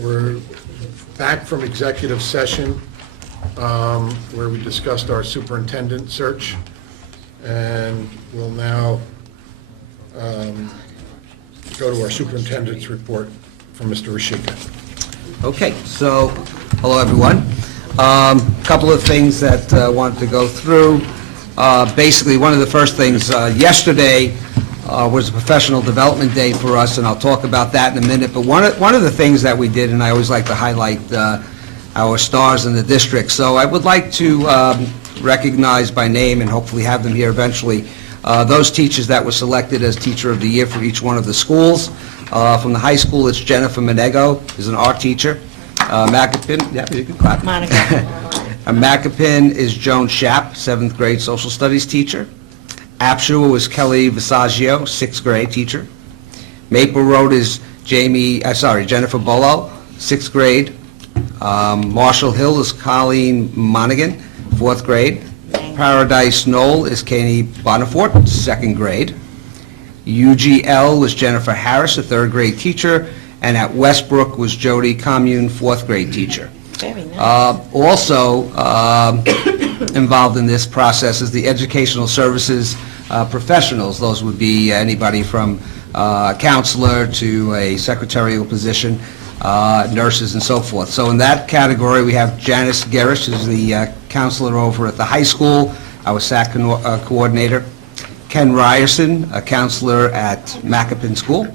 We're back from executive session where we discussed our superintendent search, and we'll now go to our superintendent's report from Mr. Rashika. Okay, so hello everyone. A couple of things that I wanted to go through. Basically, one of the first things, yesterday was a professional development day for us, and I'll talk about that in a minute. But one of the things that we did, and I always like to highlight our stars in the district. So I would like to recognize by name and hopefully have them here eventually those teachers that were selected as Teacher of the Year for each one of the schools. From the high school, it's Jennifer Menego, is an art teacher. Macapin, yeah, you can clap. Monica. Macapin is Joan Schapp, 7th grade social studies teacher. Apshua was Kelly Visaggio, 6th grade teacher. Maple Road is Jennifer Bolo, 6th grade. Marshall Hill is Colleen Monaghan, 4th grade. Paradise Knoll is Kanie Bonifort, 2nd grade. UGL was Jennifer Harris, a 3rd grade teacher. And at Westbrook was Jody Commune, 4th grade teacher. Very nice. Also involved in this process is the educational services professionals. Those would be anybody from a counselor to a secretarial position, nurses and so forth. So in that category, we have Janice Garish, who's the counselor over at the high school, our SAC coordinator. Ken Ryerson, a counselor at Macapin School.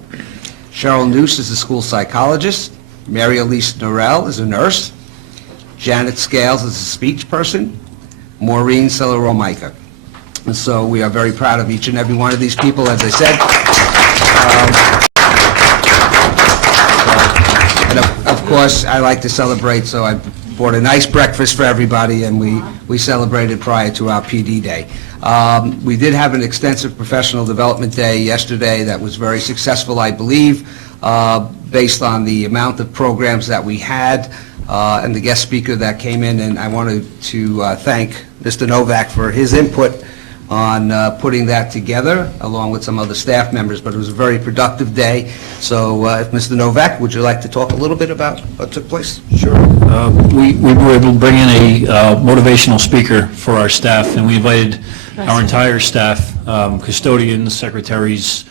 Cheryl Noose is a school psychologist. Mary Elise Norell is a nurse. Janet Scales is a speech person. Maureen Celeromaica. And so we are very proud of each and every one of these people, as I said. And of course, I like to celebrate, so I bought a nice breakfast for everybody, and we celebrated prior to our PD day. We did have an extensive professional development day yesterday that was very successful, I believe, based on the amount of programs that we had and the guest speaker that came in. And I wanted to thank Mr. Novak for his input on putting that together, along with some other staff members, but it was a very productive day. So if Mr. Novak, would you like to talk a little bit about what took place? Sure. We were able to bring in a motivational speaker for our staff, and we invited our entire staff, custodians, secretaries,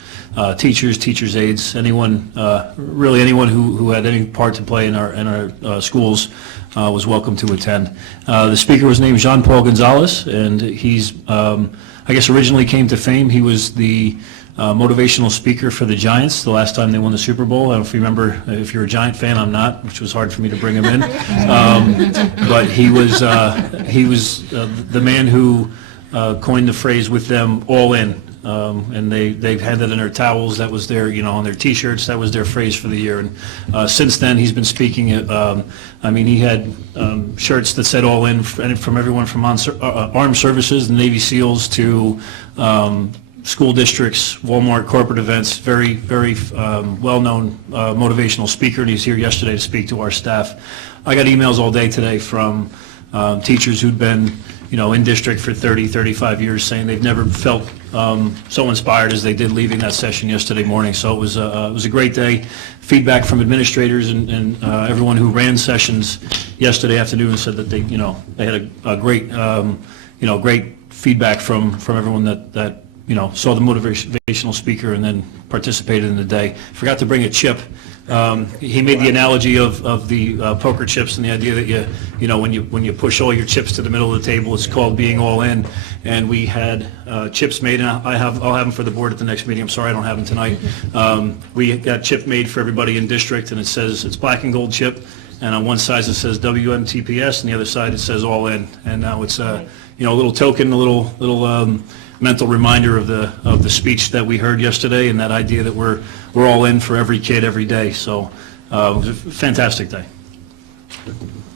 teachers' aides, anyone, really anyone who had any part to play in our schools was welcome to attend. The speaker was named Jean-Paul Gonzalez, and he's, I guess, originally came to fame. He was the motivational speaker for the Giants the last time they won the Super Bowl. I don't know if you remember. If you're a Giant fan, I'm not, which was hard for me to bring him in. But he was the man who coined the phrase "with them all in," and they've had that in their towels. That was their, on their T-shirts. That was their phrase for the year. And since then, he's been speaking at. I mean, he had shirts that said "all in" from everyone from armed services, the Navy SEALs, to school districts, Walmart, corporate events. Very, very well-known motivational speaker, and he's here yesterday to speak to our staff. I got emails all day today from teachers who'd been, in district for 30, 35 years, saying they've never felt so inspired as they did leaving that session yesterday morning. So it was a great day. Feedback from administrators and everyone who ran sessions yesterday afternoon said that they had a great, great feedback from everyone that saw the motivational speaker and then participated in the day. Forgot to bring a chip. He made the analogy of the poker chips and the idea that when you push all your chips to the middle of the table, it's called being all in. And we had chips made, and I'll have them for the board at the next meeting. I'm sorry I don't have them tonight. We got chip made for everybody in district, and it says it's black and gold chip, and on one side it says WMTPS, and the other side it says all in. And now it's a little token, a little mental reminder of the speech that we heard yesterday, and that idea that we're all in for every kid every day. So it was a fantastic day.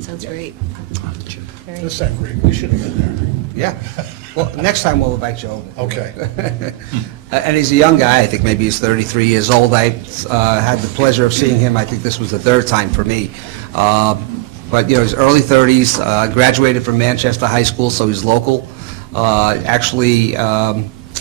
Sounds great. That's not great. We should have been there. Yeah. Well, next time we'll invite you over. Okay. And he's a young guy. I think maybe he's 33 years old. I had the pleasure of seeing him. I think this was the 3rd time for me. But, his early 30s, graduated from Manchester High School, so he's local. Actually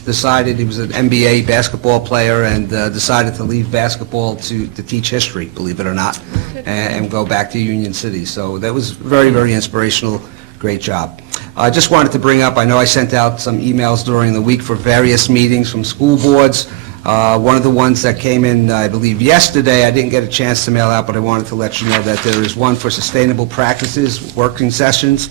decided, he was an NBA basketball player, and decided to leave basketball to teach history, believe it or not, and go back to Union City. So that was very, very inspirational. Great job. I just wanted to bring up, I know I sent out some emails during the week for various meetings from school boards. One of the ones that came in, I believe, yesterday, I didn't get a chance to mail out, but I wanted to let you know that there is one for sustainable practices, working sessions.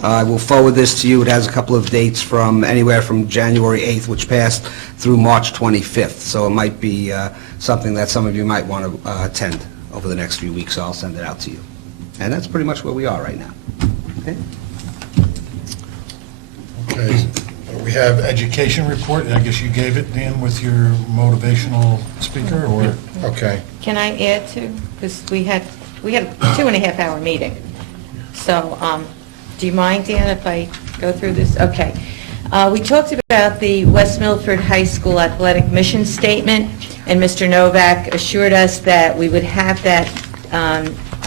I will forward this to you. It has a couple of dates from anywhere from January 8th, which passed, through March 25th. So it might be something that some of you might want to attend over the next few weeks, so I'll send it out to you. And that's pretty much where we are right now. Okay? Okay, we have education report, and I guess you gave it, Dan, with your motivational speaker, or? Okay. Can I add to, because we had a 2.5-hour meeting. So, do you mind, Dan, if I go through this? Okay. We talked about the West Milford High School athletic mission statement, and Mr. Novak assured us that we would have that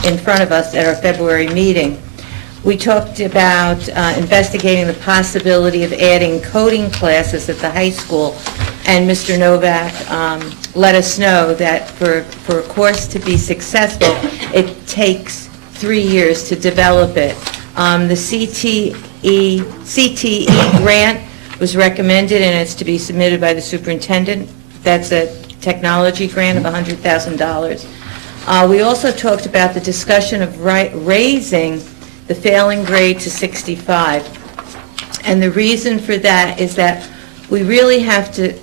in front of us at our February meeting. We talked about investigating the possibility of adding coding classes at the high school, and Mr. Novak let us know that for a course to be successful, it takes 3 years to develop it. The CTE grant was recommended, and it's to be submitted by the superintendent. That's a technology grant of $100,000. We also talked about the discussion of raising the failing grade to 65. And the reason for that is that we really have to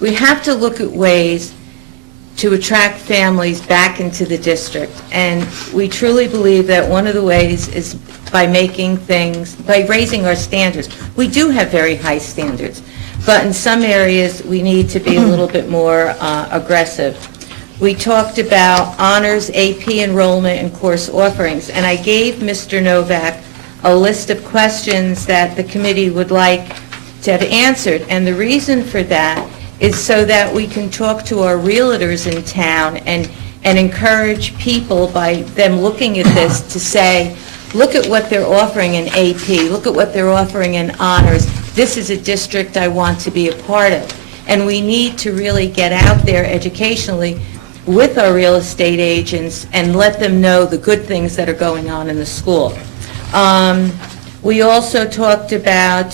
look at ways to attract families back into the district. And we truly believe that one of the ways is by raising our standards. We do have very high standards, but in some areas we need to be a little bit more aggressive. We talked about honors, AP enrollment, and course offerings, and I gave Mr. Novak a list of questions that the committee would like to have answered, and the reason for that is so that we can talk to our realtors in town and encourage people by them looking at this to say, look at what they're offering in AP, look at what they're offering in honors. This is a district I want to be a part of. And we need to really get out there educationally with our real estate agents and let them know the good things that are going on in the school. We also talked about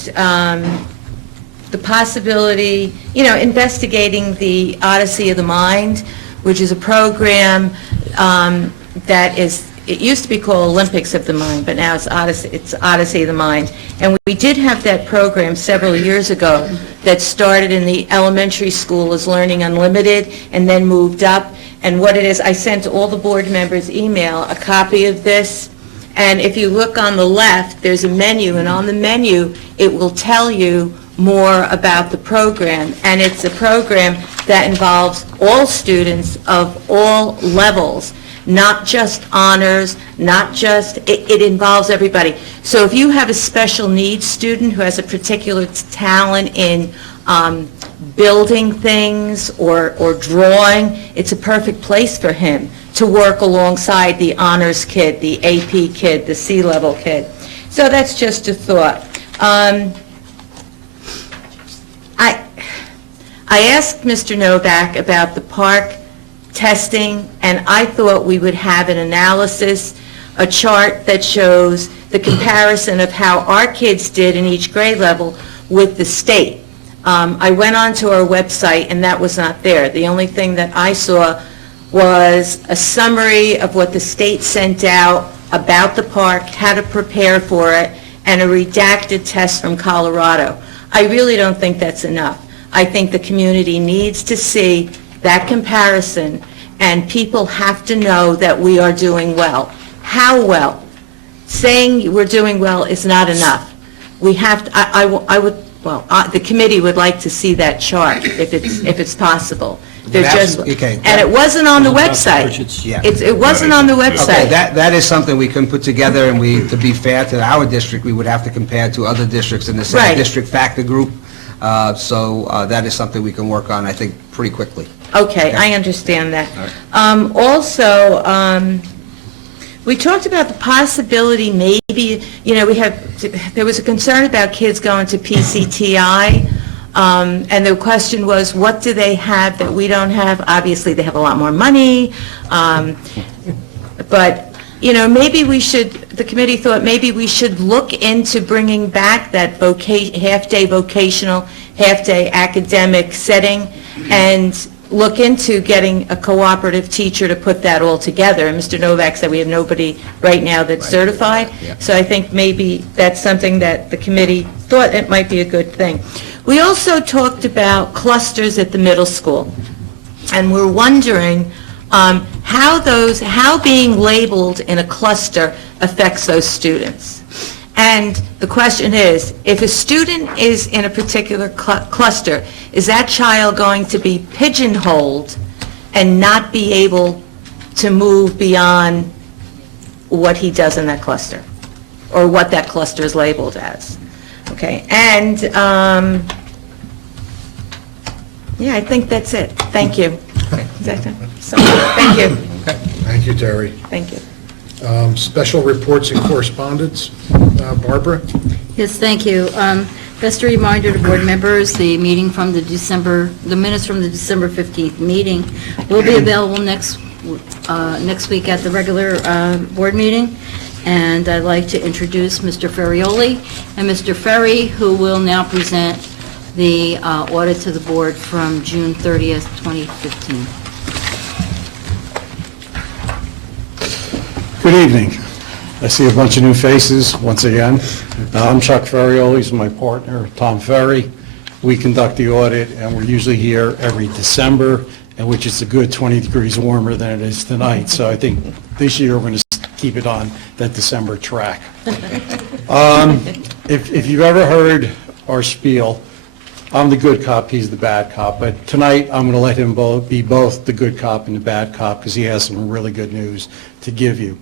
the possibility, investigating the Odyssey of the Mind, which is a program that it used to be called Olympics of the Mind, but now it's Odyssey of the Mind. And we did have that program several years ago that started in the elementary school as Learning Unlimited and then moved up. And what it is, I sent all the board members email a copy of this. And if you look on the left, there's a menu, and on the menu, it will tell you more about the program. And it's a program that involves all students of all levels, not just honors, it involves everybody. So if you have a special needs student who has a particular talent in building things or drawing, it's a perfect place for him to work alongside the honors kid, the AP kid, the C-level kid. So that's just a thought. I asked Mr. Novak about the park testing, and I thought we would have an analysis, a chart that shows the comparison of how our kids did in each grade level with the state. I went onto our website, and that was not there. The only thing that I saw was a summary of what the state sent out about the park, how to prepare for it, and a redacted test from Colorado. I really don't think that's enough. I think the community needs to see that comparison, and people have to know that we are doing well. How well? Saying we're doing well is not enough. We have to, the committee would like to see that chart if it's possible. Okay. And it wasn't on the website. Yeah. It wasn't on the Okay, website. that is something we can put together, and to be fair to our district, we would have to compare to other districts in the same Right. district factor group. So that is something we can work on, I think, pretty quickly. Okay, I understand that. All Also, we talked about the possibility maybe, there was a concern about kids going to PCTI. And the question was, what do they have that we don't have? Obviously, they have a lot more money, but, you know, maybe we should, the committee thought maybe we should look into bringing back that half-day vocational, half-day academic setting, and look into getting a cooperative teacher to put that all together. And Mr. Novak said we have nobody right now that's certified. Yeah. So I think maybe that's something that the committee thought it might be a good thing. We also talked about clusters at the middle school. And we're wondering how being labeled in a cluster affects those students. And the question is, if a student is in a particular cluster, is that child going to be pigeonholed and not be able to move beyond what he does in that cluster, or what that cluster is labeled as? Okay, and, yeah, I think that's it. Thank you. Is that done? So, thank you. Thank you, Terry. Thank you. Special reports and correspondence. Barbara? Yes, thank you. Just a reminder to board members, the minutes from the December 15th meeting will be available next week at the regular board meeting. And I'd like to introduce Mr. Ferrioli and Mr. Ferry, who will now present the audit to the board from June 30th, 2015. Good evening. I see a bunch of new faces once again. I'm Chuck Ferrioli, he's my partner, Tom Ferry. We conduct the audit, and we're usually here every December, and which is a good 20 degrees warmer than it is tonight. So I think this year we're going to keep it on that December track. If you've ever heard our spiel, I'm the good cop, he's the bad cop. But tonight, I'm going to let him be both the good cop and the bad cop, because he has some really good news to give you.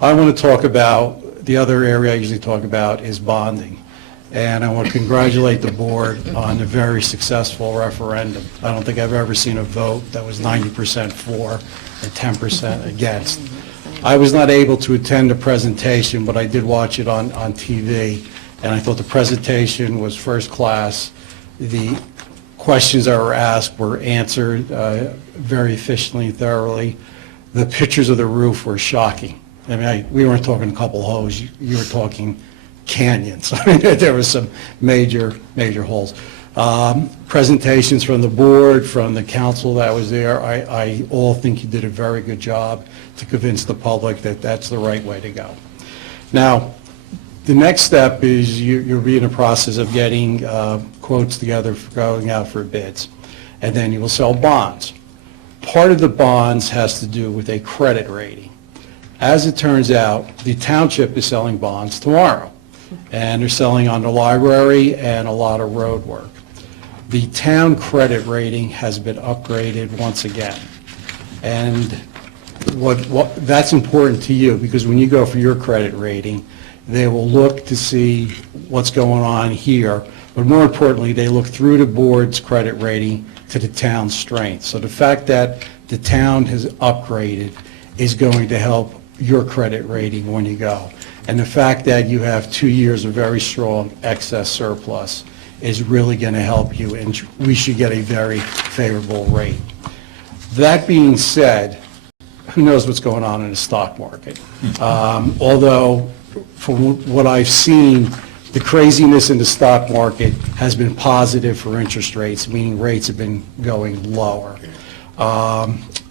I want to talk about, the other area I usually talk about is bonding. And I want to congratulate the board on a very successful referendum. I don't think I've ever seen a vote that was 90% for and 10% against. I was not able to attend the presentation, but I did watch it on TV, and I thought the presentation was first class. The questions that were asked were answered very efficiently and thoroughly. The pictures of the roof were shocking. I mean, we weren't talking a couple holes, you were talking canyons. I mean, there were some major holes. Presentations from the board, from the council that was there, I all think you did a very good job to convince the public that that's the right way to go. Now, the next step is you'll be in the process of getting quotes together for going out for bids, and then you will sell bonds. Part of the bonds has to do with a credit rating. As it turns out, the township is selling bonds tomorrow, and they're selling on the library and a lot of road work. The town credit rating has been upgraded once again, and what that's important to you, because when you go for your credit rating, they will look to see what's going on here, but more importantly, they look through the board's credit rating to the town's strength. So the fact that the town has upgraded is going to help your credit rating when you go. And the fact that you have 2 years of very strong excess surplus is really going to help you, and we should get a very favorable rate. That being said, who knows what's going on in the stock market? Although, from what I've seen, the craziness in the stock market has been positive for interest rates, meaning rates have been going lower.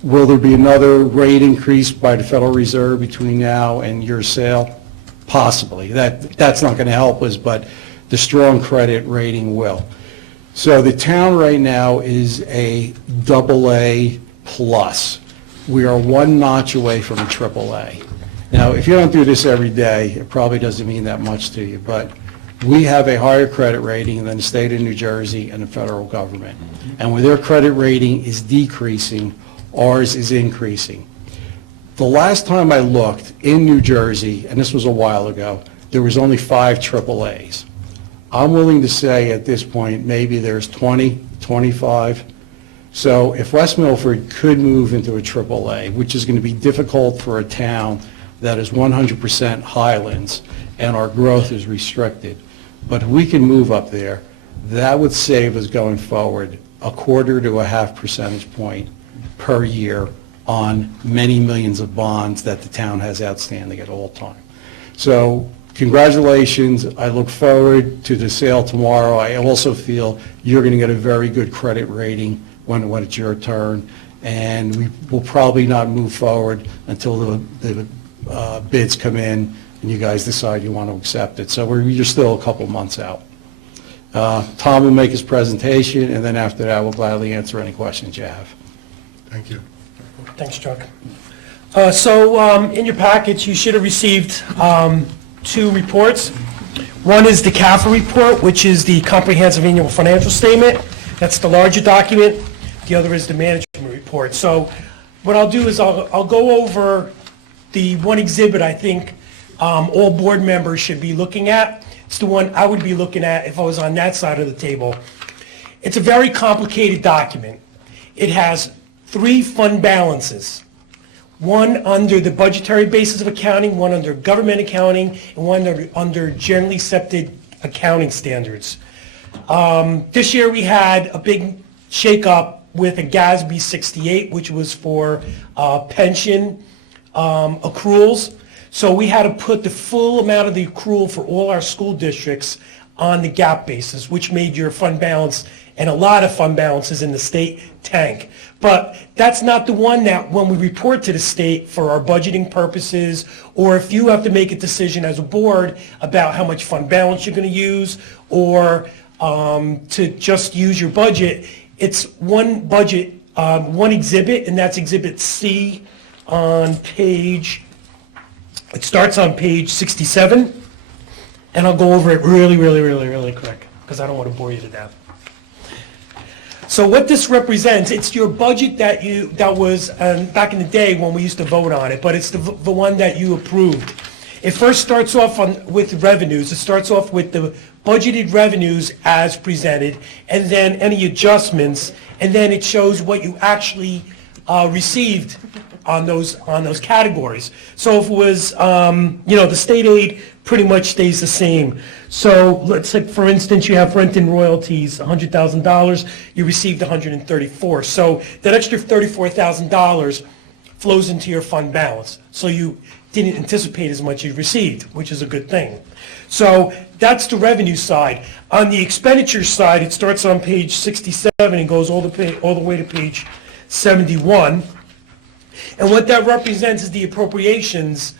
Will there be another rate increase by the Federal Reserve between now and your sale? Possibly. That's not going to help us, but the strong credit rating will. So the town right now is a AA plus. We are one notch away from a AAA. Now, if you don't do this every day, it probably doesn't mean that much to you, but we have a higher credit rating than the state of New Jersey and the federal government. And when their credit rating is decreasing, ours is increasing. The last time I looked in New Jersey, and this was a while ago, there was only 5 AAAs. I'm willing to say at this point, maybe there's 20, 25. So if West Milford could move into a AAA, which is going to be difficult for a town that is 100% Highlands and our growth is restricted, but if we can move up there, That would save us going forward 1/4 to 1/2 percentage point per year on many millions of bonds that the town has outstanding at all time. So congratulations. I look forward to the sale tomorrow. I also feel you're going to get a very good credit rating when it's your turn, and we will probably not move forward until the bids come in and you guys decide you want to accept it. So you're still a couple months out. Tom will make his presentation, and then after that, we'll gladly answer any questions you have. Thank you. Thanks, Chuck. In your packets, you should have received 2 reports. One is the CAFR report, which is the Comprehensive Annual Financial Statement. That's the larger document. The other is the management report. So what I'll do is I'll go over the one exhibit I think all board members should be looking at. It's the one I would be looking at if I was on that side of the table. It's a very complicated document. It has 3 fund balances. One under the budgetary basis of accounting, one under government accounting, and one under generally accepted accounting standards. This year we had a big shakeup with a GASB 68, which was for pension accruals. So we had to put the full amount of the accrual for all our school districts on the GAAP basis, which made your fund balance and a lot of fund balances in the state tank. But that's not the one that when we report to the state for our budgeting purposes, or if you have to make a decision as a board about how much fund balance you're going to use, or to just use your budget, it's one budget, one exhibit, and that's Exhibit C on page, it starts on page 67, and I'll go over it really quick, because I don't want to bore you to death. So what this represents, it's your budget that was back in the day when we used to vote on it, but it's the one that you approved. It first starts off with revenues. It starts off with the budgeted revenues as presented, and then any adjustments, and then it shows what you actually received on those categories. So if it was, the state aid pretty much stays the same. So let's say, for instance, you have rent and royalties, $100,000, you received $134. So that extra $34,000 flows into your fund balance. So you didn't anticipate as much you received, which is a good thing. So that's the revenue side. On the expenditure side, it starts on page 67 and goes all the way to page 71. And what that represents is the appropriations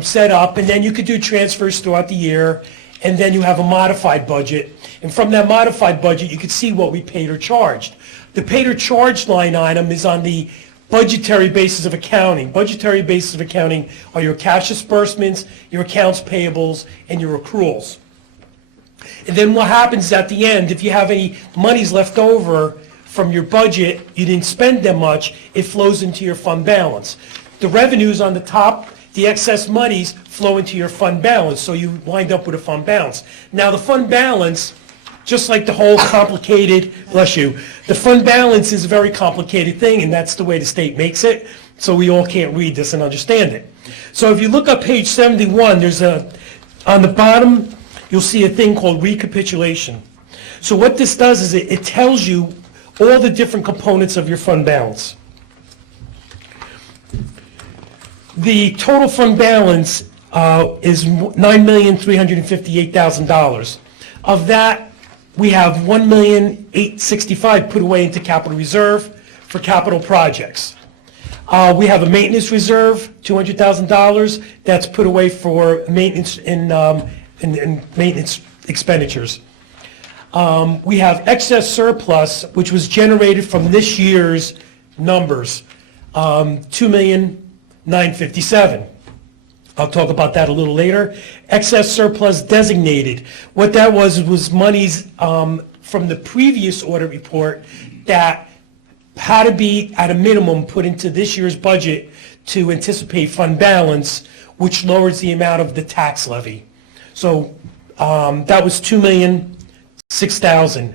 set up, and then you could do transfers throughout the year, and then you have a modified budget. And from that modified budget, you could see what we paid or charged. The paid or charged line item is on the budgetary basis of accounting. Budgetary basis of accounting are your cash disbursements, your accounts payables, and your accruals. And then what happens at the end, if you have any monies left over from your budget, you didn't spend that much, it flows into your fund balance. The revenues on the top, the excess monies flow into your fund balance, so you wind up with a fund balance. Now the fund balance, just like the whole complicated, bless you, the fund balance is a very complicated thing, and that's the way the state makes it, so we all can't read this and understand it. So if you look up page 71, on the bottom, you'll see a thing called recapitulation. So what this does is it tells you all the different components of your fund balance. The total fund balance is $9,358,000. Of that, we have $1,865,000 put away into capital reserve for capital projects. We have a maintenance reserve, $200,000, that's put away for maintenance and maintenance expenditures. We have excess surplus, which was generated from this year's numbers, $2,957,000. I'll talk about that a little later. Excess surplus designated. What that was monies from the previous audit report that had to be at a minimum put into this year's budget to anticipate fund balance, which lowers the amount of the tax levy. So that was $2,006,000.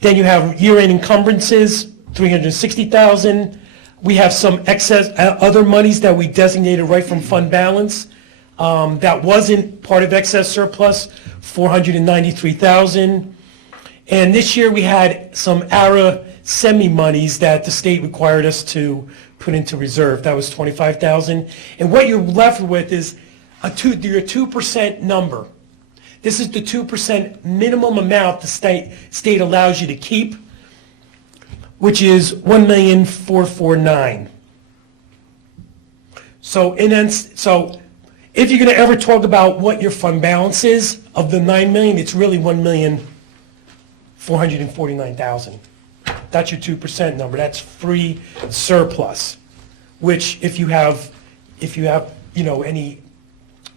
Then you have year-end encumbrances, $360,000. We have some excess other monies that we designated right from fund balance. That wasn't part of excess surplus, $493,000. And this year, we had some ARA semi-monies that the state required us to put into reserve. That was $25,000. And what you're left with is your 2% number. This is the 2% minimum amount the state allows you to keep, which is $1,449,000. So if you're going to ever talk about what your fund balance is of the $9 million, it's really $1,449,000. That's your 2% number. That's free surplus, which if you have any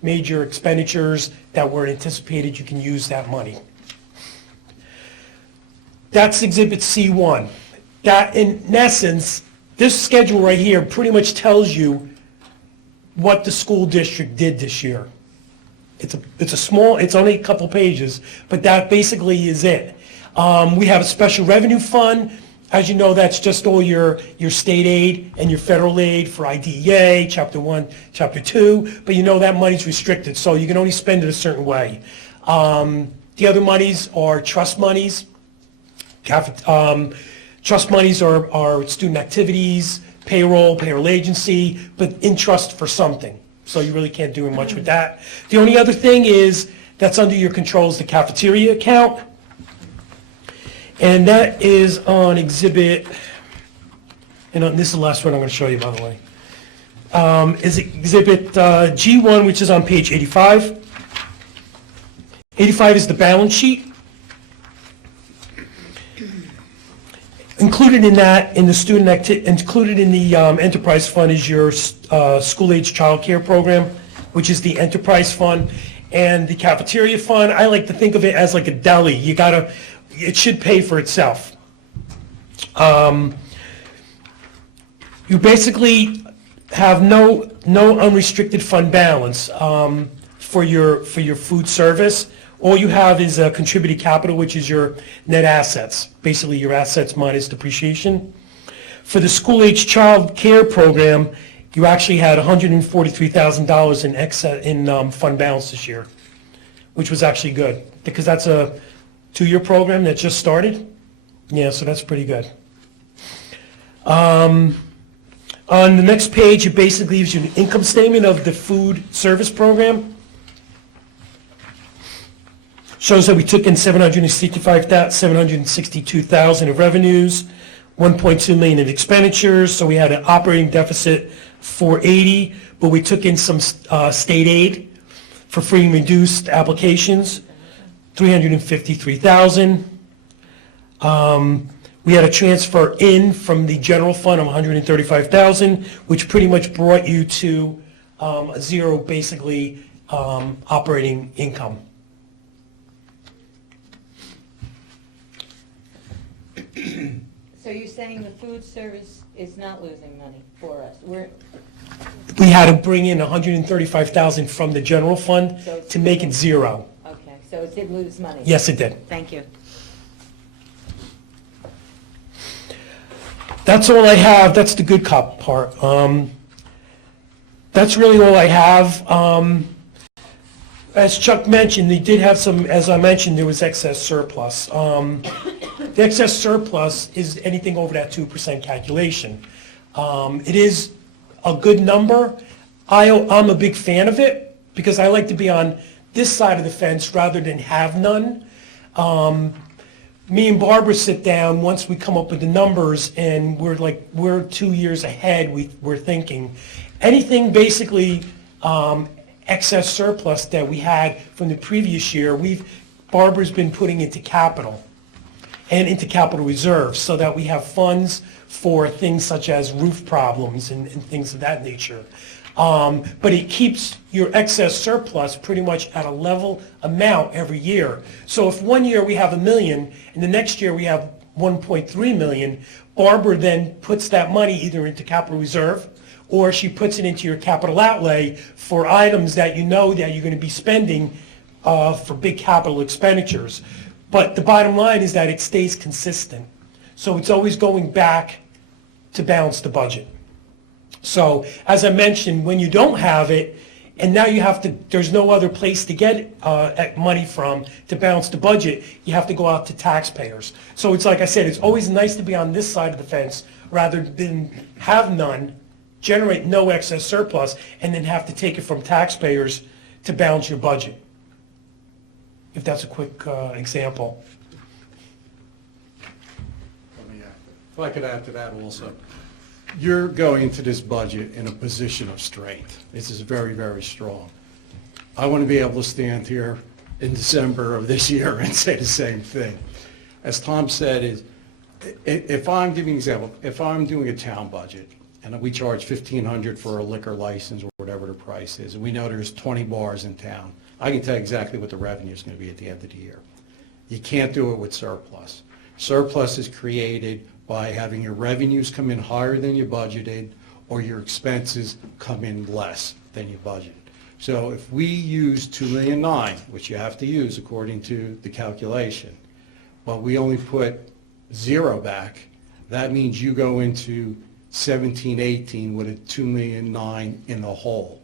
major expenditures that were anticipated, you can use that money. That's Exhibit C1. That, in essence, this schedule right here pretty much tells you what the school district did this year. It's only a couple pages, but that basically is it. We have a special revenue fund. As you know, that's just all your state aid and your federal aid for IDEA, Chapter 1, Chapter 2, but you know that money's restricted, so you can only spend it a certain way. The other monies are trust monies. Trust monies are student activities, payroll agency, but in trust for something, so you really can't do much with that. The only other thing is, that's under your control, is the cafeteria account. And that is on exhibit, and this is the last one I'm going to show you, by the way, is exhibit G1, which is on page 85. 85 is the balance sheet. Included in that, in the included in the enterprise fund is your school-age child care program, which is the enterprise fund. And the cafeteria fund, I like to think of it as like a deli. It should pay for itself. You basically have no unrestricted fund balance for your food service. All you have is a contributed capital, which is your net assets, basically your assets minus depreciation. For the school-age child care program, you actually had $143,000 in excess in fund balance this year, which was actually good, because that's a 2-year program that just started. Yeah, so that's pretty good. On the next page, it basically gives you an income statement of the food service program. Shows that we took in $762,000 of revenues, $1.2 million in expenditures, so we had an operating deficit $480, but we took in some state aid for free and reduced applications, $353,000. We had a transfer in from the general fund of $135,000, which pretty much brought you to a zero, basically, operating income. So you're saying the food service is not losing money for us? We had to bring in $135,000 from the general fund to make it zero. Okay, so it did lose money? Yes, it did. Thank you. That's all I have. That's the good cop part. That's really all I have. As Chuck mentioned, they did have some, as I mentioned, there was excess surplus. The excess surplus is anything over that 2% calculation. It is a good number. I'm a big fan of it because I like to be on this side of the fence rather than have none. Me and Barbara sit down once we come up with the numbers, and we're 2 years ahead. We're thinking anything basically excess surplus that we had from the previous year, Barbara's been putting into capital and into capital reserves so that we have funds for things such as roof problems and things of that nature. But it keeps your excess surplus pretty much at a level amount every year. So if one year we have $1 million and the next year we have $1.3 million, Barbara then puts that money either into capital reserve or she puts it into your capital outlay for items that you know that you're going to be spending for big capital expenditures. But the bottom line is that it stays consistent. So it's always going back to balance the budget. So as I mentioned, when you don't have it, and now you have to, there's no other place to get money from to balance the budget. You have to go out to taxpayers. So it's like I said, it's always nice to be on this side of the fence rather than have none, generate no excess surplus, and then have to take it from taxpayers to balance your budget. If that's a quick example. If I could add to that also. You're going into this budget in a position of strength. This is very, very strong. I want to be able to stand here in December of this year and say the same thing. As Tom said, if I'm giving an example, if I'm doing a town budget and we charge $1,500 for a liquor license or whatever the price is, and we know there's 20 bars in town, I can tell you exactly what the revenue is going to be at the end of the year. You can't do it with surplus. Surplus is created by having your revenues come in higher than you budgeted or your expenses come in less than you budgeted. So if we use $2.9 million, which you have to use according to the calculation, but we only put 0 back, that means you go into 17-18 with a $2.9 million in the hole.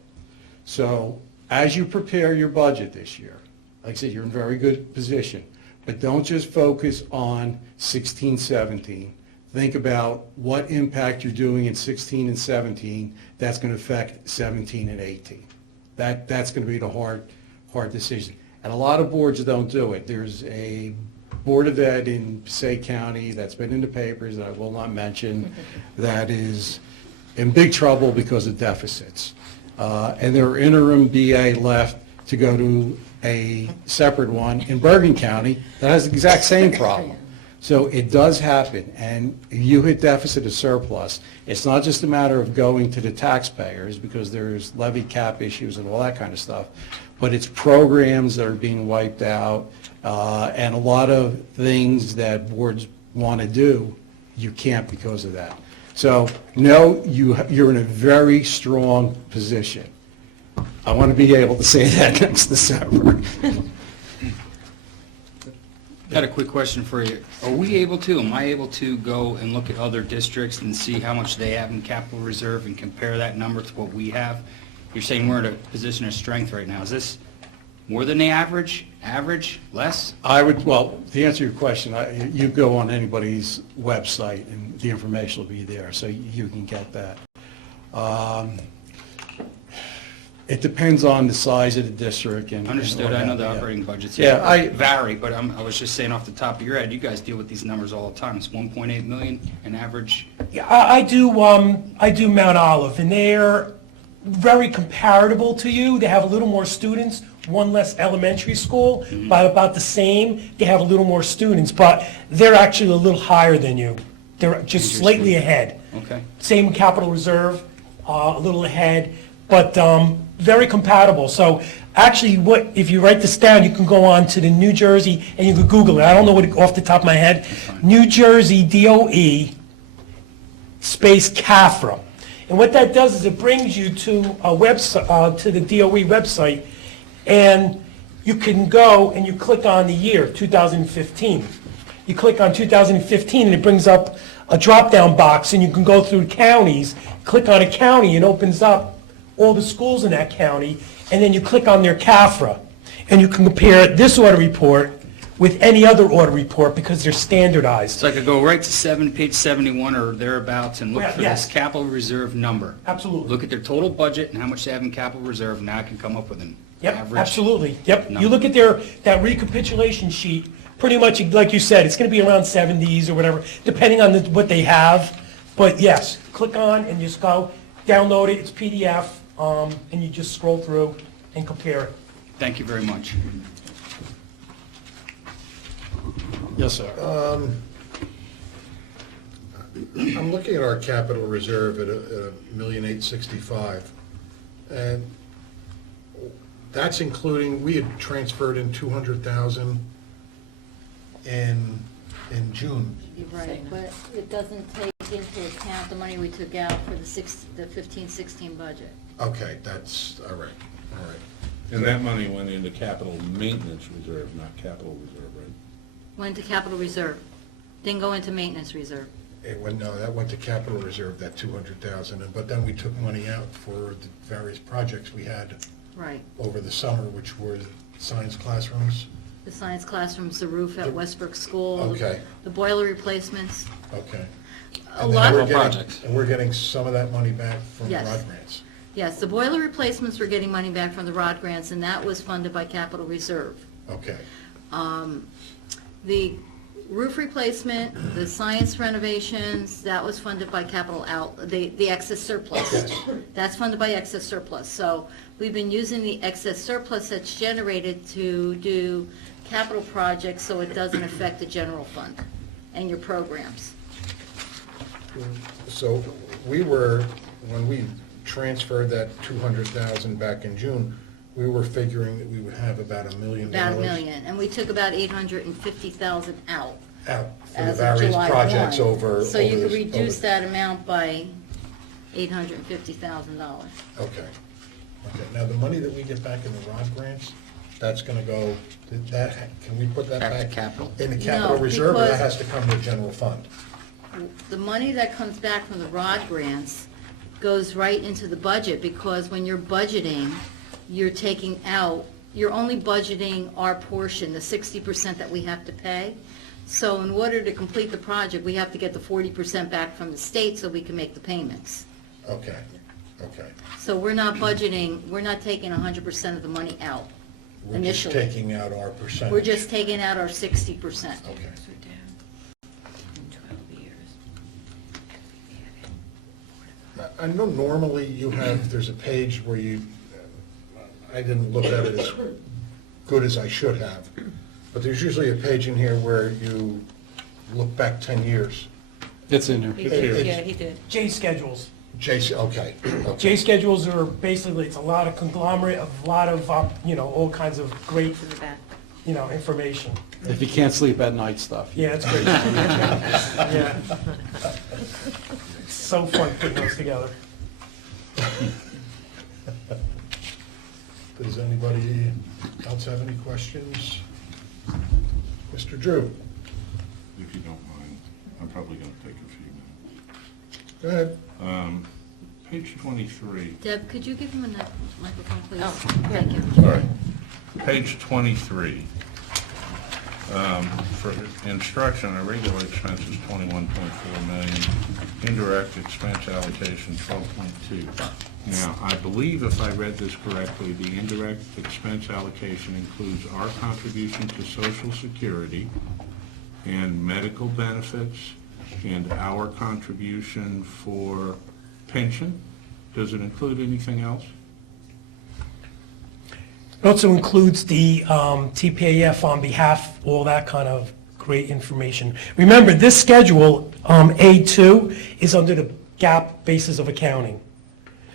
So as you prepare your budget this year, like I said, you're in very good position, but don't just focus on 16-17. Think about what impact you're doing in 16 and 17 that's going to affect 17 and 18. That's going to be the hard decision. And a lot of boards don't do it. There's a Board of Ed in Passaic County that's been in the papers that I will not mention that is in big trouble because of deficits. And there are interim BA left to go to a separate one in Bergen County that has the exact same problem. So it does happen, and if you hit deficit or surplus, it's not just a matter of going to the taxpayers because there's levy cap issues and all that kind of stuff, but it's programs that are being wiped out, and a lot of things that boards want to do, you can't because of that. So, no, you're in a very strong position. I want to be able to say that next December. Got a quick question for you. Am I able to go and look at other districts and see how much they have in capital reserve and compare that number to what we have? You're saying we're in a position of strength right now. Is this more than the average, less? Well, to answer your question, you go on anybody's website and the information will be there, so you can get that. It depends on the size of the district and... Understood. I know the operating budgets vary, but I was just saying off the top of your head, you guys deal with these numbers all the time. It's 1.8 million an average. Yeah, I do Mount Olive, and they're very comparable to you. They have a little more students, one less elementary school, by about the same. They have a little more students, but they're actually a little higher than you. They're just slightly ahead. Okay. Same capital reserve, a little ahead, but very compatible. So actually, if you write this down, you can go on to the New Jersey, and you can Google it. I don't know what off the top of my head. New Jersey DOE space CAFRA. And what that does is it brings you to a website, to the DOE website, and you can go and you click on the year, 2015. You click on 2015, and it brings up a drop-down box, and you can go through counties, click on a county, and opens up all the schools in that county, and then you click on their CAFRA, and you can compare this audit report with any other audit report because they're standardized. So I could go right to page 71 or thereabouts and look for Yes. this capital reserve number. Absolutely. Look at their total budget and how much they have in capital reserve, and now I can come up with an Yep, average. absolutely. Yep. number. You look at that recapitulation sheet, pretty much, like you said, it's going to be around 70s or whatever, depending on what they have. But yes, click on and just go, download it, it's PDF, and you just scroll through and compare it. Thank you very much. Yes, sir. I'm looking at our capital reserve at $1,865,000, and that's including, we had transferred in $200,000 in June. You're right, but it doesn't take into account the money we took out for the 15-16 budget. Okay, that's, all right. And that money went into capital maintenance reserve, not capital reserve, right? Went to capital reserve, didn't go into maintenance reserve. No, that went to capital reserve, that $200,000, but then we took money out for the various projects we had Right. over the summer, which were science classrooms. The science classrooms, the roof at Westbrook School. Okay. The boiler replacements. Okay. A And then lot we're of, getting- projects. And we're getting some of that money back from Yes. ROD grants. yes, the boiler replacements were getting money back from the ROD grants, and that was funded by capital reserve. Okay. The roof replacement, the science renovations, that was funded by capital the excess surplus. Yes. That's funded by excess surplus. So we've been using the excess surplus that's generated to do capital projects so it doesn't affect the general fund and your programs. So we were, when we transferred that 200,000 back in June, we were figuring that we would have about $1 million. About $1 million. And we took about 850,000 out Out for the as of various July 1. projects over. So you over could this- reduce over- that amount by $850,000. Okay. Okay. Now, the money that we get back in the ROD grants, that's going to go, can we put that Back back? to capital? In the capital No, reserve, or that because- has to come to general fund? The money that comes back from the ROD grants goes right into the budget, because when you're budgeting, you're taking out, you're only budgeting our portion, the 60% that we have to pay. So in order to complete the project, we have to get the 40% back from the state so we can make the payments. Okay. Okay. So we're not budgeting, we're not taking 100% of the money out We're just initially. taking out our percentage. We're just taking out our 60%. Okay. I know normally you have, there's a page where you, I didn't look at it as good as I should have, but there's usually a page in here where you look back 10 years. It's in there. He did, yeah, he did. J schedules. Jason, okay. J schedules are basically, it's a lot of conglomerate, a lot of, all kinds of great, To the back. information. If you can't sleep at night stuff. Yeah, it's great. Yeah. It's so fun putting those together. Does anybody else have any questions? Mr. Drew, If you don't mind, I'm probably going to take a few minutes. go ahead. Page 23. Deb, could you give him a microphone, please? Oh, Thank you. Sorry. Page 23. For instruction, our regular expense is 21.4 million, indirect expense allocation 12.2. Now, I believe if I read this correctly, the indirect expense allocation includes our contribution to Social Security and medical benefits and our contribution for pension. Does it include anything else? It also includes the TPAF on behalf, all that kind of great information. Remember, this schedule, A2, is under the GAAP basis of accounting.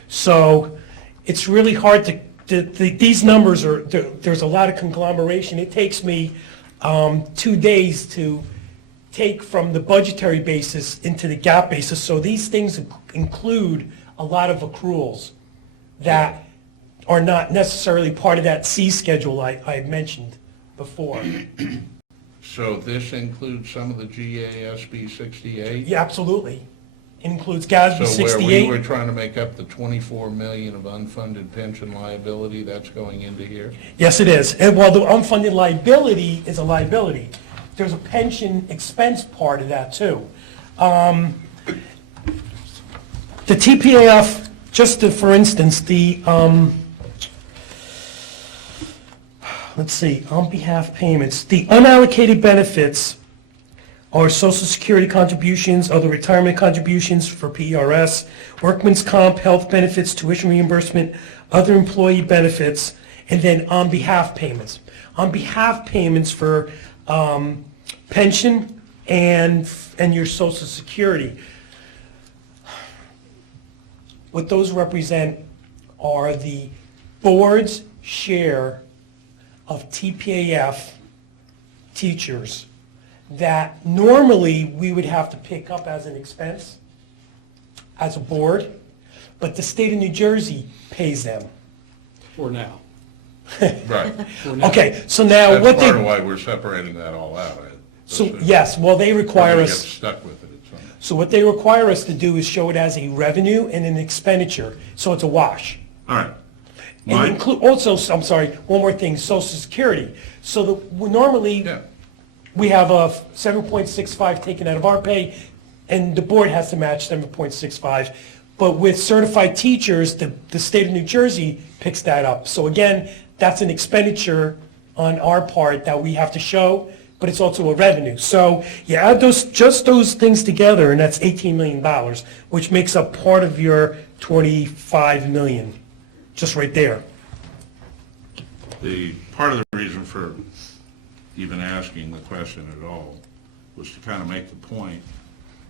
So it's really hard these numbers are, there's a lot of conglomeration. It takes me 2 days to take from the budgetary basis into the GAAP basis. So these things include a lot of accruals that are not necessarily part of that C schedule I mentioned before. So this includes some of the GASB 68? Yeah, absolutely. It includes GASB So where we were 68. trying to make up the 24 million of unfunded pension liability, that's going into here? Yes, it is. And while the unfunded liability is a liability, there's a pension expense part of that, too. The TPAF, for instance, let's see, on behalf payments, the unallocated benefits are Social Security contributions, other retirement contributions for PRS, workman's comp, health benefits, tuition reimbursement, other employee benefits, and then on behalf payments. On behalf payments for pension and your Social Security. What those represent are the board's share of TPAF teachers that normally we would have to pick up as an expense as a board, but the state of New Jersey pays them. For now. Right. Okay, so now That's what part of they, why we're separating that all out. so, yes, well, they require We're gonna us. get stuck with it at some point. So what they require us to do is show it as a revenue and an expenditure, so it's a wash. All right. And Mike? include, also, I'm sorry, one more thing, Social Security. So normally, Yeah. we have a 7.65 taken out of our pay, and the board has to match 7.65. But with certified teachers, the state of New Jersey picks that up. So again, that's an expenditure on our part that we have to show, but it's also a revenue. So you add just those things together, and that's $18 million, which makes up part of your $25 million, just right there. The, part of the reason for even asking the question at all was to kind of make the point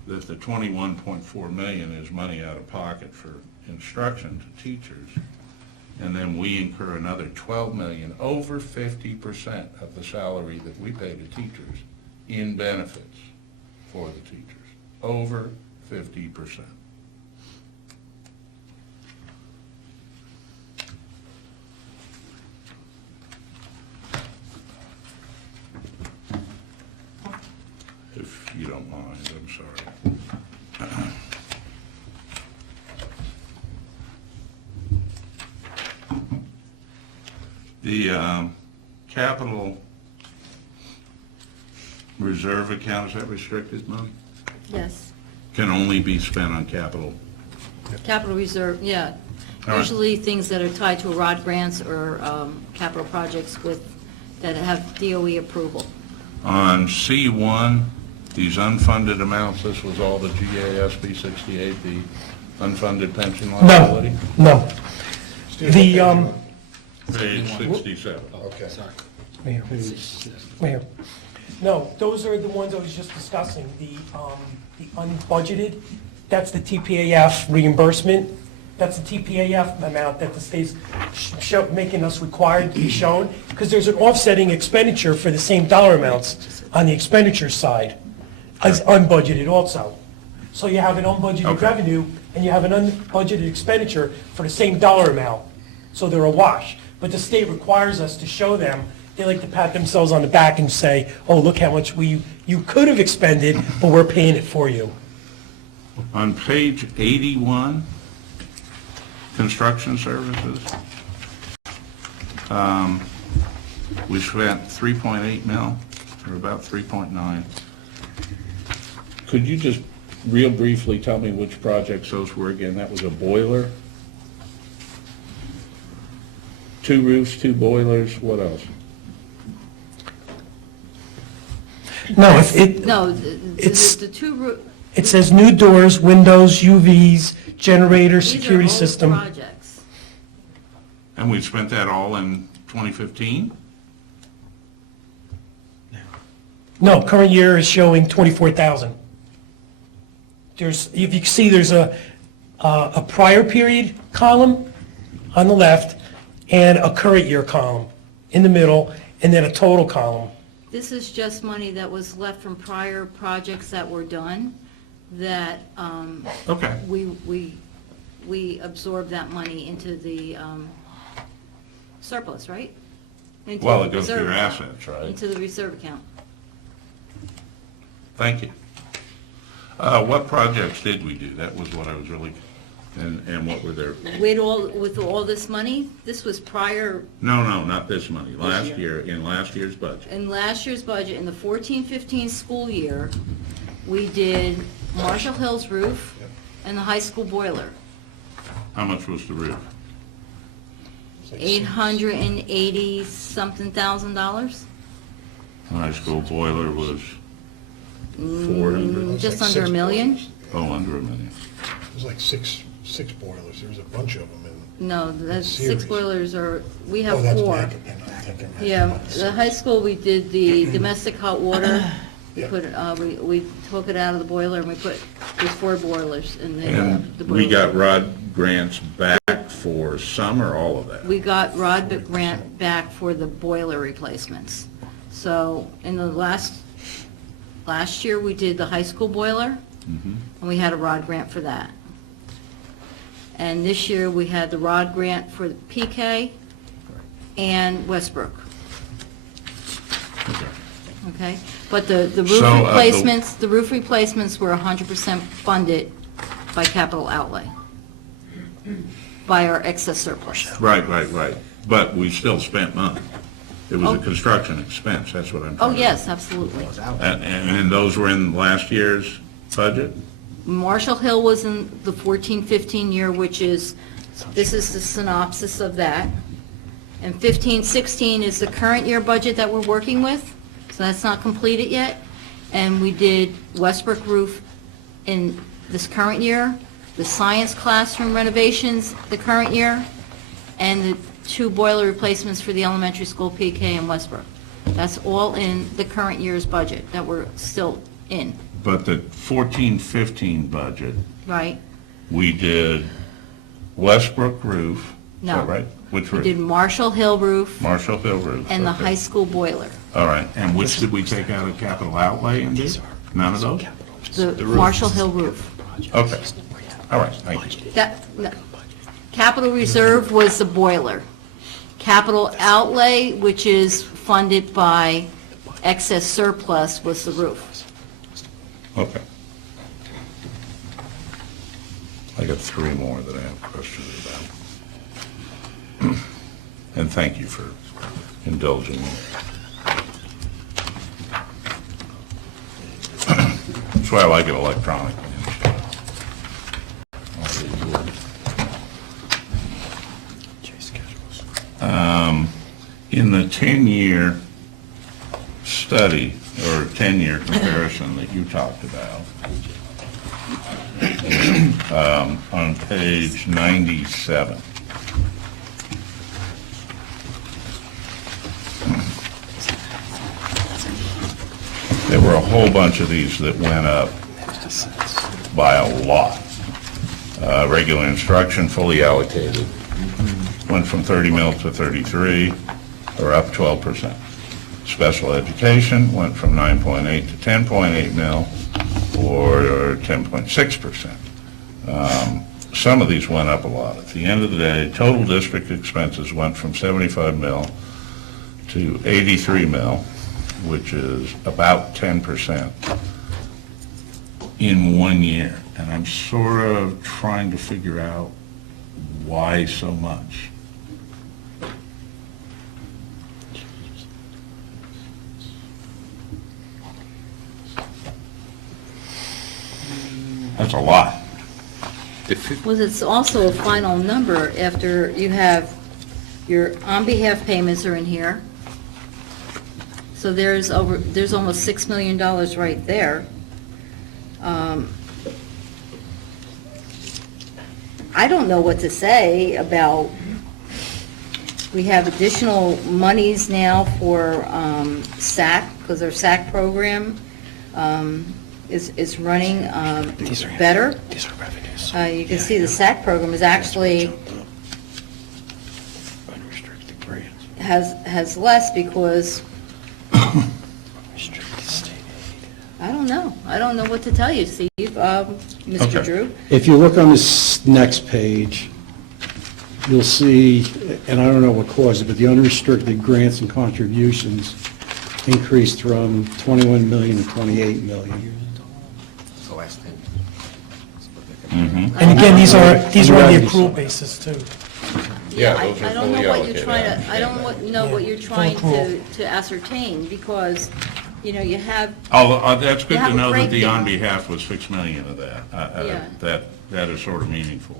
that the 21.4 million is money out of pocket for instruction to teachers, and then we incur another 12 million, over 50% of the salary that we pay to teachers in benefits for the teachers, over 50%. If you don't mind, I'm sorry. The capital reserve account, is that restricted money? Yes. Can only be spent on capital. Capital reserve, yeah. All right. Usually things that are tied to ROD grants or capital projects that have DOE approval. On C1, these unfunded amounts, this was all the GASB 68, the unfunded pension liability? No. Steve, The, what page you on? Page 67. Okay. Here. Here. No, those are the ones I was just discussing, the unbudgeted, that's the TPAF reimbursement, that's the TPAF amount that the state's making us required to be shown, because there's an offsetting expenditure for the same dollar amounts on the expenditure side, as unbudgeted also. So you have an unbudgeted Okay. revenue, and you have an unbudgeted expenditure for the same dollar amount, so they're a wash. But the state requires us to show them. They like to pat themselves on the back and say, oh, look how much you could have expended, but we're paying it for you. On page 81, construction services, we spent 3.8 mil, or about 3.9. Could you just real briefly tell me which projects those were again? That was a boiler? 2 roofs, 2 boilers, what else? No, No, It's- the two, it says new doors, windows, UVs, generator, these are security old system. projects. And we spent that all in 2015? No, current year is showing 24,000. If you see, there's a prior period column on the left, and a current year column in the middle, and then a total column. This is just money that was left from prior projects that were done, that Okay. we absorbed that money into the surplus, right? Into Well, the it goes to your reserve account. assets, right? Into the reserve account. Thank you. What projects did we do? That was what I was really, and what were there? With all this money, this was prior, No, not this money. Last year, in last year's budget. in last year's budget, in the 14-15 school year, we did Marshall Hill's roof and the high school boiler. How much was the roof? $880-something thousand. The high school boiler was 400, Just like under a 6 million? boilers. oh, under a million. It was like six boilers, there was a bunch of them in. No, that's Series. 6 boilers are, we Oh, have that's 4. Mega, I'm thinking that's Yeah, Mega. the high school, we did the domestic hot water. Yeah. We took it out of the boiler and we put, there's 4 boilers in the And the we boiler. got ROD grants back for some or all of that? We got ROD grant back for the boiler replacements. So in the last year, we did the high school boiler, and we had a ROD grant for that. And this year, we had the ROD grant for the PK and Westbrook. Okay. Okay? But the roof So, roof replacements were 100% funded by capital outlay. by our excess surplus. Right. But we still spent money. It was a Oh. construction expense, that's what I'm Oh, trying to... yes, absolutely. And those were in last year's budget? Marshall Hill was in the 14-15 year, which is, this is the synopsis of that. And 15-16 is the current year budget that we're working with, so that's not completed yet. And we did Westbrook roof in this current year, the science classroom renovations the current year, and the 2 boiler replacements for the elementary school PK in Westbrook. That's all in the current year's budget that we're still in, But the 14-15 budget, right? we did Westbrook roof, is No. that right? Which We roof? did Marshall Hill roof Marshall Hill roof. and the okay. high school boiler. All right, and which did we take out of capital outlay and do? None of those? The Marshall Hill roof. Okay, all right, thank you. No. Capital reserve was the boiler. Capital outlay, which is funded by excess surplus, was the roof. Okay. I got 3 more that I have questions about. And thank you for indulging me. That's why I like it electronically. In the 10-year study, or 10-year comparison that you talked about, on page 97, there were a whole bunch of these that went up by a lot. Regular instruction, fully allocated, went from 30 mil to 33, or up 12%. Special education went from 9.8 to 10.8 mil, or 10.6%. Some of these went up a lot. At the end of the day, total district expenses went from 75 mil to 83 mil, which is about 10% in 1 year. And I'm sort of trying to figure out why so much. That's a lot. Well, it's also a final number after you have your on-behalf payments are in here. So there's almost $6 million right there. I don't know what to say about, we have additional monies now for SAC, because our SAC program is running better. These are revenues. You can see the SAC program is actually, Unrestricted grants. has less because, Restricted state aid. I don't know. I don't know what to tell you, Steve. Mr. Okay. Drew? If you look on this next page, you'll see, and I don't know what caused it, but the unrestricted grants and contributions increased from 21 million to 28 million. The last thing. And again, these are on the accrual basis, too. Yeah, I those are I don't know fully what you're allocated. trying to, I don't know what you're trying accrual. to ascertain, because, you know, you have, That's good You have to a know that the breakdown. on behalf was 6 million of that. Yeah. That is sort of meaningful.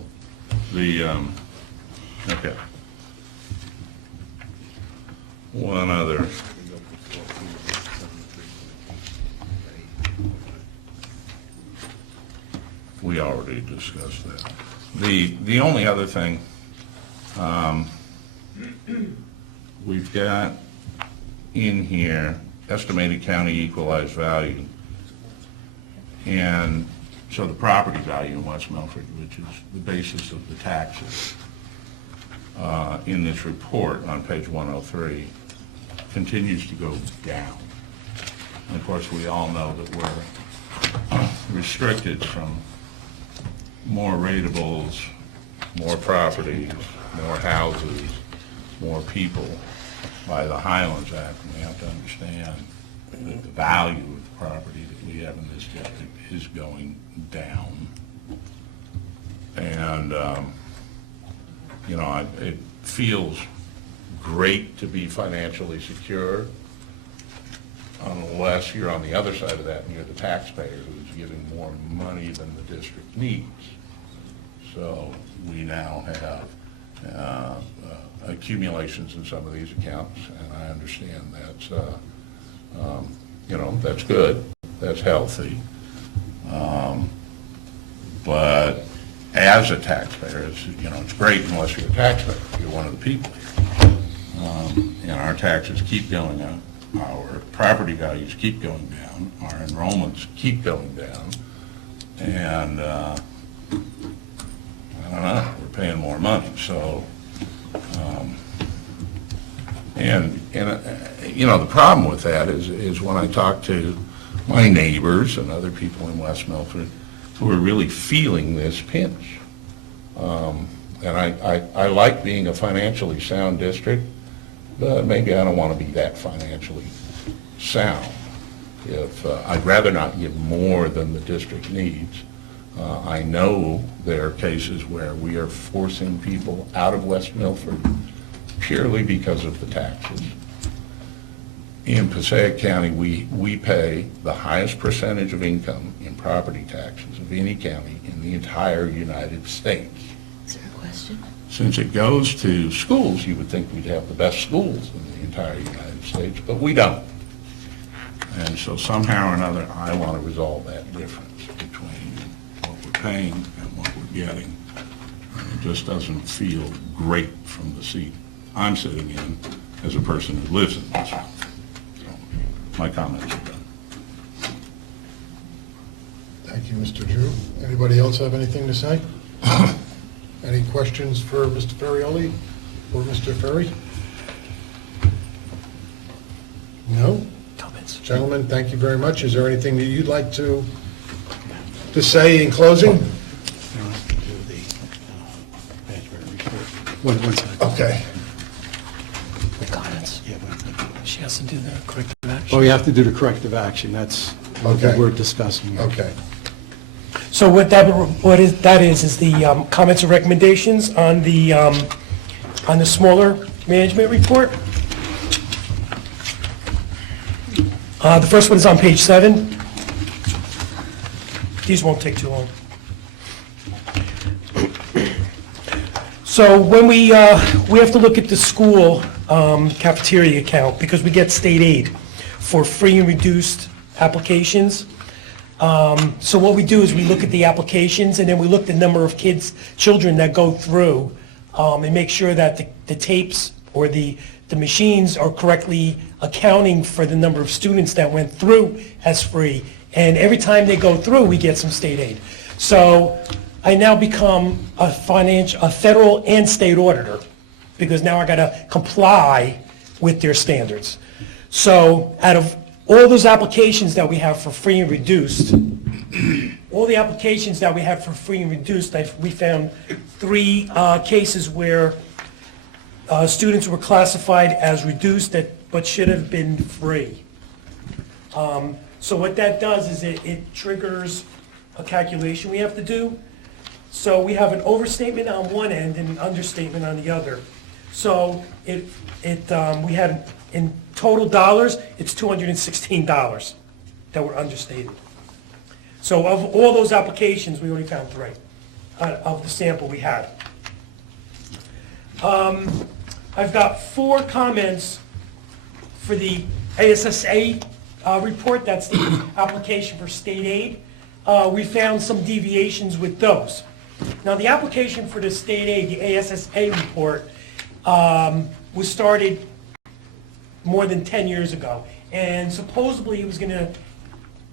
Okay. One other. We already discussed that. The only other thing, we've got in here estimated county equalized value. And so the property value in West Milford, which is the basis of the taxes, in this report on page 103, continues to go down. And of course, we all know that we're restricted from more ratables, more properties, more houses, more people by the Highlands Act. And we have to understand that the value of the property that we have in this district is going down. And It feels great to be financially secure, unless you're on the other side of that and you're the taxpayer who's giving more money than the district needs. So we now have accumulations in some of these accounts, and I understand that's good, that's healthy. But as a taxpayer, it's great unless you're a taxpayer, you're one of the people here. And our taxes keep going up, our property values keep going down, our enrollments keep going down, and I don't know, we're paying more money, so, the problem with that is when I talk to my neighbors and other people in West Milford who are really feeling this pinch. And I like being a financially sound district, but maybe I don't want to be that financially sound. If I'd rather not give more than the district needs. I know there are cases where we are forcing people out of West Milford purely because of the taxes. In Passaic County, we pay the highest percentage of income in property taxes of any county in the entire United States. Is there a question? Since it goes to schools, you would think we'd have the best schools in the entire United States, but we don't. And so somehow or another, I want to resolve that difference between what we're paying and what we're getting. It just doesn't feel great from the seat I'm sitting in as a person who lives in this one. So my comments are done. Thank you, Mr. Drew. Anybody else have anything to say? Any questions for Mr. Ferrioli or Mr. Ferry? No? Comments? Gentlemen, thank you very much. Is there anything that you'd like to say in closing? One second. Okay. The comments? Yeah, but She has to do the corrective action. Oh, you have to do the corrective action, that's Okay. what we're discussing. Okay. So that is the comments and recommendations on the smaller management report. The first one is on page 7. These won't take too long. So when we have to look at the school cafeteria account because we get state aid for free and reduced applications. So what we do is we look at the applications and then we look at the number of children that go through and make sure that the tapes or the machines are correctly accounting for the number of students that went through as free. And every time they go through, we get some state aid. So I now become a federal and state auditor because now I got to comply with their standards. So out of all those applications that we have for free and reduced, we found 3 cases where students were classified as reduced but should have been free. So what that does is it triggers a calculation we have to do. So we have an overstatement on one end and an understatement on the other. So we had, in total dollars, it's $216 that were understated. So of all those applications, we only found 3 of the sample we had. I've got 4 comments for the ASSA report. That's the application for state aid. We found some deviations with those. Now, the application for the state aid, the ASSA report, was started more than 10 years ago. And supposedly it was going to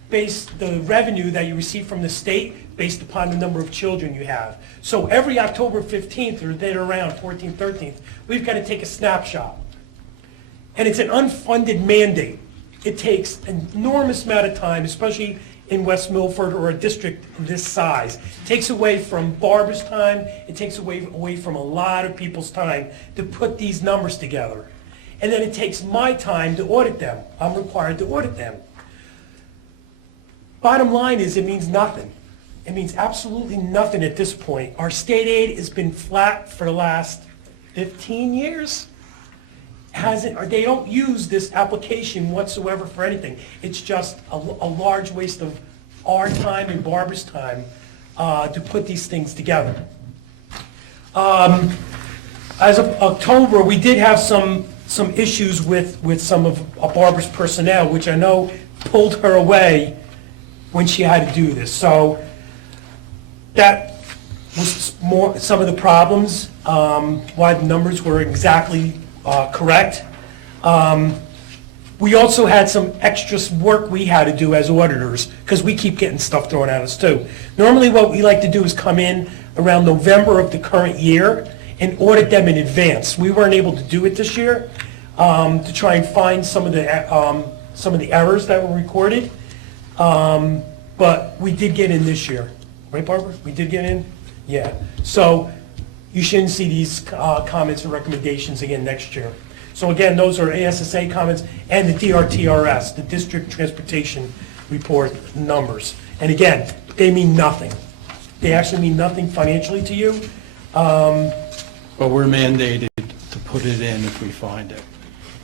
base the revenue that you receive from the state based upon the number of children you have. So every October 15th or then around 14th, 13th, we've got to take a snapshot. And it's an unfunded mandate. It takes an enormous amount of time, especially in West Milford or a district this size. It takes away from Barbara's time, it takes away from a lot of people's time to put these numbers together. And then it takes my time to audit them. I'm required to audit them. Bottom line is it means nothing. it means absolutely nothing at this point. Our state aid has been flat for the last 15 years. Hasn't, or they don't use this application whatsoever for anything. It's just a large waste of our time and Barbara's time to put these things together. As of October, we did have some issues with some of Barbara's personnel, which I know pulled her away when she had to do this. So that was some of the problems, why the numbers were exactly correct. We also had some extra work we had to do as auditors, because we keep getting stuff thrown at us too. Normally what we like to do is come in around November of the current year and audit them in advance. We weren't able to do it this year, to try and find some of the errors that were recorded. But we did get in this year. Right, Barbara? We did get in? Yeah. So you shouldn't see these comments or recommendations again next year. So again, those are ASSA comments and the DRTRS, the District Transportation Report numbers. And again, they mean nothing. They actually mean nothing financially to you. But we're mandated to put it in if we find it.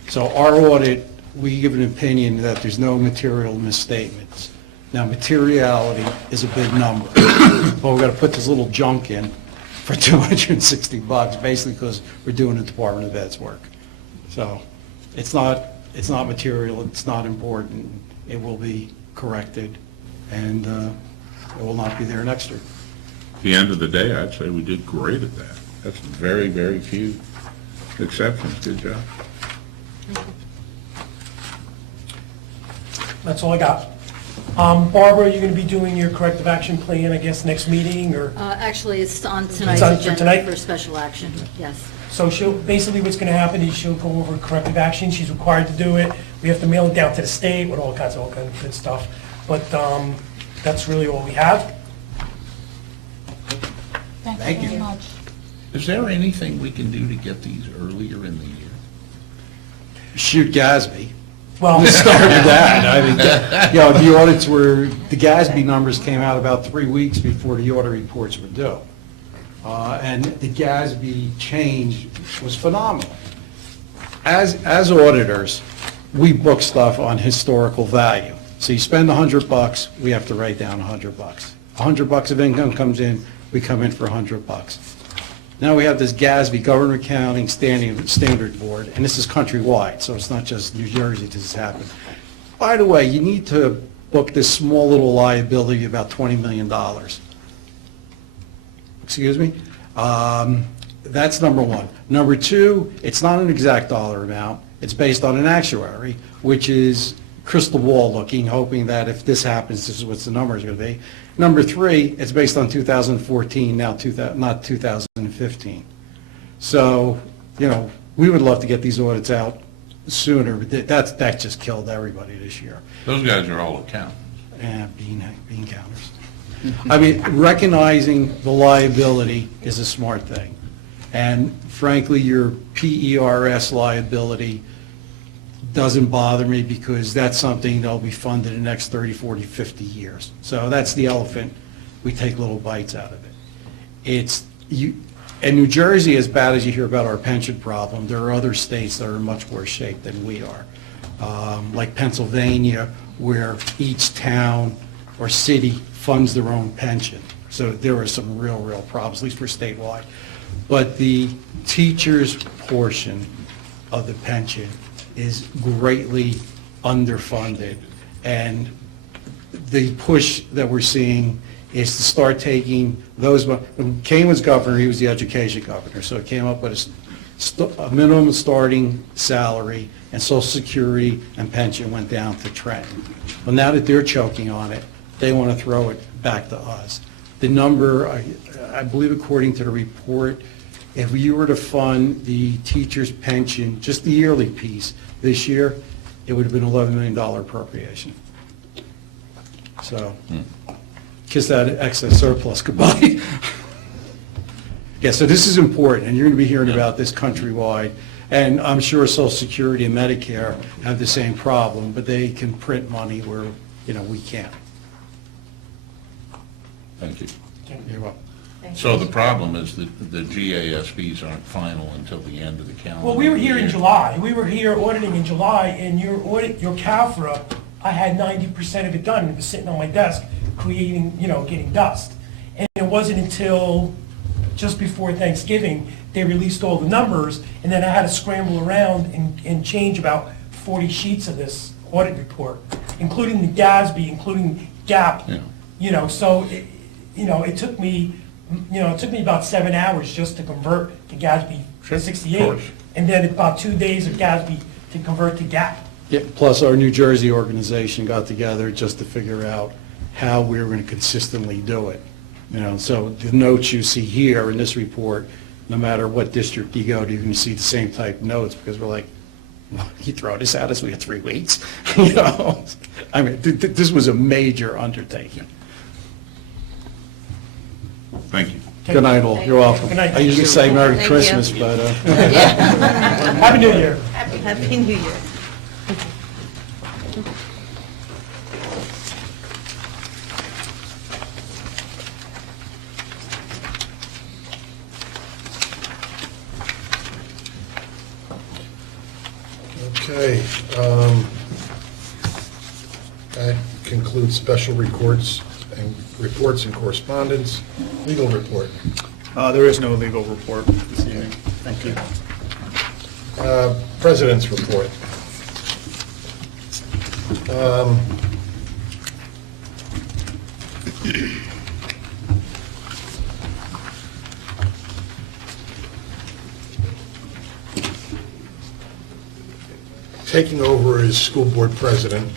So our audit, we give an opinion that there's no material misstatements. Now, materiality is a big number, but we've got to put this little junk in for $260, basically because we're doing the Department of Ed's work. So it's not material, it's not important, it will be corrected, and it will not be there next year. At the end of the day, I'd say we did great at that. That's very, very few exceptions. Good job. That's all I got. Barbara, you're going to be doing your corrective action plan, I guess, next meeting, or? Actually, it's on tonight's on for agenda tonight? for special action, yes. So basically what's going to happen is she'll go over corrective action. She's required to do it. We have to mail it down to the state with all kinds of good stuff. But that's really all we have. Thank you. Is there anything we can do to get these earlier in the year? Shoot Gatsby. Well, Let's start with that. I mean, the audits the GASB numbers came out about 3 weeks before the audit reports were due. And the GASB change was phenomenal. As auditors, we book stuff on historical value. So you spend $100, we have to write down $100. $100 of income comes in, we come in for $100. Now we have this GASB, Government Accounting Standard Board, and this is countrywide, so it's not just New Jersey that this happened. By the way, you need to book this small little liability, about $20 million. Excuse me? That's number one. Number two, it's not an exact dollar amount. It's based on an actuary, which is crystal ball looking, hoping that if this happens, this is what the number is going to be. Number three, it's based on 2014, now not 2015. So, we would love to get these audits out sooner, but that just killed everybody this year. Those guys are all accountants. And bean counters. I mean, recognizing the liability is a smart thing. And frankly, your PERS liability doesn't bother me because that's something that'll be funded in the next 30, 40, 50 years. So that's the elephant. We take little bites out of it. And New Jersey, as bad as you hear about our pension problem, there are other states that are in much worse shape than we are. Like Pennsylvania, where each town or city funds their own pension. So there are some real problems, at least for statewide. But the teachers' portion of the pension is greatly underfunded. And the push that we're seeing is to start taking those, when Kane was governor, he was the education governor, so it came up with a minimum starting salary, and Social Security and pension went down to Trenton. Well, now that they're choking on it, they want to throw it back to us. The number, I believe according to the report, if you were to fund the teacher's pension, just the yearly piece, this year, it would have been $11 million appropriation. So, kiss that excess surplus goodbye. Yeah, so this is important, and you're going to be hearing about this countrywide. And I'm sure Social Security and Medicare have the same problem, but they can print money where, we can't. Thank you. You're welcome. So the problem is that the GASBs aren't final until the end of the calendar Well, we were here in year. July. We were here auditing in July, and your CAFRA, I had 90% of it done. It was sitting on my desk, creating, getting dust. And it wasn't until just before Thanksgiving, they released all the numbers, and then I had to scramble around and change about 40 sheets of this audit report, including the GASB, including GAP. Yeah. So, it took me, about 7 hours just to convert to GASB Sure, of 68. course. And then about 2 days of GASB to convert to GAP. Yeah, plus our New Jersey organization got together just to figure out how we were going to consistently do it. So the notes you see here in this report, no matter what district you go to, you're going to see the same type notes, because we're like, well, you throw this at us, we had 3 weeks, I mean, this was a major undertaking. Thank you. Good night, all. You're welcome. Good night. I usually say Merry Thank you. Christmas, but, Happy New Year. Happy New Year. Okay. That concludes special reports and correspondence. Legal report. There is no legal report this evening. Thank you. President's report. Taking over as school board president,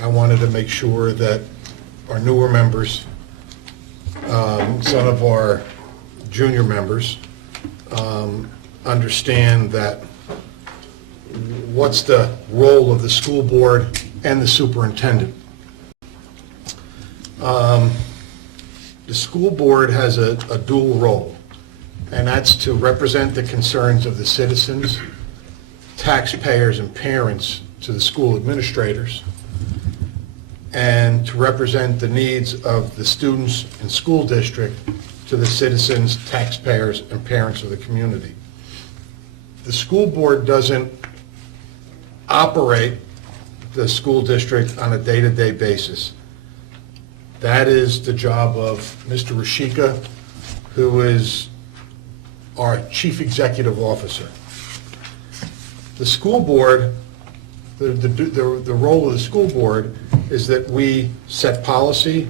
I wanted to make sure that our newer members, some of our junior members, understand that what's the role of the school board and the superintendent. The school board has a dual role, and that's to represent the concerns of the citizens, taxpayers, and parents to the school administrators, and to represent the needs of the students and school district to the citizens, taxpayers, and parents of the community. The school board doesn't operate the school district on a day-to-day basis. That is the job of Mr. Rashika, who is our chief executive officer. The school board, the role of the school board is that we set policy,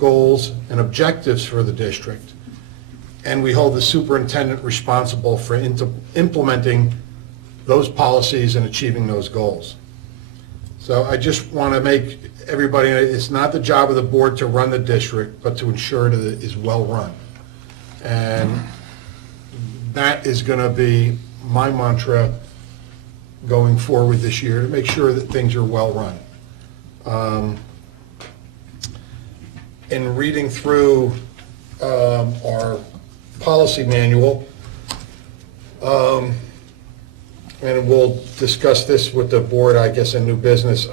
goals, and objectives for the district, and we hold the superintendent responsible for implementing those policies and achieving those goals. So I just want to make everybody, it's not the job of the board to run the district, but to ensure that it is well-run. And that is going to be my mantra going forward this year, to make sure that things are well-run. In reading through our policy manual, and we'll discuss this with the board, I guess, in new business,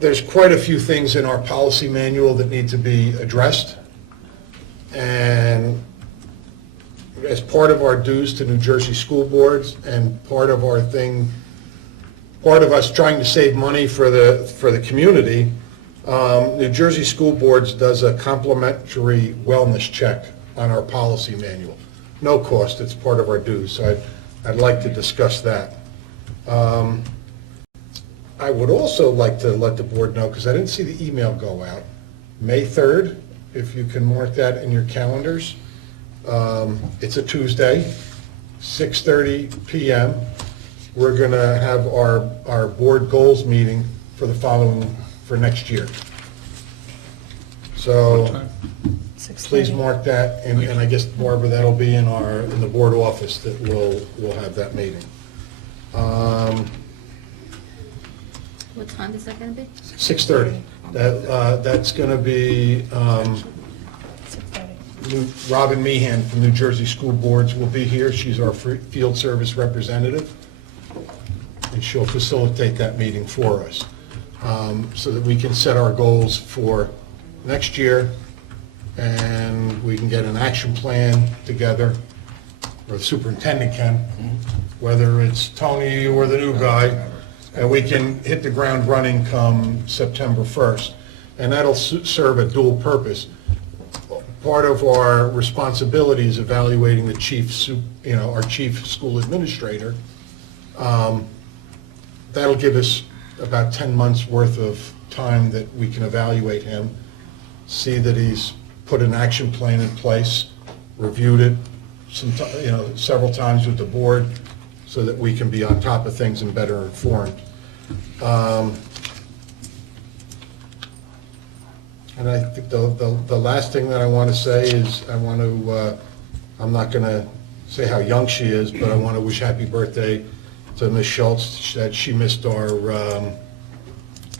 there's quite a few things in our policy manual that need to be addressed. And as part of our dues to New Jersey school boards and part of us trying to save money for the community, New Jersey school boards does a complimentary wellness check on our policy manual. No cost, it's part of our dues, so I'd like to discuss that. I would also like to let the board know, because I didn't see the email go out, May 3rd, if you can mark that in your calendars. It's a Tuesday, 6:30 p.m. We're going to have our board goals meeting for next year. So please mark that, and I guess, Barbara, that'll be in the board office that we'll have that meeting. What time is that going to be? 6:30. That's going to be, Robin Meehan from New Jersey School Boards will be here. She's our field service representative, and she'll facilitate that meeting for us. so that we can set our goals for next year, and we can get an action plan together, or the superintendent can, whether it's Tony or the new guy, and we can hit the ground running come September 1st. And that'll serve a dual purpose. Part of our responsibility is evaluating the our chief school administrator. That'll give us about 10 months' worth of time that we can evaluate him, see that he's put an action plan in place, reviewed it several times with the board, so that we can be on top of things and better informed. And I think the last thing that I want to say is I'm not going to say how young she is, but I want to wish happy birthday to Ms. Schultz, that she missed our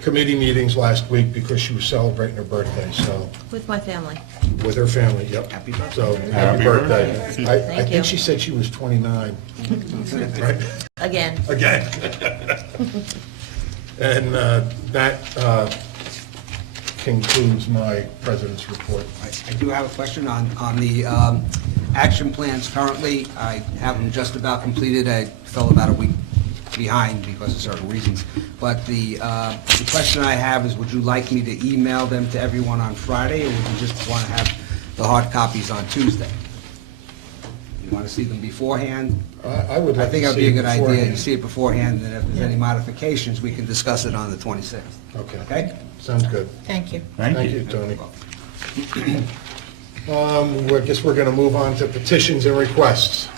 committee meetings last week because she was celebrating her birthday, so, With my family. with her family, yep. Happy birthday. So, happy birthday. I Thank you. think she said she was 29, right? Again. Again. And that concludes my president's report. I do have a question on the action plans currently. I have them just about completed. I fell about a week behind because of certain reasons. But the question I have is, would you like me to email them to everyone on Friday, or would you just want to have the hard copies on Tuesday? You want to see them beforehand? I would I like think to it would be see a it good idea. beforehand. You see it beforehand, and if there's any modifications, we can discuss it on the 26th. Okay, Okay? sounds good. Thank you. Thank you, Tony. I guess we're going to move on to petitions and requests.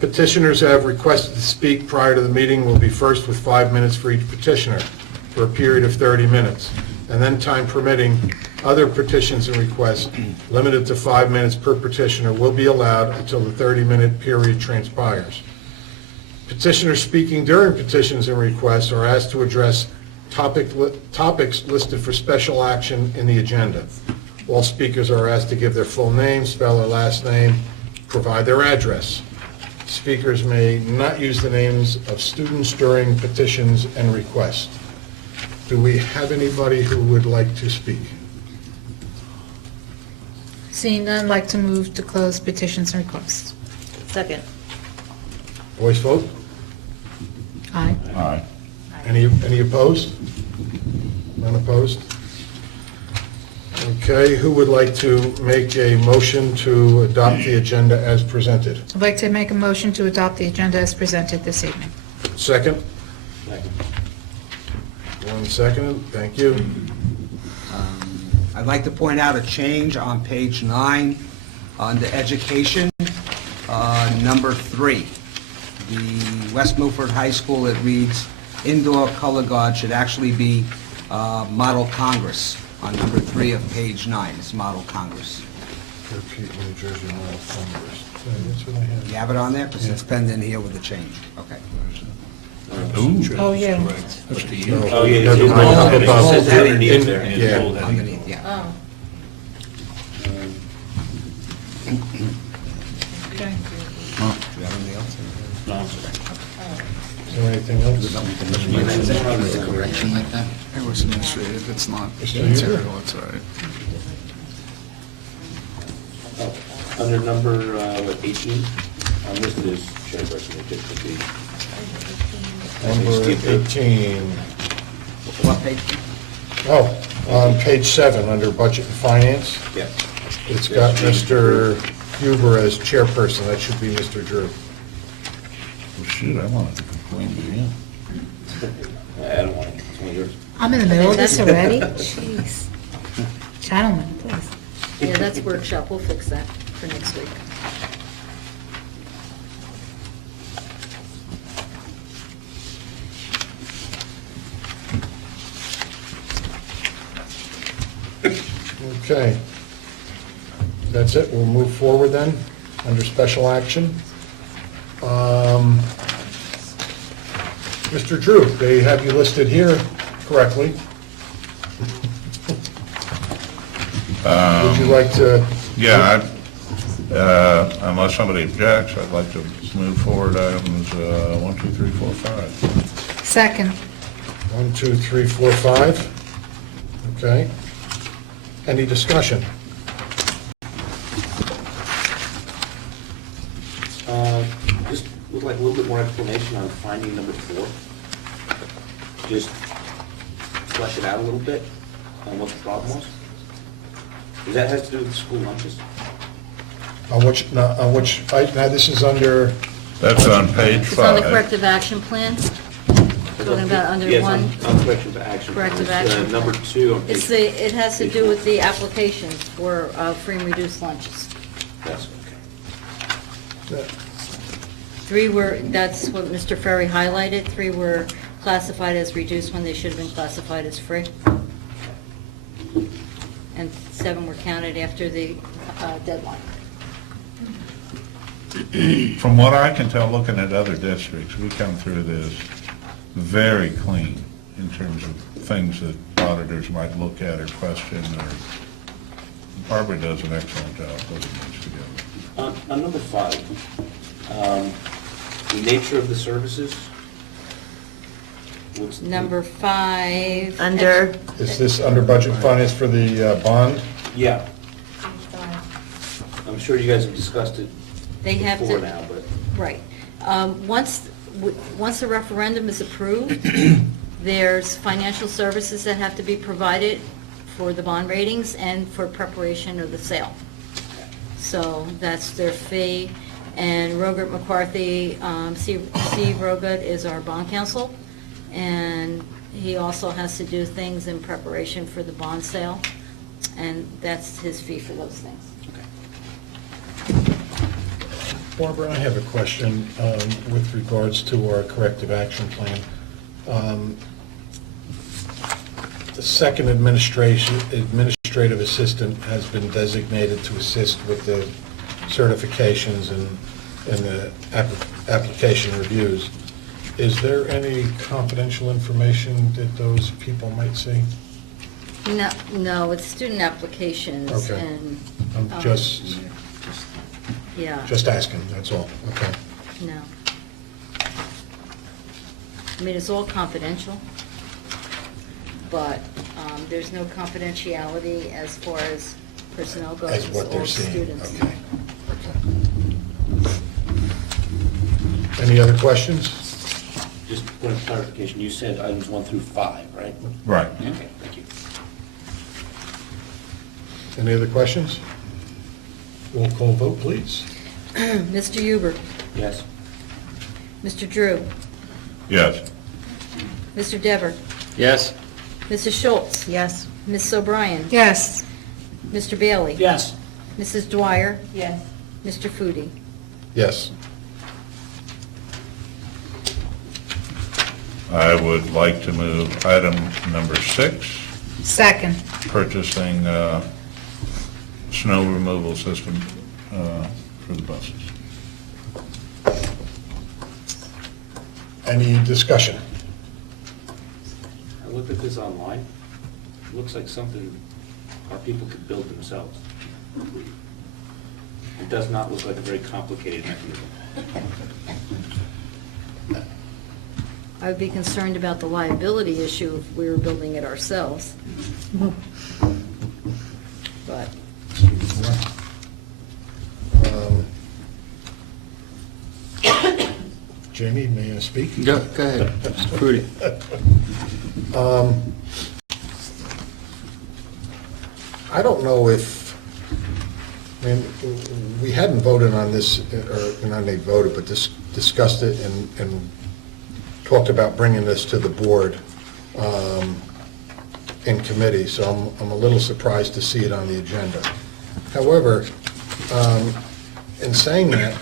Petitioners have requested to speak prior to the meeting will be first with 5 minutes for each petitioner for a period of 30 minutes, and then time permitting, other petitions and requests limited to 5 minutes per petitioner will be allowed until the 30-minute period transpires. Petitioners speaking during petitions and requests are asked to address topics listed for special action in the agenda. All speakers are asked to give their full name, spell their last name, provide their address. Speakers may not use the names of students during petitions and requests. Do we have anybody who would like to speak? Seeing none, I'd like to move to close petitions and requests. Second. Voice vote? Aye. Aye. Any opposed? None opposed? Okay, who would like to make a motion to adopt the agenda as presented? I'd like to make a motion to adopt the agenda as presented this evening. Second? One second, thank you. I'd like to point out a change on page 9 on the education, number 3. The West Milford High School, it reads, indoor color guard should actually be Model Congress on number 3 of page 9. It's Model Congress. New Jersey Model Congress. That's what I have. You have it on there? Because it's penned in here with the change. Okay. Oh, yeah. Oh, yeah. Never mind, up above. It says underneath there. Yeah. Underneath, yeah. Oh. Okay. Do you have anything else? Is there anything else? a correction like that? It was administrative, it's not Mr. material, it's all right. Under number, 18, I'm listed as chairperson, it just could be. Number 18. What page? Oh, on page 7, under Budget and Finance, Yeah. it's got Mr. Huber as chairperson. That should be Mr. Drew. Well, shoot, I wanted to complain to you. I don't want it, it's one of yours. I'm in the middle of this already? Jeez. Gentlemen, please. Yeah, that's workshop, we'll fix that for next week. Okay. That's it. We'll move forward then, under special action. Mr. Drew, they have you listed here correctly. Would you like to? Yeah, unless somebody objects, I'd like to move forward items 1, 2, 3, 4, 5. Second. 1, 2, 3, 4, 5. Okay. Any discussion? Just would like a little bit more explanation on finding number 4. Just flesh it out a little bit on what the problem was. Because that has to do with the school lunches. Now, this is under, That's on page It's on the 5. corrective action plan. Talking about under Yes, one. on corrective action. Corrective It's, action. Number 2 on It's page. it has to do with the applications for free and reduced lunches. That's okay. 3 were, that's what Mr. Ferry highlighted, 3 were classified as reduced when they should have been classified as free. And 7 were counted after the deadline. From what I can tell, looking at other districts, we come through this very clean in terms of things that auditors might look at or question, or Barbara does an excellent job putting things together. On number 5, the nature of the services. What's the- Number 5. Under, is this under budget finance for the bond? Yeah. I'm sure you guys have discussed it They have before to, now, but. right. Once the referendum is approved, there's financial services that have to be provided for the bond ratings and for preparation of the sale. So that's their fee. And Rogert McCarthy, Steve Rogert is our bond counsel, and he also has to do things in preparation for the bond sale, and that's his fee for those things. Barbara, I have a question with regards to our corrective action plan. The second administrative assistant has been designated to assist with the certifications and the application reviews. Is there any confidential information that those people might see? No, it's student applications Okay. and. I'm just Yeah, asking, that's all. Okay. no. I mean, it's all confidential, but there's no confidentiality as far as personnel goes. As It's what they're all seeing, students. okay. Any other questions? Just point of clarification, you said items 1 through 5, right? Right. Okay, thank you. Any other questions? Roll call vote, please. Mr. Huber, Yes. Mr. Drew, Yes. Mr. Dever, Yes? Mrs. Schultz, yes. Ms. O'Brien, Yes. Mr. Bailey. Yes. Mrs. Dwyer, Yes. Mr. Foodie. Yes. I would like to move item number 6, Second. purchasing snow removal system for the buses. Any discussion? I looked at this online. It looks like something our people could build themselves. It does not look like a very complicated mechanism. I would be concerned about the liability issue if we were building it ourselves. But, Jamie, may I speak? Go ahead, Mr. Foodie. I don't know if, I mean, we hadn't voted on this, or not they voted, but discussed it and talked about bringing this to the board in committee, so I'm a little surprised to see it on the agenda. However, in saying that,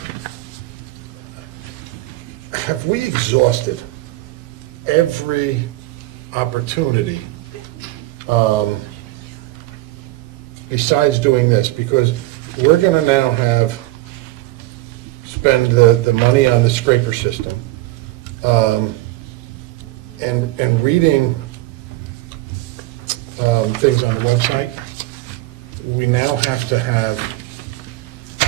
have we exhausted every opportunity besides doing this? Because we're going to now spend the money on the scraper system, and reading things on the website, we now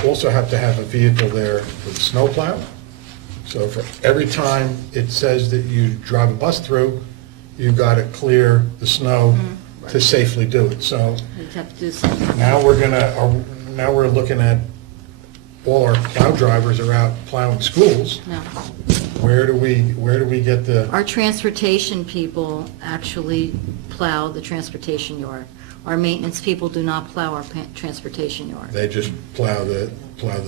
also have to have a vehicle there with a snowplow. So for every time it says that you drive a bus through, you've got to clear the snow to safely do it. So We'd have to do something. now now we're looking at all our plow drivers are out plowing schools. No. Where do we get the, Our transportation people actually plow the transportation yard. Our maintenance people do not plow our transportation yard. they just plow the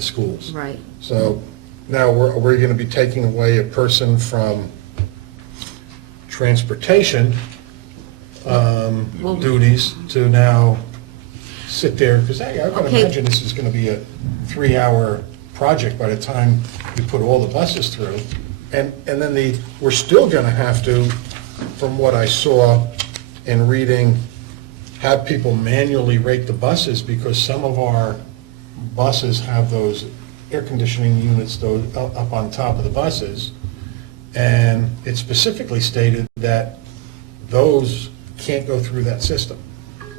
schools? Right. So now we're going to be taking away a person from transportation duties to now sit there, because I can Okay. imagine this is going to be a 3-hour project by the time you put all the buses through. And then we're still going to have to, from what I saw in reading, have people manually rate the buses, because some of our buses have those air conditioning units up on top of the buses, and it's specifically stated that those can't go through that system.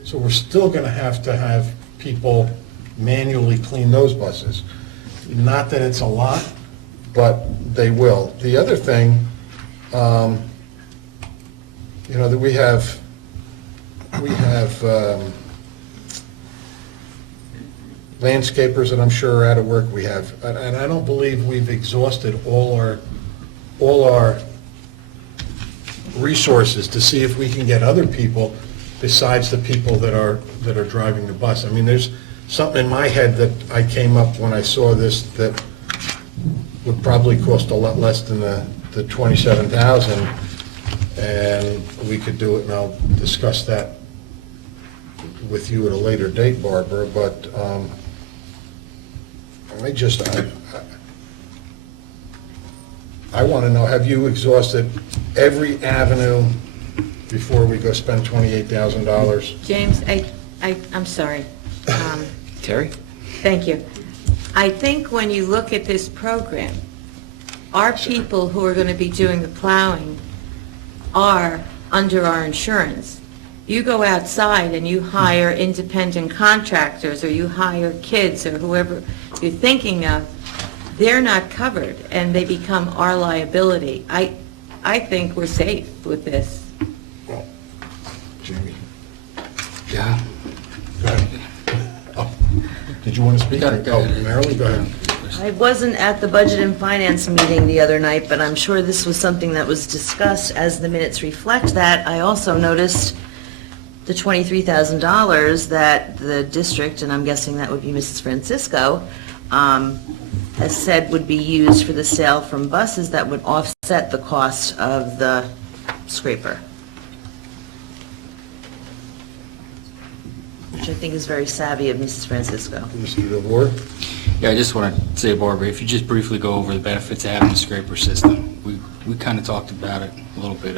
So we're still going to have people manually clean those buses. Not that it's a lot, but they will. The other thing, that we have landscapers that I'm sure are out of work. We have, and I don't believe we've exhausted all our resources to see if we can get other people besides the people that are driving the bus. I mean, there's something in my head that I came up when I saw this that would probably cost a lot less than the 27,000, and we could do it, and I'll discuss that with you at a later date, Barbara, but I want to know, have you exhausted every avenue before we go spend $28,000? James, I'm sorry. Terry? Thank you. I think when you look at this program, our people who are going to be doing the plowing are under our insurance. You go outside and you hire independent contractors, or you hire kids, or whoever you're thinking of, they're not covered, and they become our liability. I think we're safe with this. Jamie, Yeah. go ahead. Oh, did you want to speak? Go ahead. Marilyn, go ahead. I wasn't at the Budget and Finance meeting the other night, but I'm sure this was something that was discussed, as the minutes reflect that. I also noticed the $23,000 that the district, and I'm guessing that would be Mrs. Francisco, has said would be used for the sale from buses that would offset the cost of the scraper, which I think is very savvy of Mrs. Francisco. Mr. DeVore? Yeah, I just want to say, Barbara, if you just briefly go over the benefits of having the scraper system. We kind of talked about it a little bit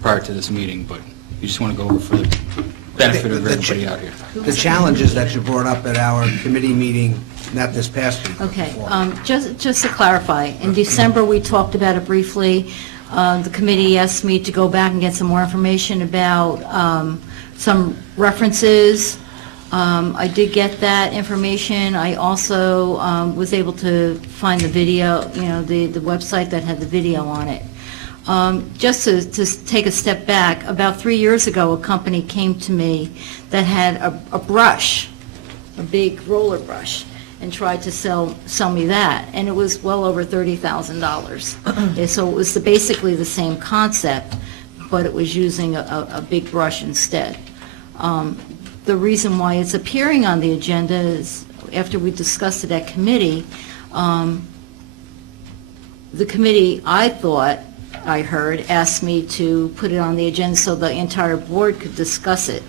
prior to this meeting, but you just want to go over for the benefit of everybody out here. The challenges that you brought up at our committee meeting, not this past week. but Okay, before. just to clarify, in December, we talked about it briefly. The committee asked me to go back and get some more information about some references. I did get that information. I also was able to find the video, the website that had the video on it. Just to take a step back, about 3 years ago, a company came to me that had a brush, a big roller brush, and tried to sell me that, and it was well over $30,000. So it was basically the same concept, but it was using a big brush instead. The reason why it's appearing on the agenda is, after we discussed it at committee, the committee, I thought, I heard, asked me to put it on the agenda so the entire board could discuss it,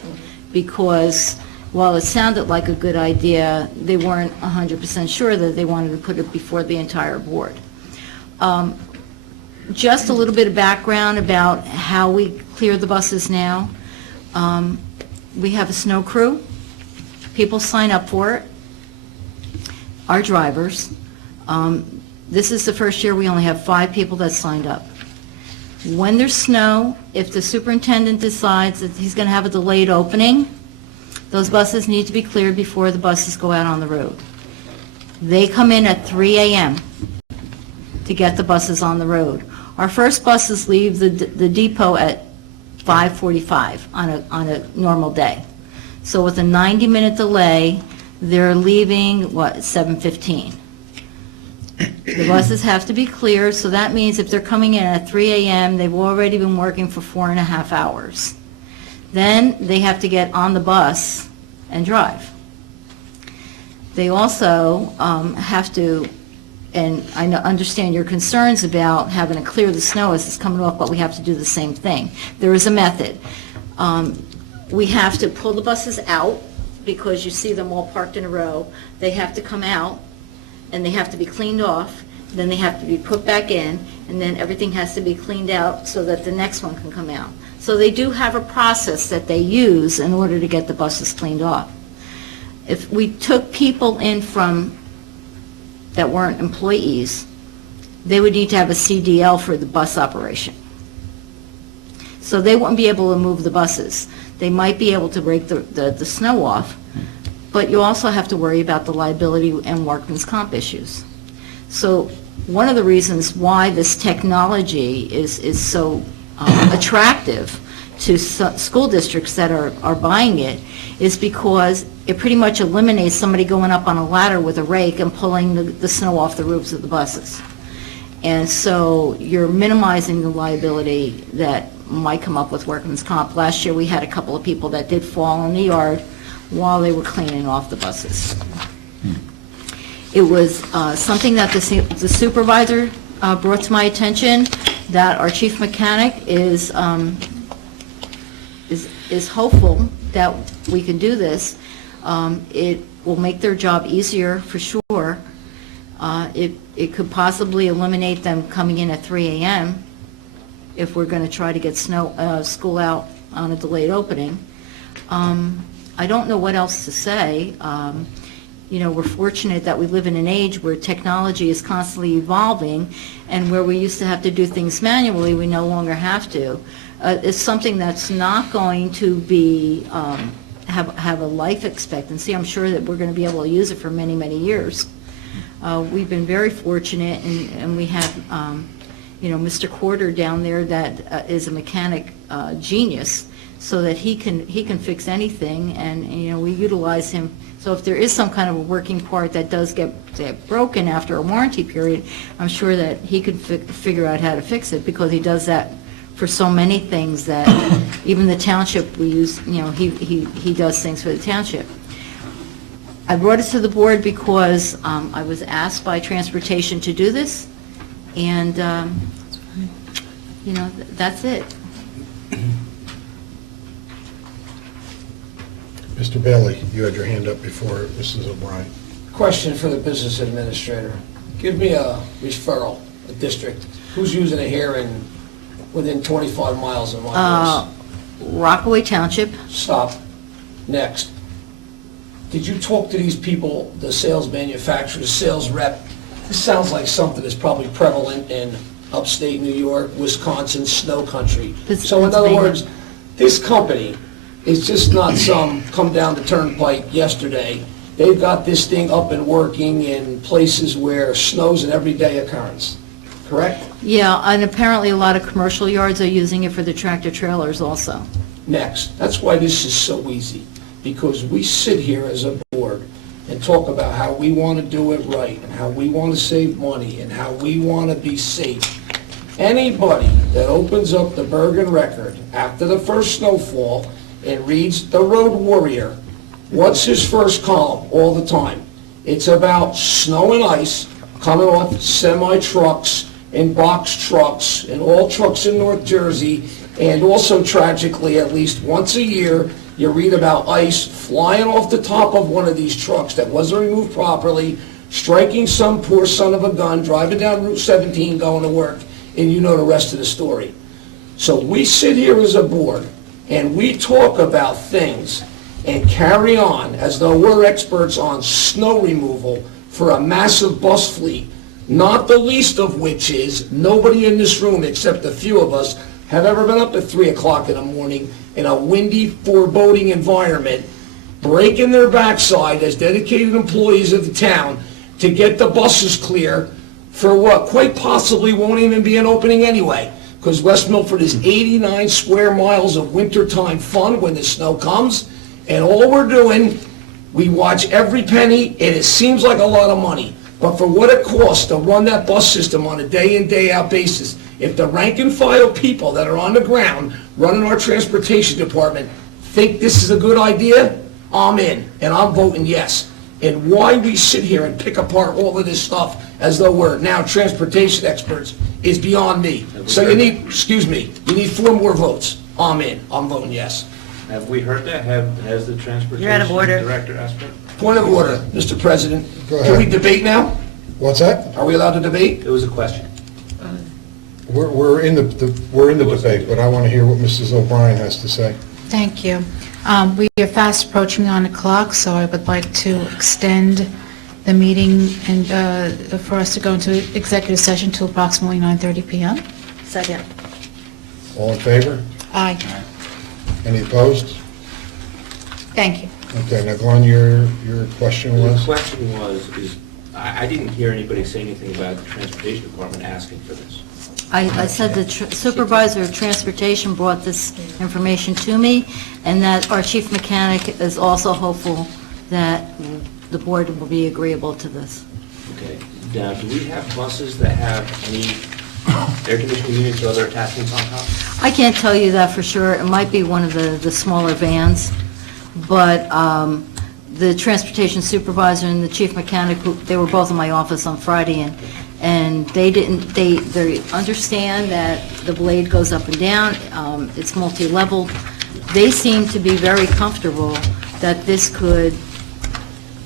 because while it sounded like a good idea, they weren't 100% sure that they wanted to put it before the entire board. Just a little bit of background about how we clear the buses now. We have a snow crew. People sign up for it. Our drivers. This is the first year we only have 5 people that signed up. When there's snow, if the superintendent decides that he's going to have a delayed opening, those buses need to be cleared before the buses go out on the road. They come in at 3 a.m. to get the buses on the road. Our first buses leave the depot at 5:45 on a normal day. So with a 90-minute delay, they're leaving, 7:15. The buses have to be cleared, so that means if they're coming in at 3 a.m., they've already been working for 4.5 hours. Then they have to get on the bus and drive. They also have to, and I understand your concerns about having to clear the snow as it's coming off, but we have to do the same thing. There is a method. We have to pull the buses out, because you see them all parked in a row. They have to come out, and they have to be cleaned off, then they have to be put back in, and then everything has to be cleaned out so that the next one can come out. So they do have a process that they use in order to get the buses cleaned off. If we took people in that weren't employees, they would need to have a CDL for the bus operation. So they wouldn't be able to move the buses. They might be able to break the snow off, but you also have to worry about the liability and workman's comp issues. So one of the reasons why this technology is so attractive to school districts that are buying it is because it pretty much eliminates somebody going up on a ladder with a rake and pulling the snow off the roofs of the buses. And so you're minimizing the liability that might come up with workman's comp. Last year, we had a couple of people that did fall in the yard while they were cleaning off the buses. It was something that the supervisor brought to my attention, that our chief mechanic is hopeful that we can do this. It will make their job easier for sure. It could possibly eliminate them coming in at 3 a.m. if we're going to try to get school out on a delayed opening. I don't know what else to say. We're fortunate that we live in an age where technology is constantly evolving, and where we used to have to do things manually, we no longer have to. It's something that's not going to be have a life expectancy. I'm sure that we're going to be able to use it for many, many years. We've been very fortunate, and we have, Mr. Quarter down there that is a mechanic genius, so that he can fix anything, and we utilize him. So if there is some kind of a working part that does get broken after a warranty period, I'm sure that he could figure out how to fix it, because he does that for so many things that even the township we use, he does things for the township. I brought it to the board because I was asked by Transportation to do this, and, that's it. Mr. Bailey, you had your hand up before Mrs. O'Brien. Question for the business administrator. Give me a referral, a district. Who's using it here and within 25 miles of my house? Rockaway Township. Stop. Next. Did you talk to these people, the sales manufacturers, sales rep? This sounds like something that's probably prevalent in upstate New York, Wisconsin, snow country. So in other words, this company is just not some come down the turnpike yesterday. They've got this thing up and working in places where snow's an everyday occurrence, correct? Yeah, and apparently a lot of commercial yards are using it for the tractor trailers also. Next. That's why this is so easy, because we sit here as a board and talk about how we want to do it right, and how we want to save money, and how we want to be safe. Anybody that opens up the Bergen Record after the first snowfall and reads the Road Warrior, what's his first column all the time? It's about snow and ice coming off semi-trucks and box trucks and all trucks in North Jersey, and also tragically, at least once a year, you read about ice flying off the top of one of these trucks that wasn't removed properly, striking some poor son of a gun, driving down Route 17 going to work, and you know the rest of the story. So we sit here as a board, and we talk about things and carry on as though we're experts on snow removal for a massive bus fleet, not the least of which is nobody in this room except a few of us have ever been up at 3 o'clock in the morning in a windy, foreboding environment, breaking their backside as dedicated employees of the town to get the buses clear for what quite possibly won't even be an opening anyway. because West Milford is 89 square miles of wintertime fun when the snow comes, and all we're doing, we watch every penny, and it seems like a lot of money. But for what it costs to run that bus system on a day-in, day-out basis, if the rank and file people that are on the ground running our transportation department think this is a good idea, I'm in, and I'm voting yes. And why we sit here and pick apart all of this stuff as though we're now transportation experts is beyond me. So you need, you need 4 more votes. I'm in, I'm voting yes. Have we heard that? Has the transportation You're out of order. director asked for it? Point of order, Mr. President. Go Can we ahead. debate now? What's that? Are we allowed to debate? It was a question. We're in the debate, but I want to hear what Mrs. O'Brien has to say. Thank you. We are fast approaching the 9 o'clock, so I would like to extend the meeting and for us to go into executive session till approximately 9:30 p.m. Second. All in favor? Aye. Any opposed? Thank you. Okay, now Glenn, your question The was? question was, I didn't hear anybody say anything about the transportation department asking for this. I said the supervisor of transportation brought this information to me, and that our chief mechanic is also hopeful that the board will be agreeable to this. Okay. Now, do we have buses that have any air conditioning units or other attachments on top? I can't tell you that for sure. It might be one of the smaller vans, but the transportation supervisor and the chief mechanic, they were both in my office on Friday, and they understand that the blade goes up and down, it's multi-level. They seem to be very comfortable that this could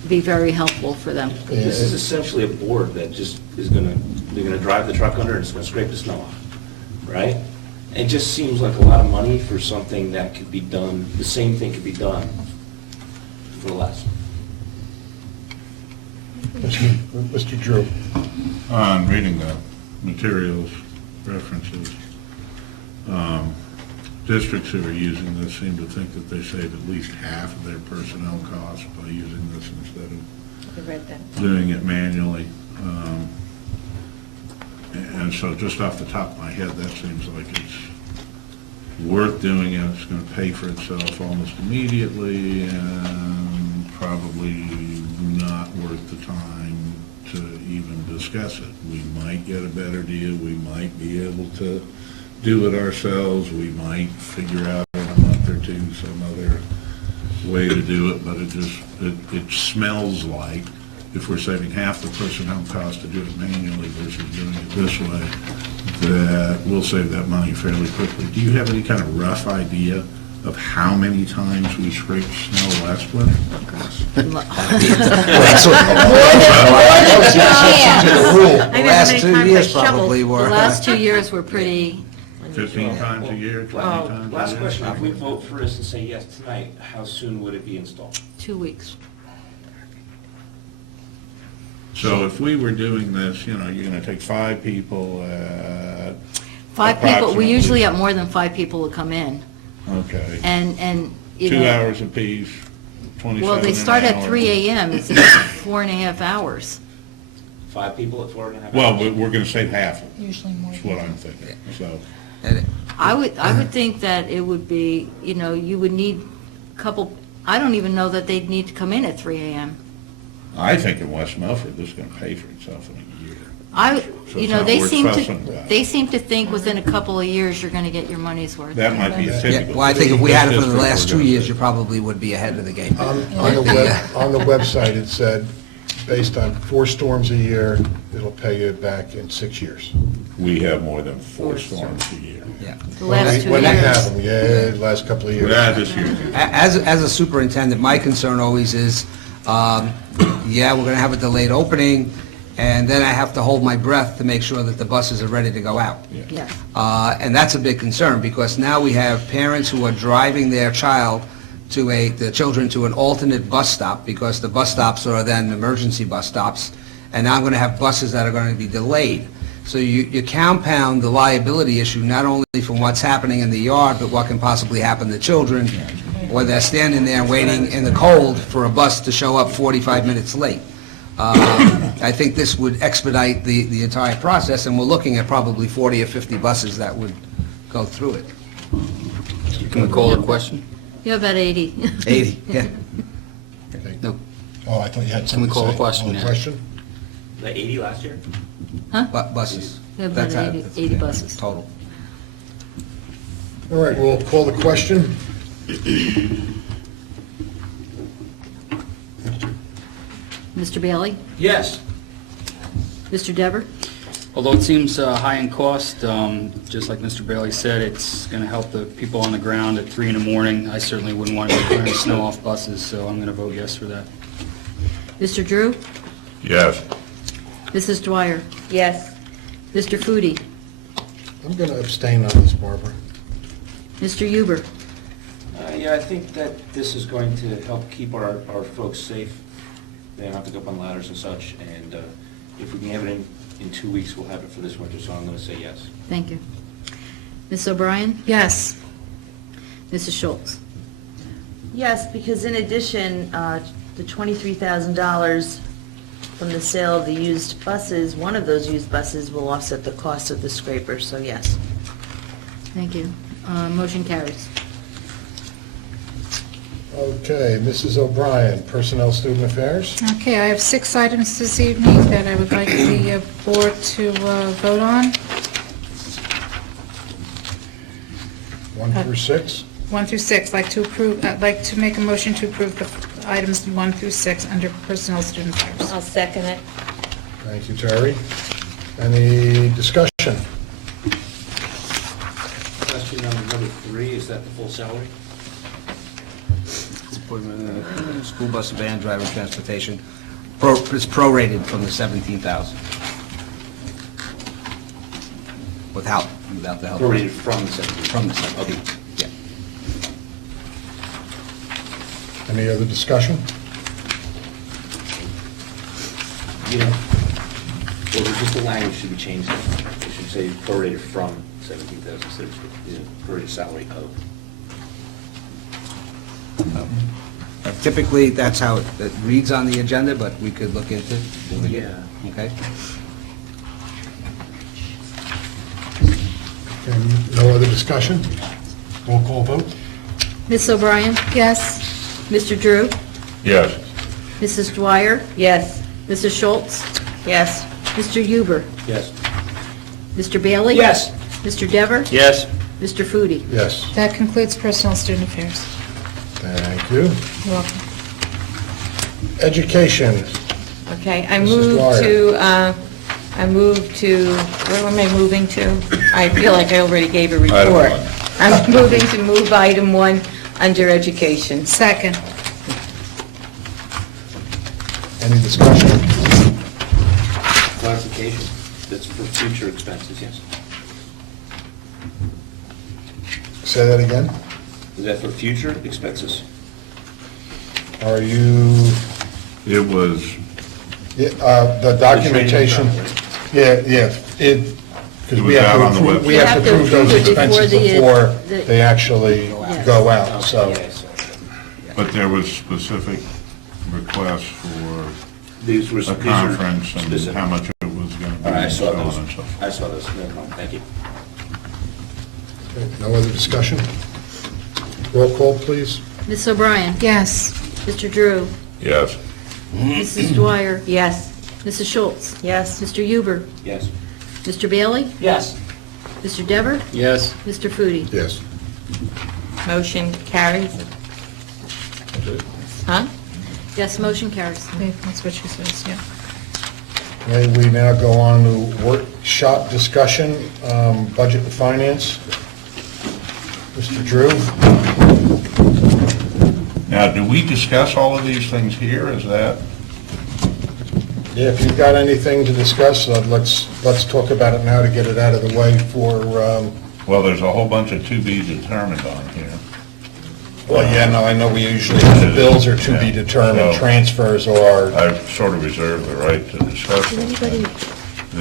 be very helpful for them. This is essentially a board that just is they're gonna drive the truck under and it's gonna scrape the snow off, right? It just seems like a lot of money for something that could be done, the same thing could be done for less. Mr. Drew? On reading the materials, references, districts who are using this seem to think that they save at least half of their personnel costs by using this instead of I read that. doing it manually. And so just off the top of my head, that seems like it's worth doing it. It's going to pay for itself almost immediately and probably not worth the time to even discuss it. We might get a better deal. We might be able to do it ourselves. We might figure out in a month or two some other way to do it, but it smells like if we're saving half the personnel cost to do it manually versus doing it this way, that we'll save that money fairly quickly. Do you have any kind of rough idea of how many times we scraped snow last winter? The last 2 years probably The were. last 2 years were pretty, 15 times a year, 20 times a year? Last question, if we vote for this and say yes tonight, how soon would it be installed? 2 weeks. So if we were doing this, you're going to take 5 people, 5 people, we approximately. usually have more than 5 people who come in, okay, and, you 2 know. hours apiece, 27 Well, they an start at hour. 3 a.m., it's 4.5 hours. 5 people at 4.5 hours? Well, we're going to save half of it, Usually more. is what I'm thinking, so. I would think that it would be, you know, you would need a couple, I don't even know that they'd need to come in at 3 a.m. I think in West Milford, this is going to pay for itself in a year. So You it's know, not they worth seem fussing to, about. they seem to think within a couple of years, you're going to get your money's worth. That might be a Yeah, typical. well, I think if we had it for the district last we're 2 gonna years, do. you probably would be ahead of the game. On the website, it said, based on 4 storms a year, it'll pay you back in 6 years. We have more than 4 storms a year. Yeah. The last 2 When they have years. them, yeah, the last couple of years. Yeah, this year. As a superintendent, my concern always is, yeah, we're going to have a delayed opening, and then I have to hold my breath to make sure that the buses are ready to go out. Yeah. And that's a big concern, because now we have parents who are driving their child the children to an alternate bus stop, because the bus stops are then emergency bus stops, and now I'm going to have buses that are going to be delayed. So you compound the liability issue, not only from what's happening in the yard, but what can possibly happen to children, or they're standing there waiting in the cold for a bus to show up 45 minutes late. I think this would expedite the entire process, and we're looking at probably 40 or 50 buses that would go through it. Can we call the question? You have about 80. 80, yeah. No, Oh, I thought you had Can something we to call say. the question On now? question? The 80 last year? buses. You have about That's 80 buses. Total. All right, we'll call the question. Mr. Bailey? Yes. Mr. Dever? Although it seems high in cost, just like Mr. Bailey said, it's going to help the people on the ground at 3 in the morning. I certainly wouldn't want to be clearing snow off buses, so I'm going to vote yes for that. Mr. Drew? Yes. Mrs. Dwyer? Yes. Mr. Foodie? I'm going to abstain on this, Barbara. Mr. Huber? Yeah, I think that this is going to help keep our folks safe. They don't have to go up on ladders and such, and if we can have it in 2 weeks, we'll have it for this winter, so I'm going to say yes. Thank you. Ms. O'Brien? Yes. Mrs. Schultz? Yes, because in addition, the $23,000 from the sale of the used buses, one of those used buses will offset the cost of the scraper, so yes. Thank you. Motion carries. Okay, Mrs. O'Brien, Personnel Student Affairs. Okay, I have 6 items this evening that I would like the board to vote on. 1 through 6. 1 through 6, I'd like to make a motion to approve the items 1 through 6 under Personnel Student Affairs. I'll second it. Thank you, Terry. Any discussion? Question number 3, is that the full salary? School bus, van, driver, transportation, it's prorated from the 17,000. Without the help. Prorated from the 17. From the 17, Okay. yeah. Any other discussion? You know, well, just the language should be changed. It should say prorated from 17,000 instead of prorated salary of. Typically, that's how it reads on the agenda, but we could look into it. Yeah. Okay? And no other discussion? Roll call vote? Ms. O'Brien? Yes. Mr. Drew? Yes. Mrs. Dwyer? Yes. Mrs. Schultz? Yes. Mr. Huber? Yes. Mr. Bailey? Yes. Mr. Dever? Yes. Mr. Foodie? Yes. That concludes Personnel Student Affairs. Thank you. You're welcome. Education. Okay, I Mrs. Dwyer. move to, where am I moving to? I feel like I already gave a Item report. 1. I'm moving to move item 1 under education. Second. Any discussion? Clarification, that's for future expenses, yes. Say that again? Is that for future expenses? Are you, It was, the documentation? Yeah, It because was out on the website. we have to approve those expenses before they actually go out, so. Yes. but there was specific requests for These were a conference and specific. how much it was going to be. All right, I and saw so on those. and so forth. I saw those, never mind, thank you. Okay, no other discussion? Roll call, please. Ms. O'Brien? Yes. Mr. Drew? Yes. Mrs. Dwyer? Yes. Mrs. Schultz? Yes. Mr. Huber? Yes. Mr. Bailey? Yes. Mr. Dever? Yes. Mr. Foodie? Yes. Motion carries. Huh? Yes, motion carries. Okay, that's what she says, yeah. May we now go on to workshop discussion, budget and finance. Mr. Drew? Now, do we discuss all of these things here? Is that? Yeah, if you've got anything to discuss, let's talk about it now to get it out of the way for, Well, there's a whole bunch of to be determined on here. well, yeah, no, I know we usually, the bills are to be determined, So- transfers are, I've sort of reserved the right to discuss those things.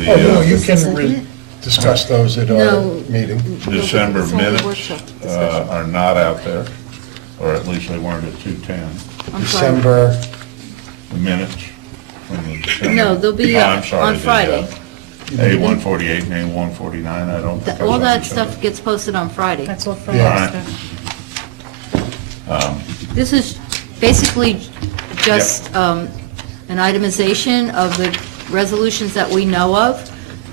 oh, no, you Is this can a second? discuss those at our No. meeting. December It's only minutes workshop discussion. are not out there, or at least they weren't at 2:10. I'm sorry. December, The minutes. When the December- No, they'll be I'm sorry, on Friday. A148 and A149, I don't think those All are that December. stuff gets posted on Friday. That's all from Yeah. This is basically just an itemization of the resolutions that we know of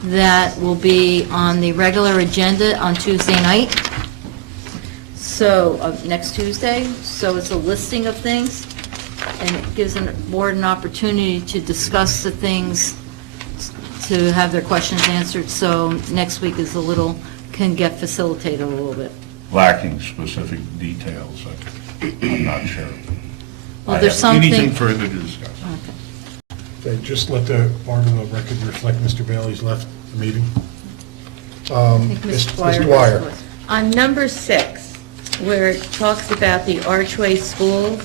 that will be on the regular agenda on Tuesday night. So, next Tuesday, so it's a listing of things, and it gives the board an opportunity to discuss the things, to have their questions answered, so next week is can get facilitated a little bit. Lacking specific details, I'm not sure. Well, I there's have Anything something- further to discuss? Okay, just let the Barb of the record reflect Mr. Bailey's left the meeting. think Ms. Mr. Dwyer has Dwyer. the- On number 6, where it talks about the Archway schools,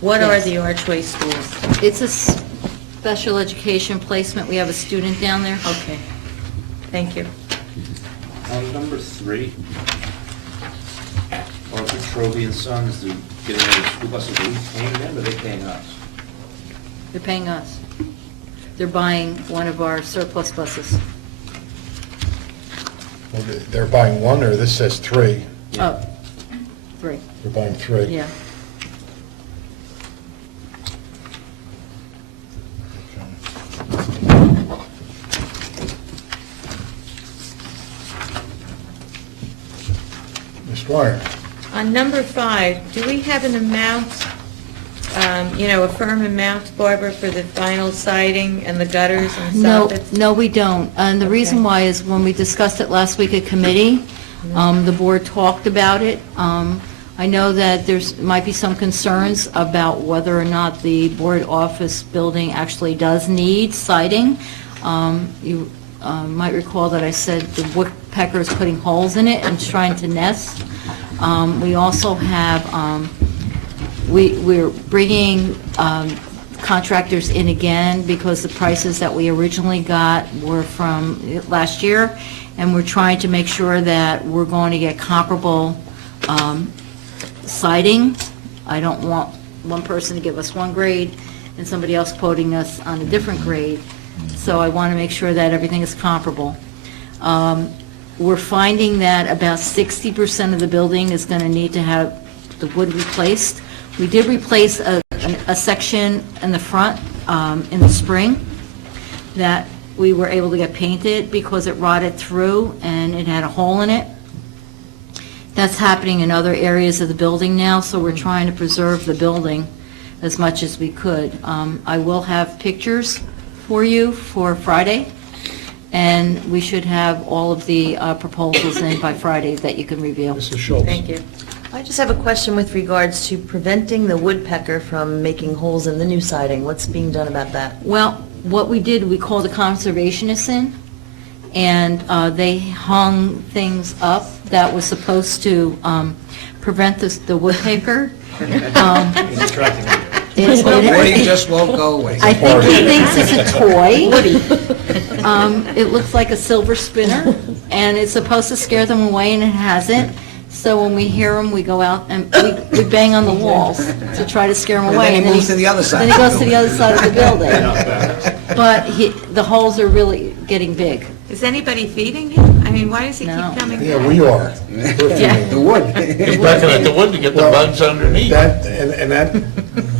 what are Yes. the Archway schools? It's a special education placement. We have a student down there. Okay, thank you. On number 3, Arthur Trovey and Sons, they're getting rid of school buses, are we paying them or are they paying us? They're paying us. They're buying one of our surplus buses. Well, they're buying one, or this says 3? Oh, 3, They're buying 3. yeah. Ms. Dwyer. On number 5, do we have an amount, a firm amount, Barbara, for the final siding and the gutters and No, soffits? no, we don't. And the reason Okay. why is when we discussed it last week at committee, the board talked about it. I know that might be some concerns about whether or not the board office building actually does need siding. You might recall that I said the woodpecker is putting holes in it and trying to nest. We also have, we're bringing contractors in again because the prices that we originally got were from last year, and we're trying to make sure that we're going to get comparable siding. I don't want one person to give us one grade and somebody else quoting us on a different grade, so I want to make sure that everything is comparable. We're finding that about 60% of the building is going to need to have the wood replaced. We did replace a section in the front in the spring that we were able to get painted because it rotted through and it had a hole in it. That's happening in other areas of the building now, so we're trying to preserve the building as much as we could. I will have pictures for you for Friday, and we should have all of the proposals in by Friday that you can review. Mrs. Schultz. Thank you. I just have a question with regards to preventing the woodpecker from making holes in the new siding. What's being done about that? Well, what we did, we called a conservationist in, and they hung things up that was supposed to prevent the woodpecker. Woody just won't go away. I think he thinks it's a toy. It looks like a silver spinner, and it's supposed to scare them away, and it hasn't. So when we hear them, we go out and we bang on the walls to try to scare them And away. then he moves to the other side. Then he goes to the other side of the building. But the holes are really getting big. Is anybody feeding him? I mean, why does he keep No. coming Yeah, back? we are. The wood. He's backing at the wood to get the bugs underneath. That,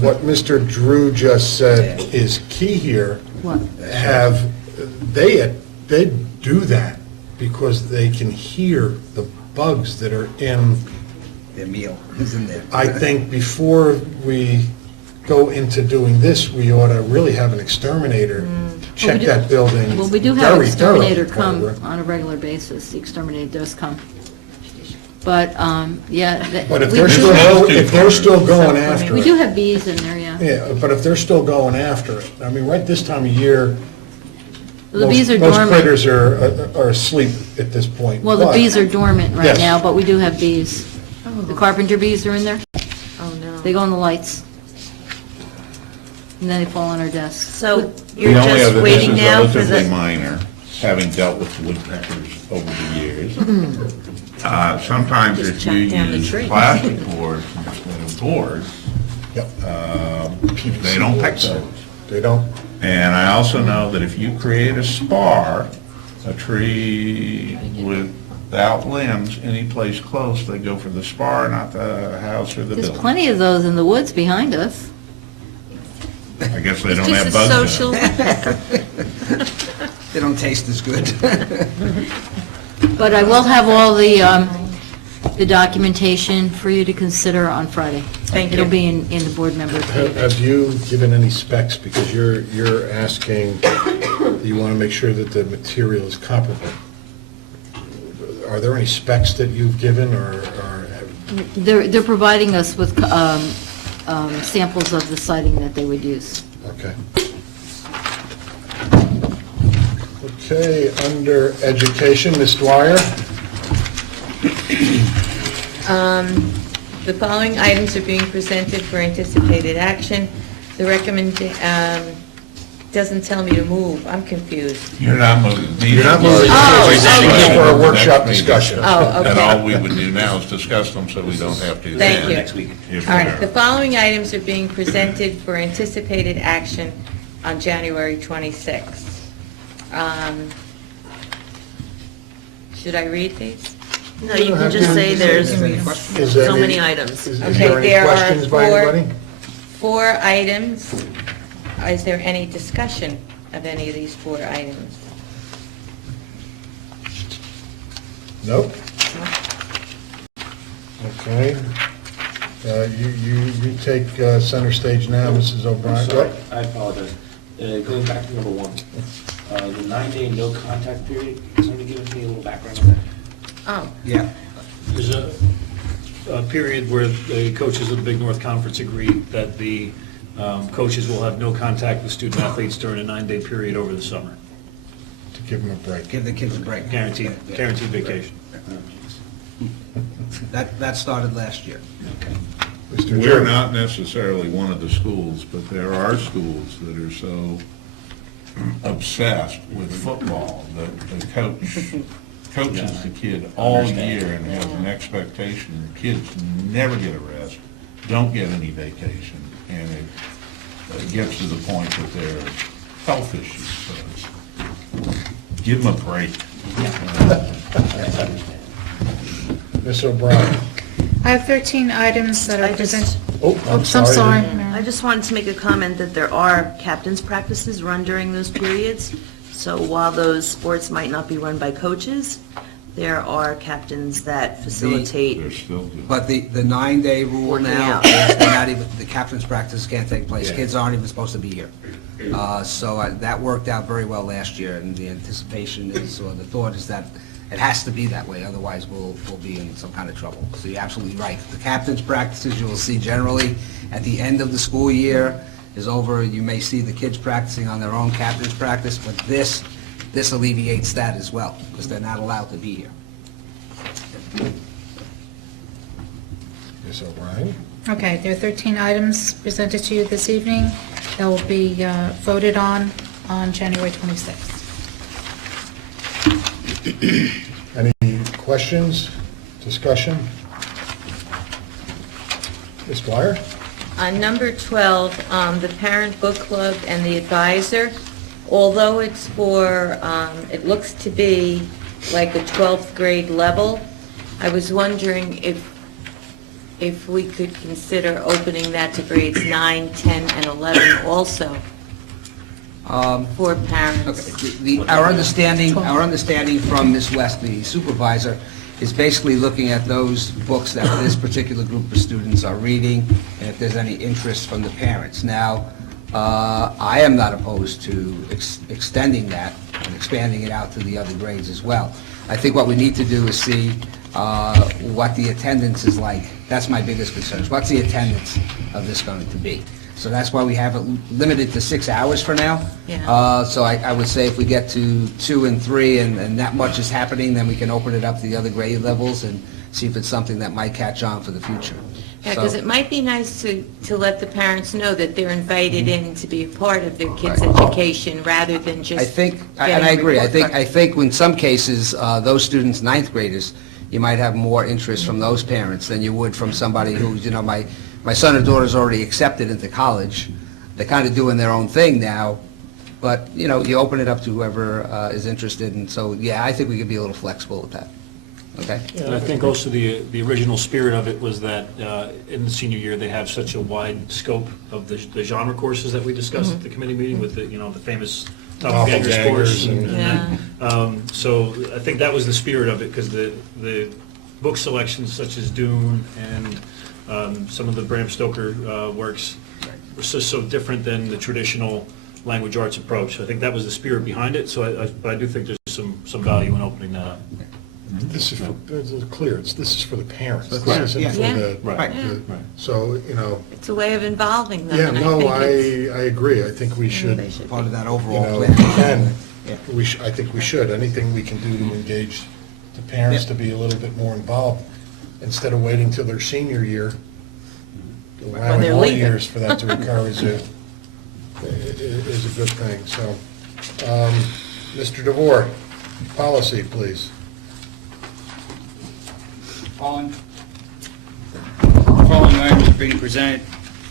what Mr. Drew just said is key here. What? They do that because they can hear the bugs that are in. The meal is in there. I think before we go into doing this, we ought to really have an exterminator check that building. Well, we do have an very thoroughly, exterminator come Barbara. on a regular basis. The exterminator does come. But, yeah. But if we they're do still, have- if they're still going after We it. do have bees in there, yeah. Yeah, but if they're still going after it, I mean, right this time of year, The bees are most dormant. critters are asleep at this point. Well, the But- bees are dormant right Yes. now, but we do have bees. The carpenter bees are in there. Oh, no. They go on the lights. And then they fall on our desks. So The you're only just other, waiting this is now for relatively the... minor, having dealt with woodpeckers over the years. Sometimes if you chop down the use tree. plastic boards instead of boards, Yep. they don't peck those. They don't? And I also know that if you create a spar, a tree without limbs, any place close, they go for the spar, not the house or the There's building. plenty of those in the woods behind us. I guess they don't It's have just a bugs social. in it. They don't taste as good. But I will have all the documentation for you to consider on Friday. Thank you. It'll be in the board member packet. Have you given any specs, because you're asking, you want to make sure that the material is comparable? Are there any specs that you've given, or They're providing us with samples of the siding that they would use. okay. Okay, under education, Ms. Dwyer? The following items are being presented for anticipated action. The doesn't tell me to move. I'm confused. You're not moving. You're not moving. Oh, For a workshop discussion. Oh, okay. And all we would do now is discuss them, so we don't have to. Thank you. Next week. If All right, we're- the following items are being presented for anticipated action on January 26th. Should I read these? No, you can just say there's Is there so any- many items. Is Okay, there any there are questions by anybody? four items. Is there any discussion of any of these four items? Nope. Okay. You take center stage now, Mrs. O'Brien. Sorry, I apologize. Going back to number one, the 9-day no contact period, can somebody give me a little background on that? Oh, Yeah. There's a period where the coaches of the Big North Conference agreed that the coaches will have no contact with student athletes during a 9-day period over the summer. To give them a break. Give the kids a break. Guaranteed vacation. That started last year. Mr. We're Joe? not necessarily one of the schools, but there are schools that are so obsessed with football that the coach coaches the kid all year and has an expectation the kids never get a rest, don't get any vacation, and it gets to the point that there are health issues. So give them a break. Ms. O'Brien? I have 13 items that I are just- presented. Oh, I'm I'm sorry. sorry. I just wanted to make a comment that there are captain's practices run during those periods. So while those sports might not be run by coaches, there are captains that facilitate. They're still doing. But the 9-day rule Working now out. is they're not even, the captain's practice can't take place. Yeah. Kids aren't even supposed to be here. So that worked out very well last year, and the anticipation is, or the thought is that it has to be that way, otherwise we'll be in some kind of trouble. So you're absolutely right. The captain's practices you will see generally at the end of the school year is over. You may see the kids practicing on their own captain's practice, but this alleviates that as well, because they're not allowed to be here. Ms. O'Brien? Okay, there are 13 items presented to you this evening that will be voted on January 26th. Any questions, discussion? Ms. Dwyer? On number 12, the parent book club and the advisor, although it's for, it looks to be like a 12th grade level, I was wondering if we could consider opening that to grades 9, 10, and 11 also for parents. Okay, our understanding from Ms. West, the supervisor, is basically looking at those books that this particular group of students are reading, and if there's any interest from the parents. Now, I am not opposed to extending that and expanding it out to the other grades as well. I think what we need to do is see what the attendance is like. That's my biggest concern. What's the attendance of this going to be? So that's why we have it limited to 6 hours for now. Yeah. So I would say if we get to 2 and 3 and that much is happening, then we can open it up to the other grade levels and see if it's something that might catch on for the future. Yeah, because So- it might be nice to let the parents know that they're invited in to be a part of their kids' education rather than just I think, and getting I a agree, report I think in some cases, those students, ninth graders, you might have more interest from those parents than you would from somebody who, my son or daughter's already accepted into college, they're kind of doing their own thing now, but, you know, you open it up to whoever is interested, and so, yeah, I think we could be a little flexible with that, okay? And I think also the original spirit of it was that in the senior year, they have such a wide scope of the genre courses that we discussed at the committee meeting with the, you know, the famous doppelgangers course. So I think that was the spirit of it, because the book selections such as Dune and some of the Bram Stoker works were so different than the traditional language arts approach. I think that was the spirit behind it, so but I do think there's some value in opening that up. This is for, this is clear, this is for the parents. This Right. isn't for Yeah. the. Right. the- So, you know, It's a way of involving them. yeah, and no, think I it's- agree. I think we should, They should Part of that you overall know, plan. and I think we should. Anything we can do to engage the parents to be a little bit more involved, instead of waiting till their senior year, allowing they're more leaving. years for that to occur is a good thing, so. Mr. DeVore, policy, please. Following items are being presented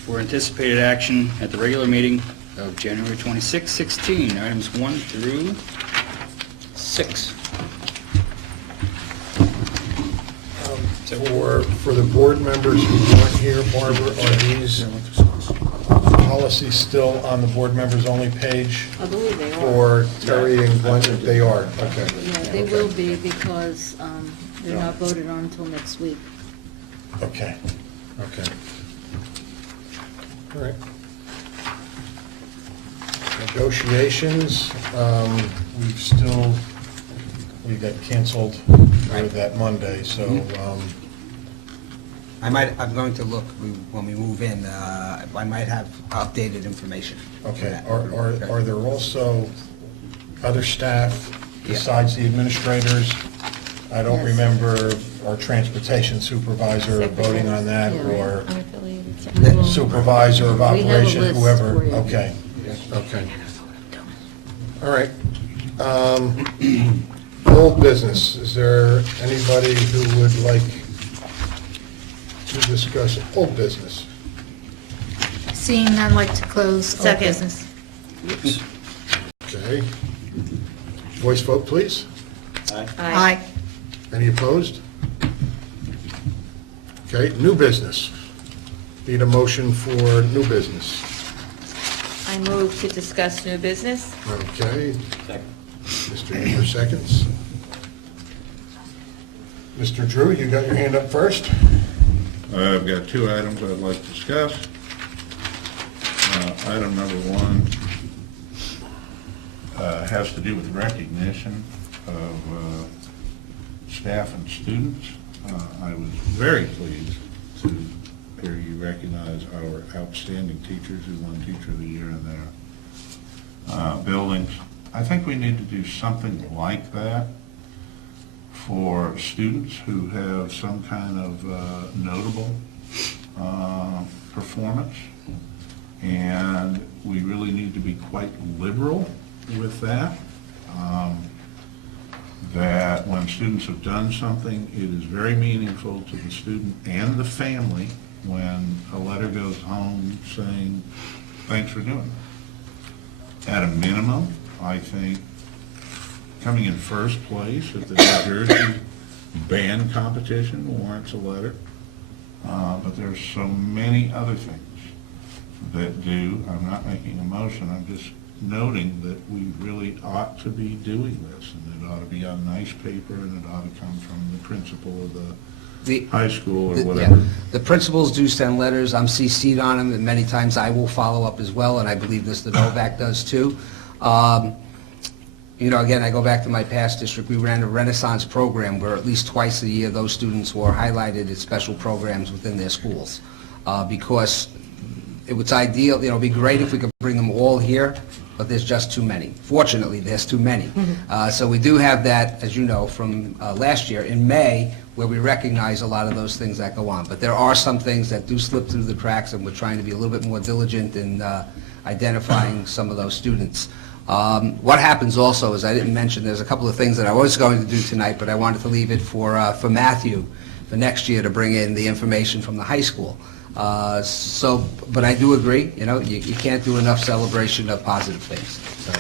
for anticipated action at the regular meeting of January 26, 16, items 1 through 6. For the board members who weren't here, Barbara, are these policies still on the board members only page I believe they are. for Terry and Glenn? They are, okay. Yeah, they will be because they're not voted on until next week. Okay, okay. All right. Negotiations, we got canceled for that Monday, so, I'm going to look, when we move in, I might have updated information. for okay. that. Are there also other staff besides the administrators? I don't Yes. remember our transportation supervisor voting on that, or Unaffiliated. supervisor of We have a operation, list whoever. for you. Okay, okay. All right. Old business, is there anybody who would like to discuss old business? Seeing none, like to close old Second. business. Okay. Voice vote, please. Aye. Any opposed? Okay, new business. Need a motion for new business. I move to discuss new business. Okay. Mr. Drew, seconds. Mr. Drew, you got your hand up first? I've got two items I'd like to discuss. Item number one has to do with recognition of staff and students. I was very pleased to hear you recognize our outstanding teachers who won Teacher of the Year in their buildings. I think we need to do something like that for students who have some kind of notable performance. And we really need to be quite liberal with that. That when students have done something, it is very meaningful to the student and the family when a letter goes home saying, thanks for doing it. At a minimum, I think coming in first place at the New Jersey band competition warrants a letter. But there's so many other things that do. I'm not making a motion, I'm just noting that we really ought to be doing this, and it ought to be on nice paper, and it ought to come from the principal of the high school or whatever. Yeah. The principals do send letters, I'm CC'd on them, and many times I will follow up as well, and I believe Mr. Novak does too. You know, again, I go back to my past district, we ran a Renaissance program where at least twice a year, those students were highlighted as special programs within their schools. Because it was ideal, you know, it'd be great if we could bring them all here, but there's just too many. Fortunately, there's too many. So we do have that, as you know, from last year in May, where we recognize a lot of those things that go on. But there are some things that do slip through the cracks, and we're trying to be a little bit more diligent in identifying some of those students. What happens also is, I didn't mention, there's a couple of things that I was going to do tonight, but I wanted to leave it for Matthew for next year to bring in the information from the high school. So, but I do agree, you can't do enough celebration of positive things. So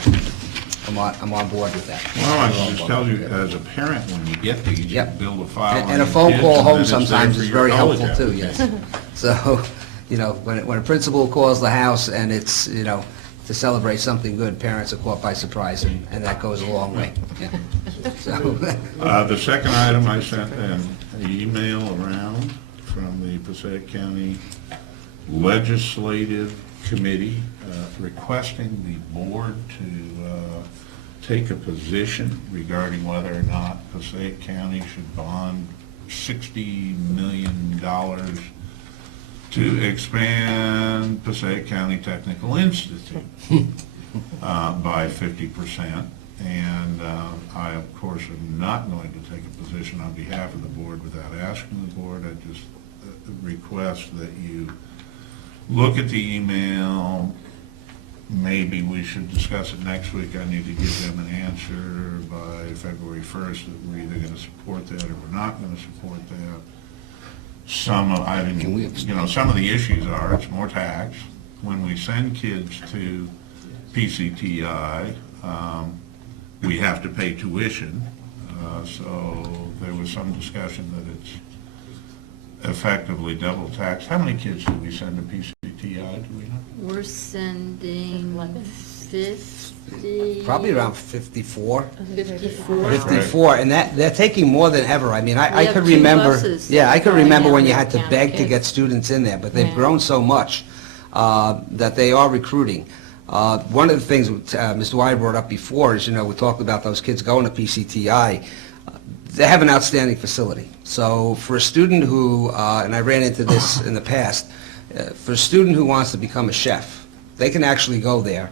I'm on board with that. Well, I can just tell you, as a parent, when you get these, you Yep. build a file on And a your phone kids, call and then home it's there sometimes for is your very college helpful too, yes. So, when a principal calls the house and it's, to celebrate something good, parents are caught by surprise, and that goes a long way. Yeah. So, The second item, I sent an email around from the Passaic County Legislative Committee requesting the board to take a position regarding whether or not Passaic County should bond $60 million to expand Passaic County Technical Institute by 50%. And I, of course, am not going to take a position on behalf of the board without asking the board. I just request that you look at the email. Maybe we should discuss it next week. I need to give them an answer by February 1st that we're either going to support that or we're not going to support that. Some of the issues are, it's more tax. When we send kids to PCTI, we have to pay tuition. So there was some discussion that it's effectively double taxed. How many kids do we send to PCTI, do we know? We're sending 50... probably around 54. 54. 54, and they're taking more than ever. I mean, I have could 2 remember, buses I could going remember down when you there had to counting beg to kids. get students in there, but they've Yeah. grown so much that they are recruiting. One of the things Mr. Wyatt brought up before is, we talked about those kids going to PCTI. They have an outstanding facility. So for a student who, and I ran into this in the past, for a student who wants to become a chef, they can actually go there.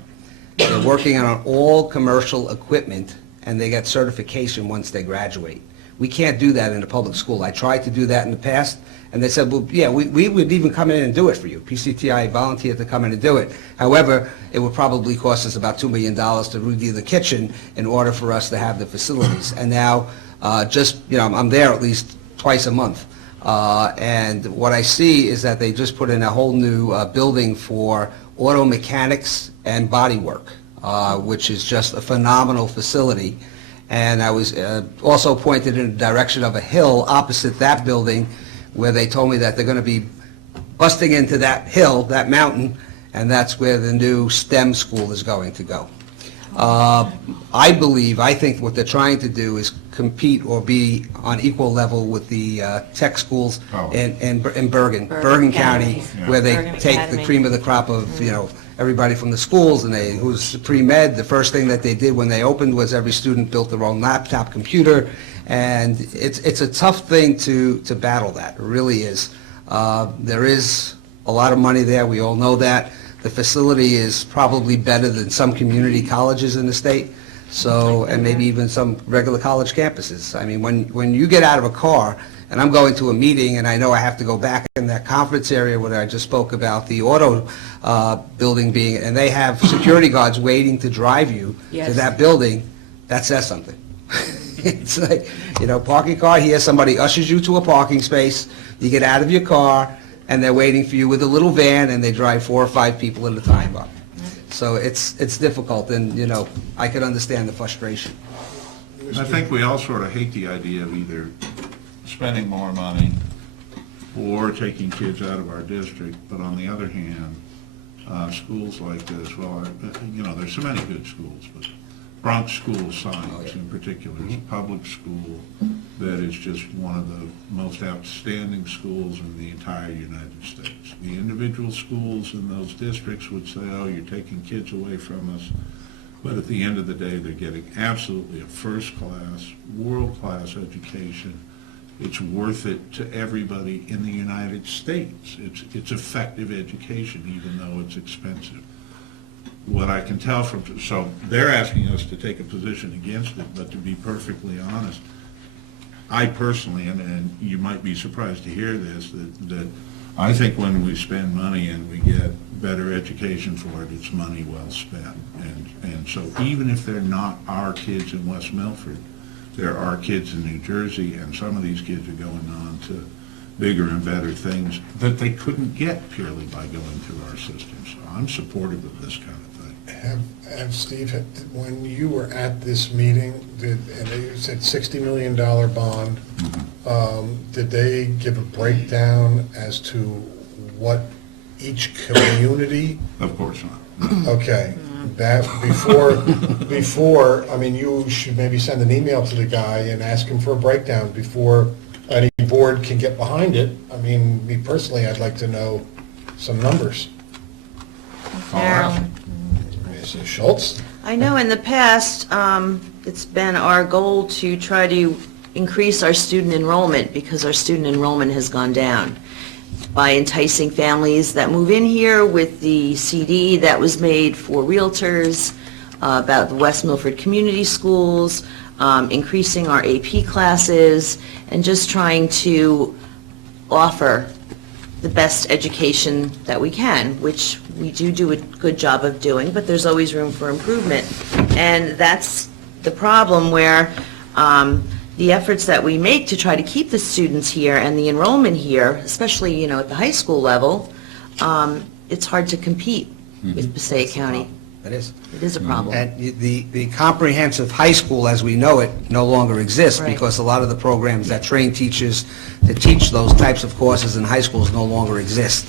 They're working on all commercial equipment, and they get certification once they graduate. We can't do that in a public school. I tried to do that in the past, and they said, well, yeah, we would even come in and do it for you. PCTI volunteered to come in and do it. However, it would probably cost us about $2 million to redo the kitchen in order for us to have the facilities. And now, I'm there at least twice a month. And what I see is that they just put in a whole new building for auto mechanics and body work, which is just a phenomenal facility. And I was also pointed in the direction of a hill opposite that building where they told me that they're going to be busting into that hill, that mountain, and that's where the new STEM school is going to go. I think what they're trying to do is compete or be on equal level with the tech schools in Bergen County, where they Bergen take Academy. the cream of the crop of, everybody from the schools, and who's pre-med. The first thing that they did when they opened was every student built their own laptop computer, and it's a tough thing to battle that. It really is. There is a lot of money there. We all know that. The facility is probably better than some community colleges in the state, so, and maybe even some regular college campuses. I mean, when you get out of a car, and I'm going to a meeting, and I know I have to go back in that conference area where I just spoke about the auto building being, and they have security guards waiting to drive you to Yes. that building, that says something. It's like, parking car here, somebody ushers you to a parking space, you get out of your car, and they're waiting for you with a little van, and they drive 4 or 5 people at a time up. So it's difficult, and, I could understand the frustration. I think we all sort of hate the idea of either spending more money or taking kids out of our district, but on the other hand, schools like this, well, there's so many good schools, but Bronx School of Science in particular is a public school that is just one of the most outstanding schools in the entire United States. The individual schools in those districts would say, oh, you're taking kids away from us, but at the end of the day, they're getting absolutely a first-class, world-class education. It's worth it to everybody in the United States. It's effective education, even though it's expensive. What I can tell from, so they're asking us to take a position against it, but to be perfectly honest, I personally, and you might be surprised to hear this, that I think when we spend money and we get better education for it, it's money well spent. And so even if they're not our kids in West Milford, there are kids in New Jersey, and some of these kids are going on to bigger and better things that they couldn't get purely by going through our system. So I'm supportive of this kind of thing. Steve, when you were at this meeting, and you said $60 million bond, did they give a breakdown as to what each community? Of course not. Okay, that, before, I mean, you should maybe send an email to the guy and ask him for a breakdown before any board can get behind it. I mean, me personally, I'd like to know some numbers. Marilyn. Mr. Schultz? I know in the past, it's been our goal to try to increase our student enrollment because our student enrollment has gone down by enticing families that move in here with the CD that was made for realtors about the West Milford Community Schools, increasing our AP classes, and just trying to offer the best education that we can, which we do a good job of doing, but there's always room for improvement. And that's the problem where the efforts that we make to try to keep the students here and the enrollment here, especially, you know, at the high school level, it's hard to compete with Passaic County. It is. It is a problem. And the comprehensive high school as we know it no longer exists Right. because a lot of the programs that train teachers to teach those types of courses in high schools no longer exist.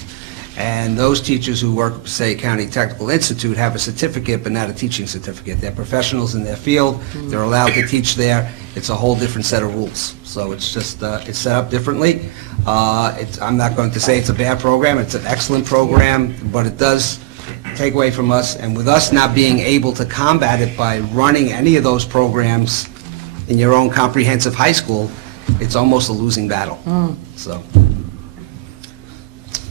And those teachers who work at Passaic County Technical Institute have a certificate, but not a teaching certificate. They're professionals in their field. They're allowed to teach there. It's a whole different set of rules. So it's just, it's set up differently. I'm not going to say it's a bad program. It's an excellent program, but it does take away from us. And with us not being able to combat it by running any of those programs in your own comprehensive high school, it's almost a losing battle. So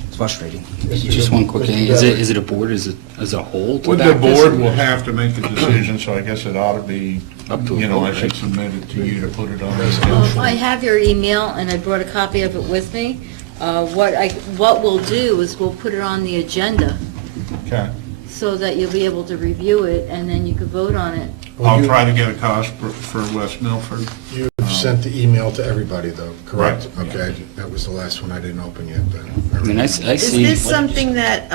it's frustrating. Just one quick thing, is it a board, is it as a whole? to Well, the back this? board will have to make a decision, so I guess it ought to be, Up to a you know, I vote, should right? submit it to you to put it on the I agenda. have your email, and I brought a copy of it with me. What we'll do is we'll put it on the agenda Okay. so that you'll be able to review it, and then you can vote on it. I'll try to get a cost for West Milford. You've sent the email to everybody, though, correct? Right. Okay, that was the last one I didn't open yet, but. I mean, I Is see. this something that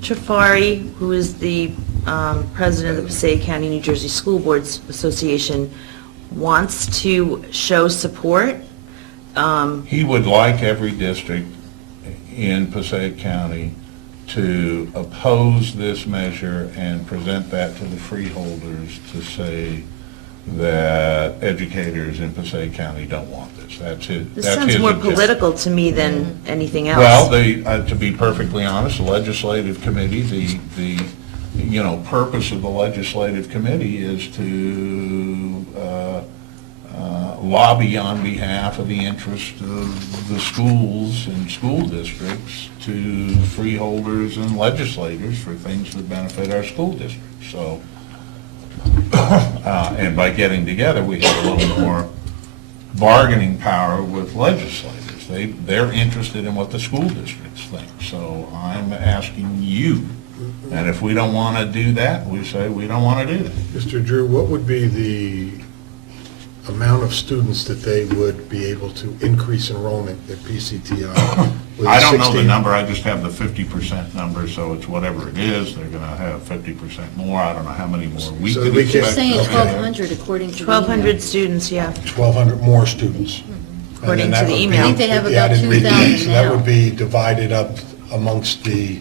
Trifari, who is the president of the Passaic County, New Jersey School Boards Association, wants to show support? He would like every district in Passaic County to oppose this measure and present that to the freeholders to say that educators in Passaic County don't want this. That's his. This that's sounds his more agenda. political to me than anything else. Well, to be perfectly honest, the legislative committee, the purpose of the legislative committee is to lobby on behalf of the interest of the schools and school districts to freeholders and legislators for things that benefit our school districts. So, and by getting together, we have a little more bargaining power with legislators. They're interested in what the school districts think. So I'm asking you, and if we don't want to do that, we say we don't want to do that. Mr. Drew, what would be the amount of students that they would be able to increase enrollment at PCTI? with I don't know the 16 number, I just have the 50% number, so it's whatever it is, they're going to have 50% more. I don't know how many more we So could we can- They're expect. saying Okay. 1,200 according to the email. 1,200 students, yeah. 1,200 more students. According And then to that the would be- email. I think they have yeah, I about didn't read that. 2,000 So that now. would be divided up amongst the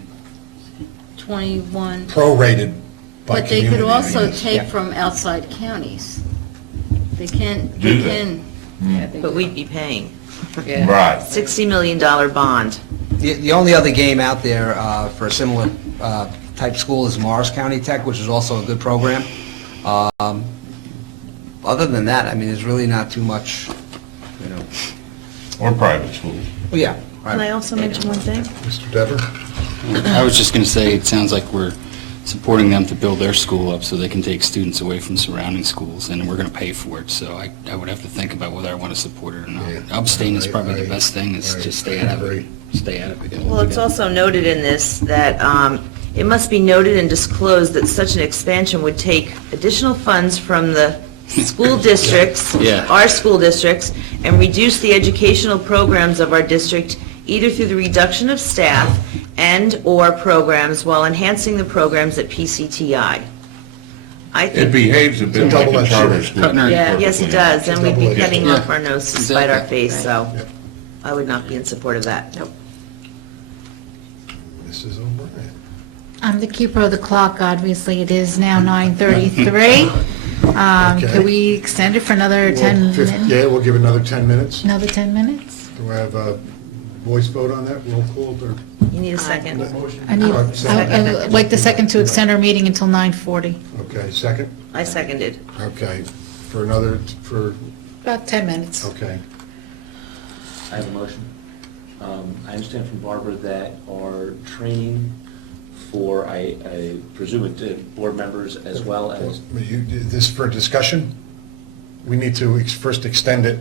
21. prorated by But they community. could I also guess. take from outside counties. They can, Do they they? can. But we'd be paying. Right. $60 million bond. The only other game out there for a similar type school is Morris County Tech, which is also a good program. Other than that, I mean, there's really not too much, you know. Or private schools. Well, yeah. Can I also mention one thing? Mr. Dever? I was just going to say, it sounds like we're supporting them to build their school up so they can take students away from surrounding schools, and we're going to pay for it. So I would have to think about whether I want to support it or not. Yeah. Abstain is I- probably I- the best thing, is I- just stay I out of agree. it. Stay out of it. Well, it's also noted in this that it must be noted and disclosed that such an expansion would take additional funds from the school districts, Yeah. our school districts, and reduce the educational programs of our district either through the reduction of staff and/or programs while enhancing the programs at PCTI. I It think, behaves a bit like a Double-edged charter sword. school. Cutting our- yeah, yes, it does, and we'd be Double-edged cutting sword. off our nose to spite our face, so I would not be in support of that. Mrs. O'Brien. I'm the keeper of the clock, obviously. It is now 9:33. Okay. Could we extend it for another 10 Well, minutes? Yeah, we'll give it another 10 minutes. Another 10 minutes? Do I have a voice vote on that? Roll call or? You need a second. I need, Second. I'd like the second to extend our meeting until 9:40. Okay, second? I seconded. Okay, for another, for, About 10 minutes. okay. I have a motion. I understand from Barbara that our training for, I presume it board members as well as, This for discussion? We need to first extend it,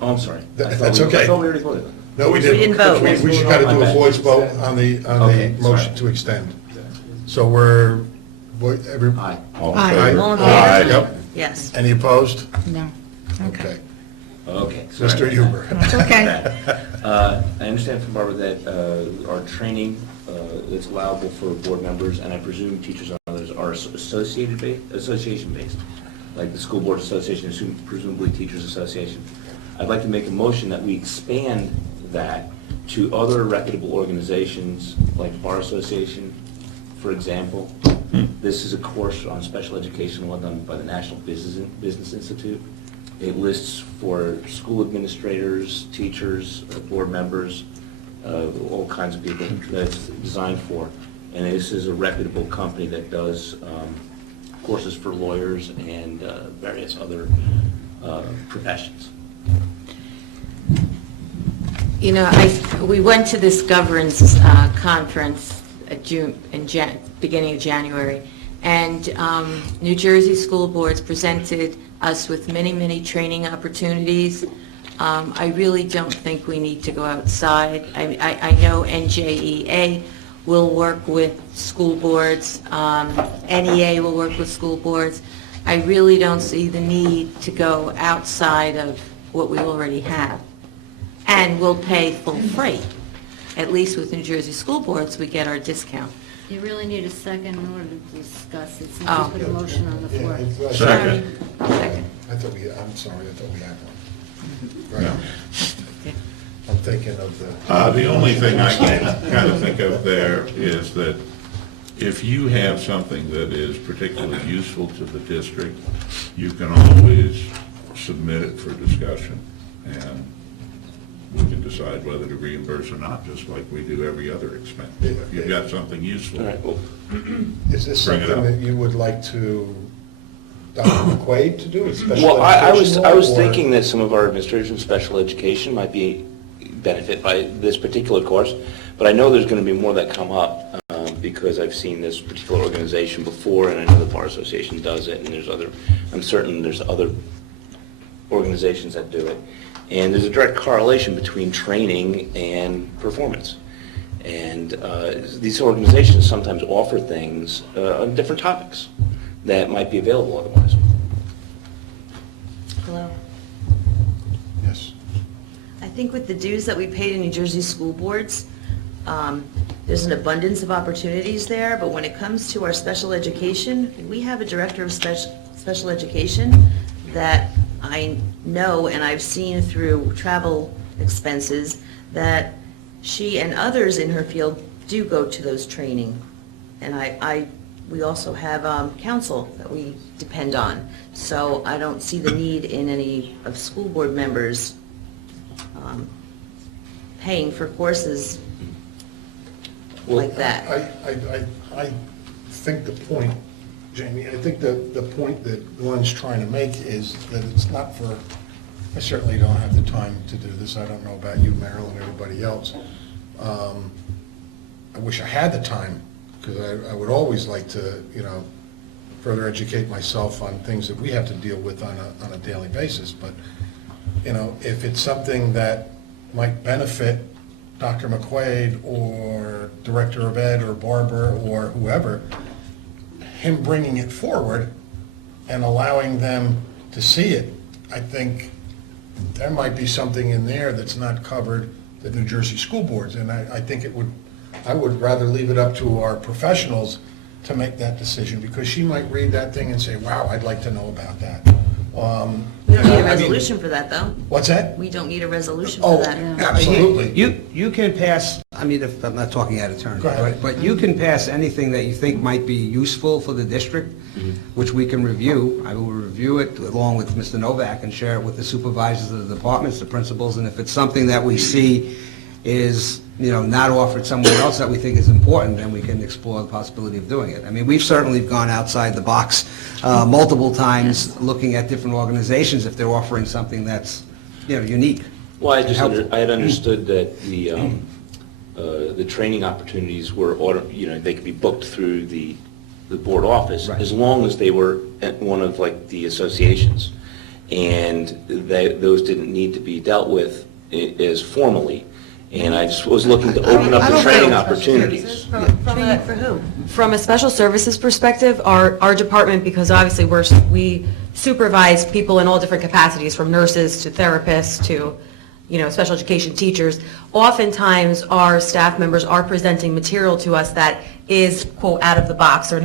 oh, I'm sorry. That's okay. I thought we already voted. no, we We didn't. didn't vote. We just got to do a voice vote on the Okay, motion sorry. to extend. So we're, every, Aye. All in Aye. favor? All in Aye, favor? yep. Yes. Any opposed? No. Okay. Okay. sorry Mr. about Huber. It's okay. that. I understand from Barbara that our training that's allowable for board members, and I presume teachers and others, are association-based, like the School Board Association, presumably Teachers Association. I'd like to make a motion that we expand that to other reputable organizations, like Bar Association, for example. This is a course on special education, one done by the National Business Institute. It lists for school administrators, teachers, board members, all kinds of people that it's designed for. And this is a reputable company that does courses for lawyers and various other professions. You know, we went to this governance conference at beginning of January, and New Jersey school boards presented us with many, many training opportunities. I really don't think we need to go outside. I know NJEA will work with school boards, NEA will work with school boards. I really don't see the need to go outside of what we already have. And we'll pay full freight. At least with New Jersey school boards, we get our discount. You really need a second in order to discuss it, since Oh. you put a motion on the floor. Second. Second. I'm sorry, I thought we had one. Right. I'm thinking of the. The only thing I can kind of think of there is that if you have something that is particularly useful to the district, you can always submit it for discussion, and we can decide whether to reimburse or not, just like we do every other expense. If you've got something useful. All right, well, Is this Bring it something up. that you would like to, Dr. McQuaid to do, a special well, I education was law, or- thinking that some of our administrators in special education might benefit by this particular course, but I know there's going to be more that come up because I've seen this particular organization before, and I know the Bar Association does it, and I'm certain there's other organizations that do it. And there's a direct correlation between training and performance. And these organizations sometimes offer things on different topics that might be available otherwise. Hello? Yes. I think with the dues that we paid in New Jersey school boards, there's an abundance of opportunities there, but when it comes to our special education, we have a director of special education that I know and I've seen through travel expenses that she and others in her field do go to those training. And we also have counsel that we depend on. So I don't see the need in any of school board members paying for courses like that. I think the point, Jamie, I think the point that Glenn's trying to make is that it's not for, I certainly don't have the time to do this. I don't know about you, Meryl, and everybody else. I wish I had the time, because I would always like to, further educate myself on things that we have to deal with on a daily basis. But, if it's something that might benefit Dr. McQuaid or Director of Ed or Barbara or whoever, him bringing it forward and allowing them to see it, I think there might be something in there that's not covered, the New Jersey school boards, and I think I would rather leave it up to our professionals to make that decision, because she might read that thing and say, wow, I'd like to know about that. We don't need a resolution for that, though. What's that? We don't need a resolution Oh, for that. absolutely. You can pass, I mean, if, I'm not talking out of turn, Go ahead. but you can pass anything that you think might be useful for the district, which we can review. I will review it along with Mr. Novak and share it with the supervisors of the departments, the principals, and if it's something that we see is, not offered somewhere else that we think is important, then we can explore the possibility of doing it. I mean, we've certainly gone outside the box multiple times, looking at different organizations if they're offering something that's, unique. Well, I Helpful. had understood that the training opportunities were, they could be booked through the board office, Right. as long as they were at one of like the associations. And those didn't need to be dealt with as formally. And I just was looking to open up the training opportunities. Training for who? From a special services perspective, our department, because obviously we supervise people in all different capacities, from nurses to therapists to, special education teachers, oftentimes our staff members are presenting material to us that is, quote, out of the box, or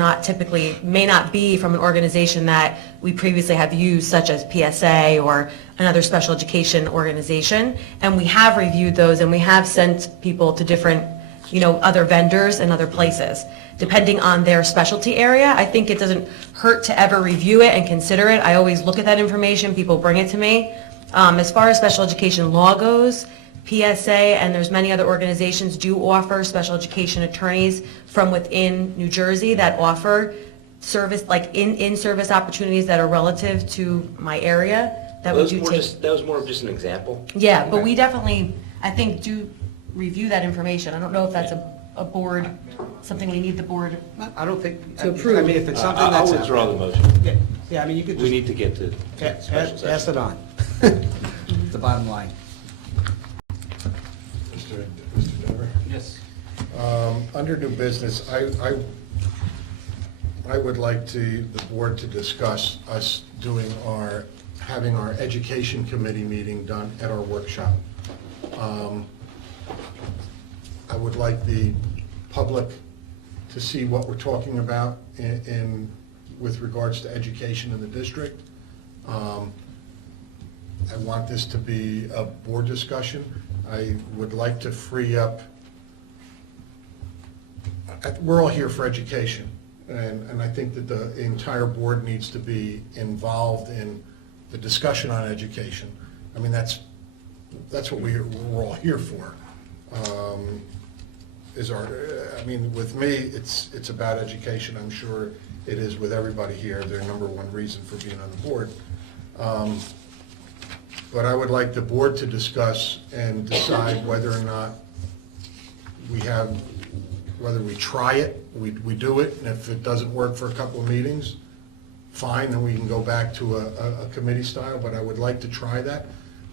may not be from an organization that we previously have used, such as PSA or another special education organization. And we have reviewed those, and we have sent people to different, other vendors and other places. Depending on their specialty area, I think it doesn't hurt to ever review it and consider it. I always look at that information, people bring it to me. As far as special education law goes, PSA and there's many other organizations do offer special education attorneys from within New Jersey that offer service, like in-service opportunities that are relative to my area that we do take. That was more of just an example. Yeah, but we definitely, I think, do review that information. I don't know if that's a board, something we need the board. I don't think, To approve. I mean, if it's something I'll that's... withdraw the motion. Yeah, I mean, you could We just need to get to special pass session. it on. The bottom line. Mr. Dever? Yes. Under new business, I would like the board to discuss us having our education committee meeting done at our workshop. I would like the public to see what we're talking about with regards to education in the district. I want this to be a board discussion. I would like to free up, we're all here for education, and I think that the entire board needs to be involved in the discussion on education. I mean, that's what we're all here for. With me, it's about education. I'm sure it is with everybody here, their number one reason for being on the board. But I would like the board to discuss and decide whether or not whether we try it, we do it, and if it doesn't work for a couple of meetings, fine, then we can go back to a committee style, but I would like to try that.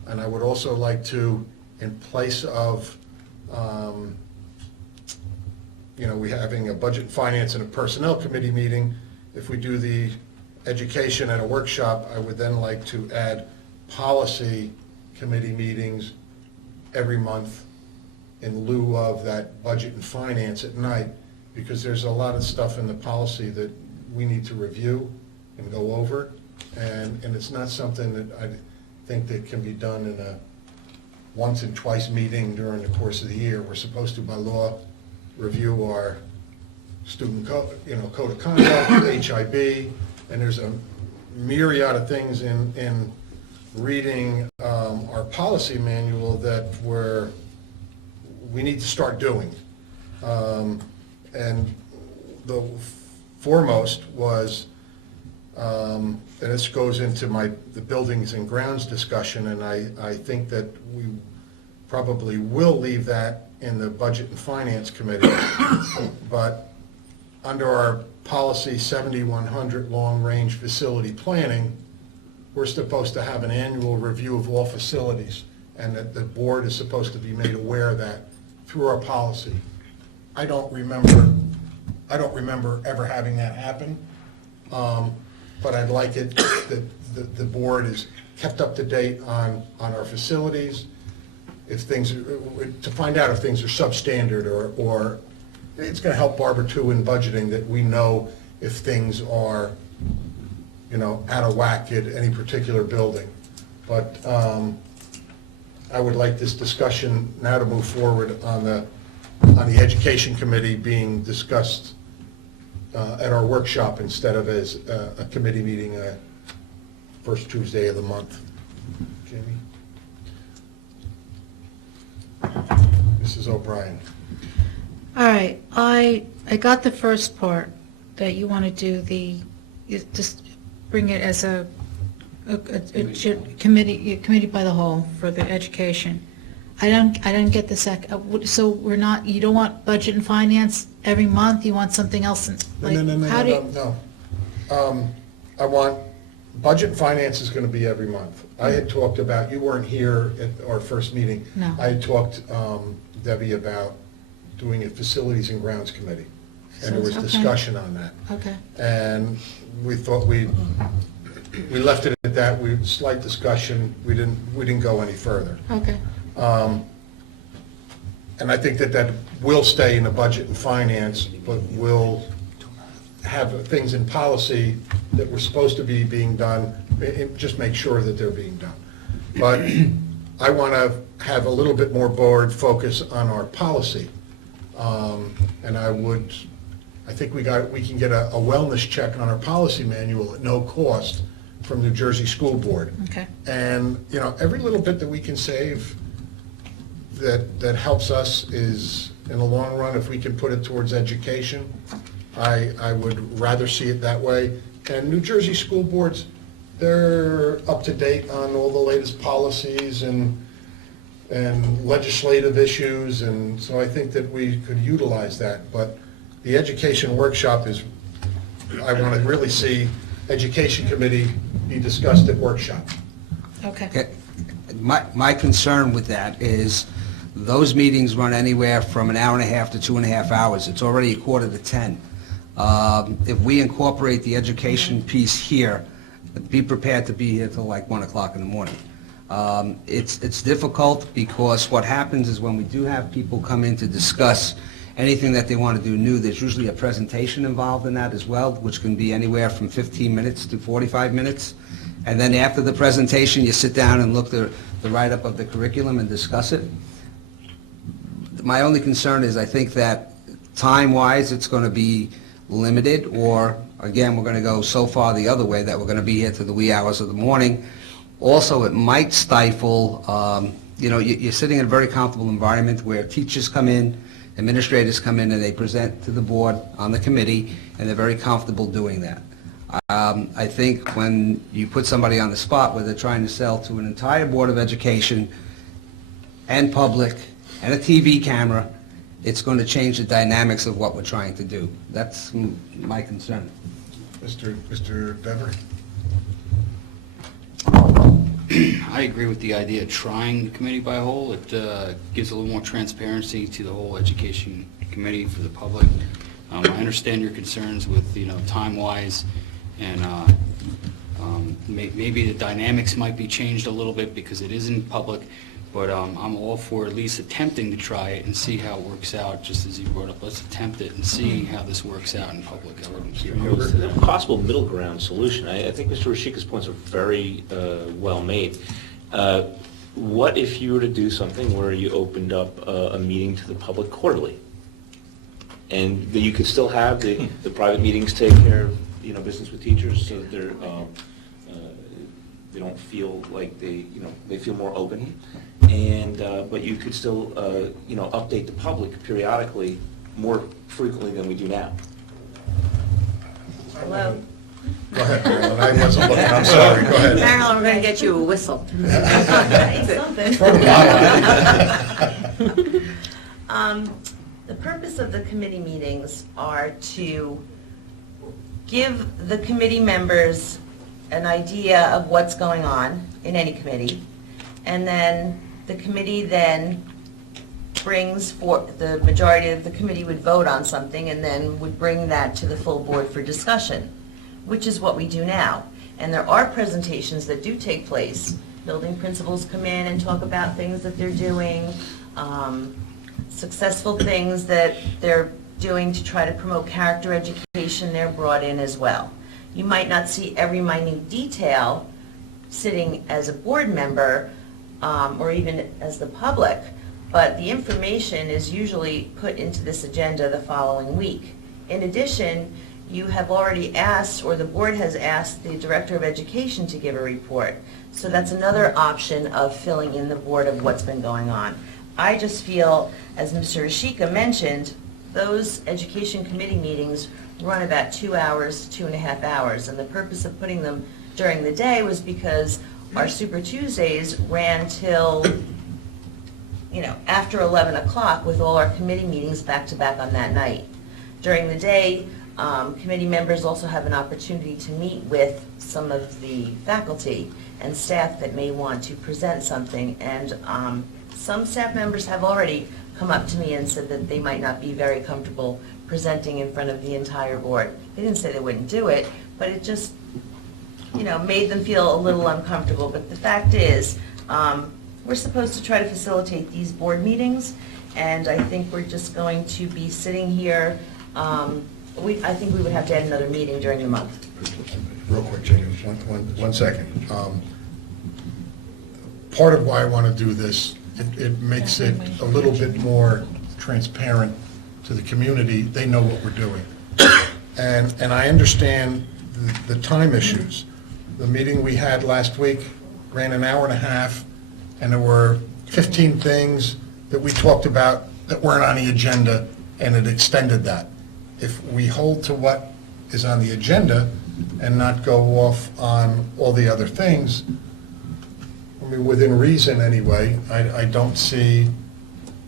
And I would also like to, in place of, we having a budget and finance and a personnel committee meeting, if we do the education at a workshop, I would then like to add policy committee meetings every month in lieu of that budget and finance at night, because there's a lot of stuff in the policy that we need to review and go over, and it's not something that I think that can be done in a once and twice meeting during the course of the year. We're supposed to, by law, review our student code of conduct, HIB, and there's a myriad of things in reading our policy manual that we need to start doing. And the foremost was, and this goes into the buildings and grounds discussion, and I think that we probably will leave that in the Budget and Finance Committee, but under our policy 7100 long-range facility planning, we're supposed to have an annual review of all facilities, and that the board is supposed to be made aware of that through our policy. I don't remember ever having that happen. but I'd like it that the board is kept up to date on our facilities, if things, to find out if things are substandard, or it's going to help Barbara too in budgeting, that we know if things are, out of whack at any particular building. But I would like this discussion now to move forward on the Education Committee being discussed at our workshop instead of as a committee meeting first Tuesday of the month. Jamie? Mrs. O'Brien? All right, I got the first part, that you want to do just bring it as a committee by the whole for the education. I don't get the so you don't want budget and finance every month, you want something else? No. I want, budget and finance is going to be every month. I had talked about, you weren't here at our first meeting. No. I had talked, Debbie, about doing a facilities and grounds committee, and there was Okay. discussion on that. Okay, And we thought we left it at that, slight discussion, we didn't go any further. okay, And I think that will stay in the budget and finance, but we'll have things in policy that were supposed to be being done, just make sure that they're being done. But I want to have a little bit more board focus on our policy. And I think we can get a wellness check on our policy manual at no cost from New Jersey School Board. okay. And, every little bit that we can save that helps us is, in the long run, if we can put it towards education, I would rather see it that way. And New Jersey school boards, they're up to date on all the latest policies and legislative issues, and so I think that we could utilize that. But the education workshop is, I want to really see Education Committee be discussed at workshop. Okay. Okay. My concern with that is those meetings run anywhere from an hour and a half to 2.5 hours. It's already 9:45. If we incorporate the education piece here, be prepared to be here till like 1 o'clock in the morning. It's difficult because what happens is when we do have people come in to discuss anything that they want to do new, there's usually a presentation involved in that as well, which can be anywhere from 15 minutes to 45 minutes. And then after the presentation, you sit down and look the write-up of the curriculum and discuss it. My only concern is I think that time-wise, it's going to be limited, or, again, we're going to go so far the other way that we're going to be here to the wee hours of the morning. Also, it might stifle, you're sitting in a very comfortable environment where teachers come in, administrators come in, and they present to the board on the committee, and they're very comfortable doing that. I think when you put somebody on the spot where they're trying to sell to an entire Board of Education and public and a TV camera, it's going to change the dynamics of what we're trying to do. That's my concern. Mr. Dever? I agree with the idea of trying the committee by whole. It gives a little more transparency to the whole education committee for the public. I understand your concerns with, time-wise, and maybe the dynamics might be changed a little bit because it isn't public, but I'm all for at least attempting to try it and see how it works out, just as you brought up. Let's attempt it and see how this works out in public. I wouldn't be opposed to that. Possible middle ground solution. I think Mr. Rashika's points are very well made. What if you were to do something where you opened up a meeting to the public quarterly? And that you could still have the private meetings take care of, business with teachers, so that they don't feel like they feel more open. And, but you could still, update the public periodically more frequently than we do now. Hello? Go ahead, Marilyn, I wasn't looking, I'm sorry, go ahead. Marilyn, we're going to get you a whistle. The purpose of the committee meetings are to give the committee members an idea of what's going on in any committee, and then the committee then brings forth, the majority of the committee would vote on something and then would bring that to the full board for discussion. which is what we do now. And there are presentations that do take place. Building principals come in and talk about things that they're doing, successful things that they're doing to try to promote character education, they're brought in as well. You might not see every minute detail sitting as a board member or even as the public, but the information is usually put into this agenda the following week. In addition, you have already asked, or the board has asked, the Director of Education to give a report. So that's another option of filling in the board of what's been going on. I just feel, as Mr. Ashika mentioned, those education committee meetings run about 2 hours, 2.5 hours, and the purpose of putting them during the day was because our Super Tuesdays ran till, after 11 o'clock with all our committee meetings back to back on that night. During the day, committee members also have an opportunity to meet with some of the faculty and staff that may want to present something, and some staff members have already come up to me and said that they might not be very comfortable presenting in front of the entire board. They didn't say they wouldn't do it, but it just, made them feel a little uncomfortable. But the fact is, we're supposed to try to facilitate these board meetings, and I think we're just going to be sitting here. I think we would have to add another meeting during the month. Real quick, James, one second. Part of why I want to do this, it makes it a little bit more transparent to the community. They know what we're doing. And I understand the time issues. The meeting we had last week ran an hour and a half, and there were 15 things that we talked about that weren't on the agenda, and it extended that. If we hold to what is on the agenda and not go off on all the other things, I mean, within reason anyway, I don't see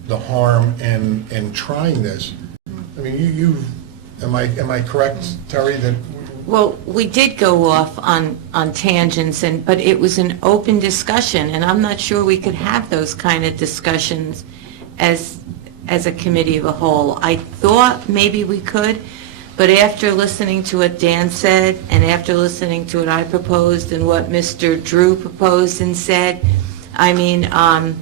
the harm in trying this. I mean, am I correct, Terry, that? Well, we did go off on tangents, but it was an open discussion, and I'm not sure we could have those kind of discussions as a committee of a whole. I thought maybe we could, but after listening to what Dan said, and after listening to what I proposed and what Mr. Drew proposed and said,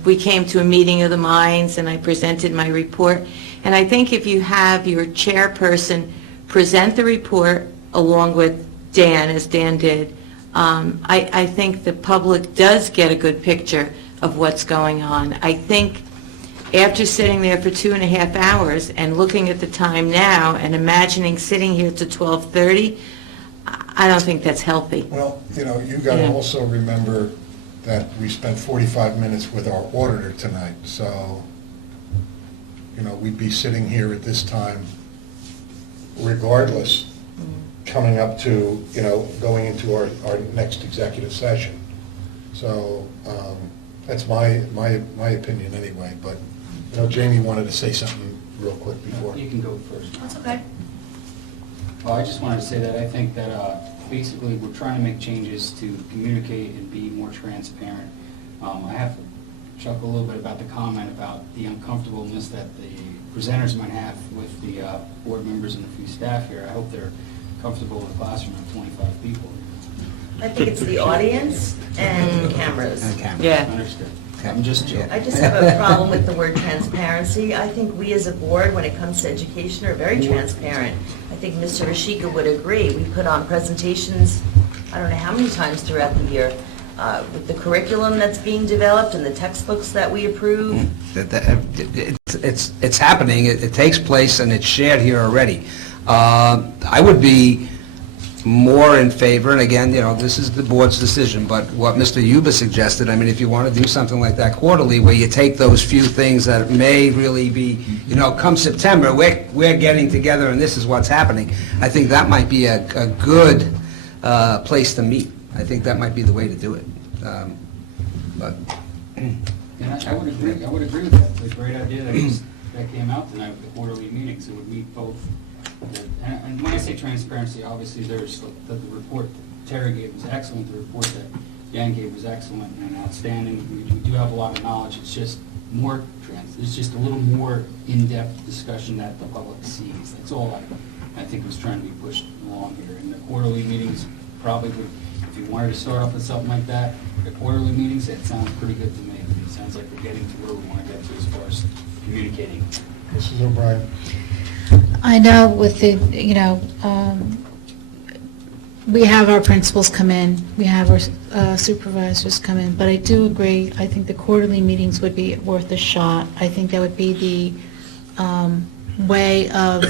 we came to a meeting of the minds, and I presented my report. And I think if you have your chairperson present the report along with Dan, as Dan did, I think the public does get a good picture of what's going on. I think after sitting there for 2.5 hours and looking at the time now and imagining sitting here to 12:30, I don't think that's healthy. Well, you got to also remember that we spent 45 minutes with our auditor tonight, so, we'd be sitting here at this time regardless, coming up to, going into our next executive session. So that's my opinion anyway, but, Jamie wanted to say something real quick before. You can go first. That's okay. Well, I just wanted to say that I think that basically we're trying to make changes to communicate and be more transparent. I have to chuckle a little bit about the comment about the uncomfortableness that the presenters might have with the board members and a few staff here. I hope they're comfortable with a classroom of 25 people. I think it's the audience and cameras. Yeah. Understood. I'm just joking. I just have a problem with the word transparency. I think we as a board, when it comes to education, are very transparent. I think Mr. Ashika would agree. We put on presentations, I don't know how many times throughout the year, with the curriculum that's being developed and the textbooks that we approve. It's happening, it takes place, and it's shared here already. I would be more in favor, and again, this is the board's decision, but what Mr. Yuba suggested, if you want to do something like that quarterly, where you take those few things that may really be, come September, we're getting together and this is what's happening, I think that might be a good place to meet. I think that might be the way to do it. But And I would agree with that. It's a great idea that came out tonight with the quarterly meetings. It would meet both. And when I say transparency, obviously there's the report Terry gave was excellent. The report that Dan gave was excellent and outstanding. We do have a lot of knowledge. It's just it's just a little more in-depth discussion that the public sees. That's all I think was trying to be pushed along here. And the quarterly meetings probably would, if you wanted to start off with something like that, the quarterly meetings, that sounds pretty good to me. It sounds like we're getting to where we want to get to as far as communicating. Mrs. O'Brien? I know with the, we have our principals come in, we have our supervisors come in, but I do agree, I think the quarterly meetings would be worth a shot. I think that would be the way of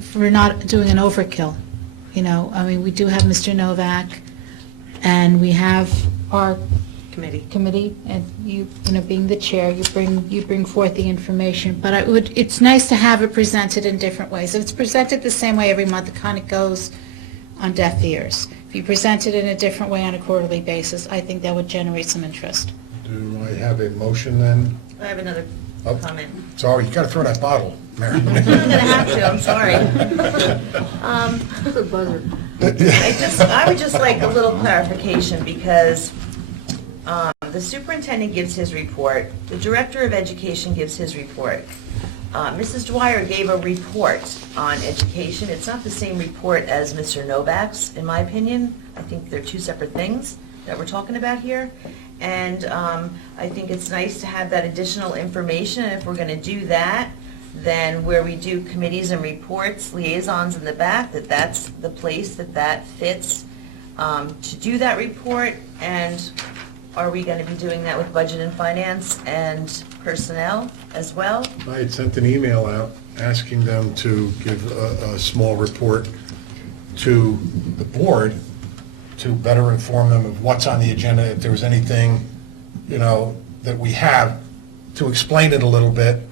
for not doing an overkill. We do have Mr. Novak, and we have our committee, and you being the chair, you bring forth the information, but it's nice to have it presented in different ways. If it's presented the same way every month, it kind of goes on deaf ears. If you present it in a different way on a quarterly basis, I think that would generate some interest. Do I have a motion then? I have another comment. Sorry, you got to throw that bottle, Mary. I'm going to have to, I'm sorry. I would just like a little clarification, because the superintendent gives his report, the director of education gives his report. Mrs. Dwyer gave a report on education. It's not the same report as Mr. Novak's, in my opinion. I think they're two separate things that we're talking about here. And I think it's nice to have that additional information. And if we're going to do that, then where we do committees and reports, liaisons in the back, that's the place that fits to do that report. And are we going to be doing that with budget and finance and personnel as well? I had sent an email out asking them to give a small report to the board to better inform them of what's on the agenda, if there was anything, that we have, to explain it a little bit.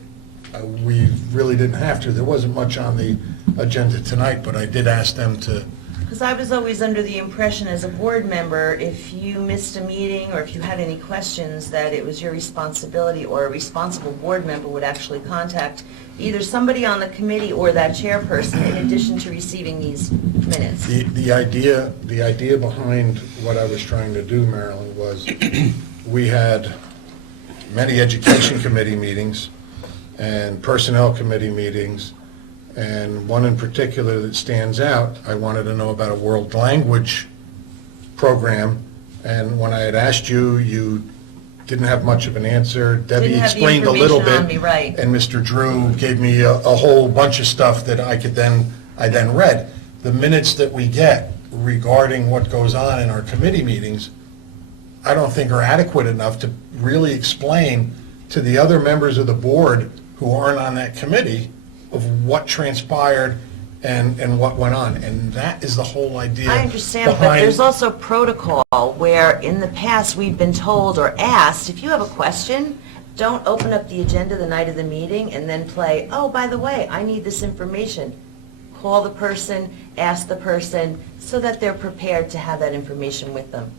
We really didn't have to. There wasn't much on the agenda tonight, but I did ask them to. Because I was always under the impression as a board member, if you missed a meeting or if you had any questions, that it was your responsibility, or a responsible board member would actually contact either somebody on the committee or that chairperson, in addition to receiving these minutes. The idea behind what I was trying to do, Marilyn, was we had many education committee meetings and personnel committee meetings, and one in particular that stands out, I wanted to know about a world language program, and when I had asked you, you didn't have much of an answer. Debbie explained a little bit. On me, right. And Mr. Drew gave me a whole bunch of stuff that I then read. The minutes that we get regarding what goes on in our committee meetings, I don't think are adequate enough to really explain to the other members of the board who aren't on that committee of what transpired and what went on. And that is the whole idea. I understand, but there's also protocol where in the past we've been told or asked, if you have a question, don't open up the agenda the night of the meeting and then play, oh, by the way, I need this information. Call the person, ask the person, so that they're prepared to have that information with them.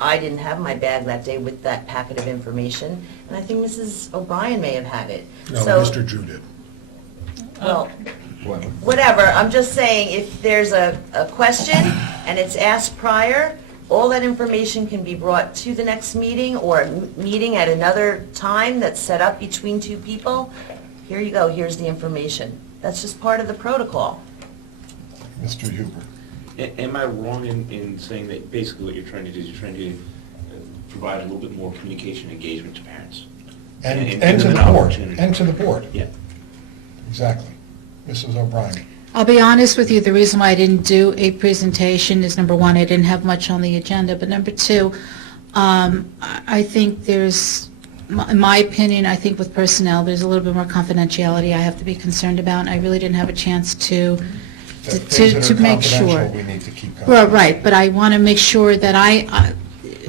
I didn't have my bag that day with that packet of information, and I think Mrs. O'Brien may have had it. No, So- Mr. Drew did. Well, whatever, I'm just saying, if there's a question and it's asked prior, all that information can be brought to the next meeting or a meeting at another time that's set up between two people. Here you go, here's the information. That's just part of the protocol. Mr. Huber. Am I wrong in saying that basically what you're trying to do is you're trying to provide a little bit more communication engagement to parents? And to the board. And to the board. Yeah. Exactly. Mrs. O'Brien. I'll be honest with you, the reason why I didn't do a presentation is, number one, I didn't have much on the agenda, but number two, I think there's, in my opinion, I think with personnel, there's a little bit more confidentiality I have to be concerned about, and I really didn't have a chance to make sure. We need to keep going. Well, right, but I want to make sure that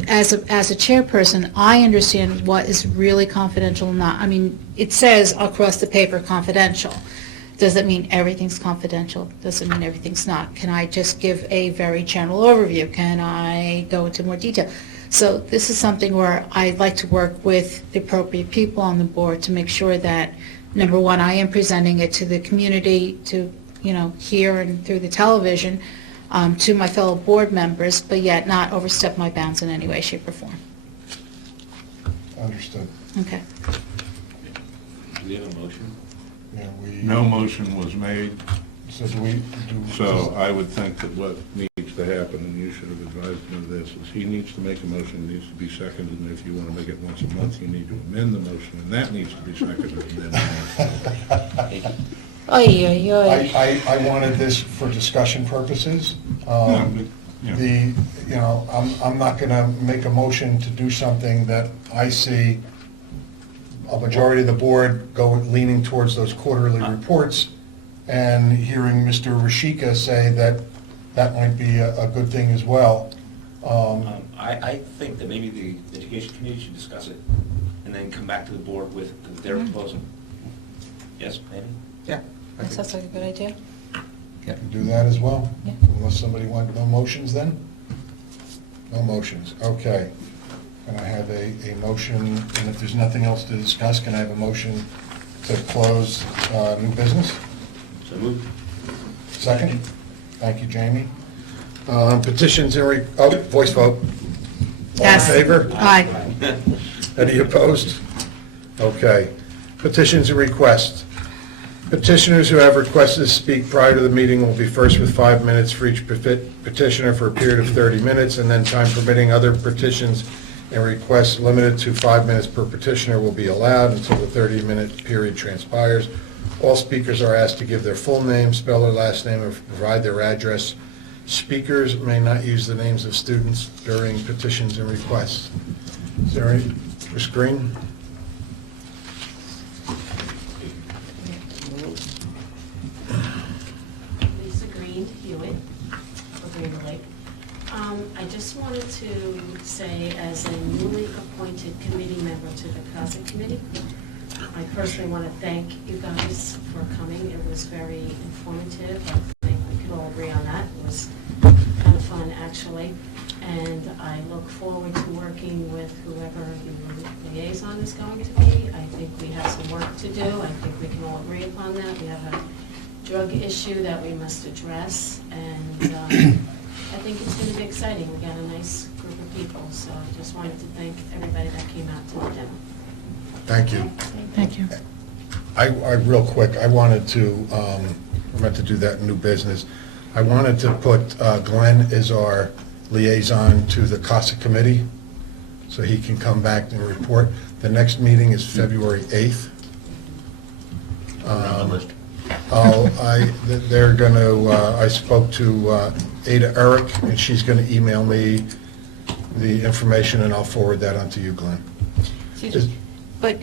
as a chairperson, I understand what is really confidential and not. I mean, it says across the paper confidential. Does it mean everything's confidential? Does it mean everything's not? Can I just give a very general overview? Can I go into more detail? So this is something where I'd like to work with the appropriate people on the board to make sure that, number one, I am presenting it to the community, to, hear and through the television, to my fellow board members, but yet not overstep my bounds in any way, shape, or form. Understood. Okay. Do we have a motion? you know, we... No motion was made, So do we... so I would think that what needs to happen, and you should have advised him of this, is he needs to make a motion, it needs to be seconded, and if you want to make it once a month, you need to amend the motion, and that needs to be seconded, and then... I wanted this for discussion purposes. I'm not going to make a motion to do something that I see a majority of the board leaning towards those quarterly reports, and hearing Mr. Rashika say that that might be a good thing as well. I think that maybe the education committee should discuss it and then come back to the board with their proposal. Yes, maybe? Yeah. That sounds like a good idea. Do that as well? Unless somebody wants, no motions then? No motions, okay. Can I have a motion, and if there's nothing else to discuss, can I have a motion to close new business? So moved. Second? Thank you, Jamie. Petitions and, voice vote. Yes. All in favor? Aye. Any opposed? Okay. Petitions and requests. Petitioners who have requested to speak prior to the meeting will be first with 5 minutes for each petitioner for a period of 30 minutes, and then time permitting, other petitions and requests limited to 5 minutes per petitioner will be allowed until the 30-minute period transpires. All speakers are asked to give their full name, spell their last name, and provide their address. Speakers may not use the names of students during petitions and requests. Is there any, Ms. Green? Lisa Green, Hewitt, of Green Lake. I just wanted to say, as a newly appointed committee member to the CASA committee, I personally want to thank you guys for coming. It was very informative. I think we can all agree on that. It was kind of fun, actually. And I look forward to working with whoever the liaison is going to be. I think we have some work to do. I think we can all agree upon that. We have a drug issue that we must address, and I think it's going to be exciting. We got a nice group of people, so I just wanted to thank everybody that came out to the demo. Thank you. Thank you. I real quick, I wanted to, I meant to do that in new business. I wanted to put Glenn as our liaison to the CASA committee, so he can come back and report. The next meeting is February 8th. They're going to, I spoke to Ada Eric, and she's going to email me the information, and I'll forward that on to you, Glenn. But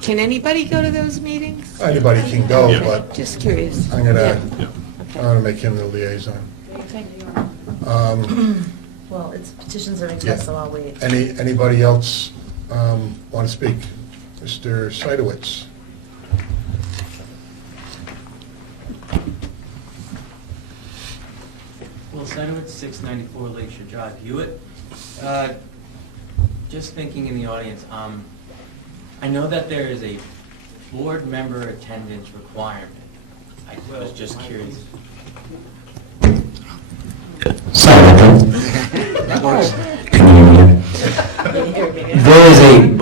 can anybody go to those meetings? Anybody can go, but Just curious. I'm going to make him the liaison. Well, it's petitions and requests, so I'll wait. Anybody else want to speak? Mr. Seidowitz? Well, Seidowitz, 694 Lakeshore Drive, Hewitt. Just thinking in the audience, I know that there is a board member attendance requirement. I was just curious. That works. There is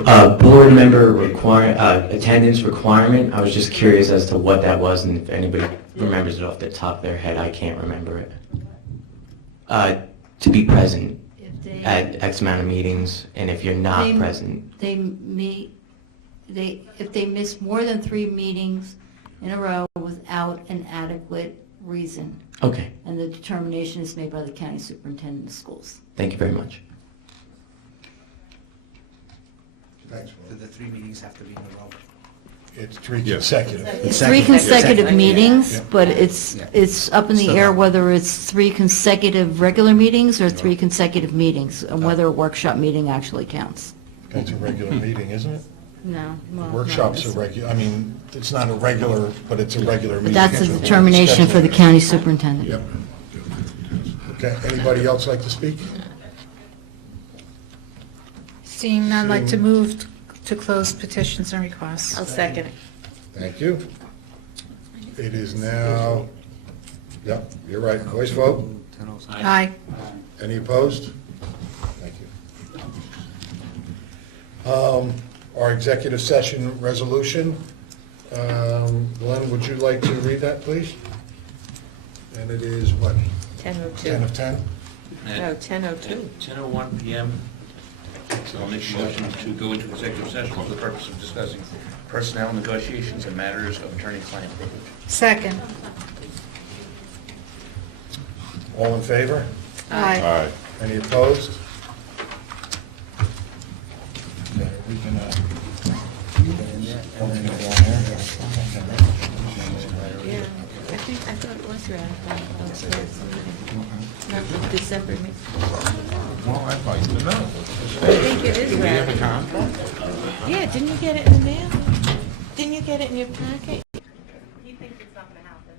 a board member attendance requirement. I was just curious as to what that was, and if anybody remembers it off the top of their head. I can't remember it. To be present at X amount of meetings, and if you're not present. If they miss more than 3 meetings in a row without an adequate reason. Okay. And the determination is made by the county superintendent of schools. Thank you very much. Thanks, Do the 3 meetings have to be in a row? It's 3 consecutive. It's 3 consecutive meetings, Yeah. but it's up in the air whether it's 3 consecutive regular meetings or 3 consecutive meetings, and whether a workshop meeting actually counts. That's a regular meeting, isn't it? No. well, Workshops no, are regular, I mean, it's not a regular, but it's a regular meeting. But that's a determination for the county superintendent. Yep. Okay, anybody else like to speak? Seeing none, like to move to close petitions and requests. I'll second it. Thank you. It is now, yep, you're right, voice vote. Aye. Any opposed? Thank you. Our executive session resolution, Glenn, would you like to read that, please? And it is what? 10:02. 10 of 10? No, 10:02. 10:01 PM. So I'll make a motion to go into executive session for the purpose of discussing personnel negotiations and matters of attorney-client privilege. Second. All in favor? Aye. Any opposed? Okay, we can, Yeah, I thought it was ratified upstairs. Not the December meeting. Well, I'd like to know. I think it is Do we have a ratified. contract? Yeah, didn't you get it in the mail? Didn't you get it in your packet? He thinks it's not going to happen.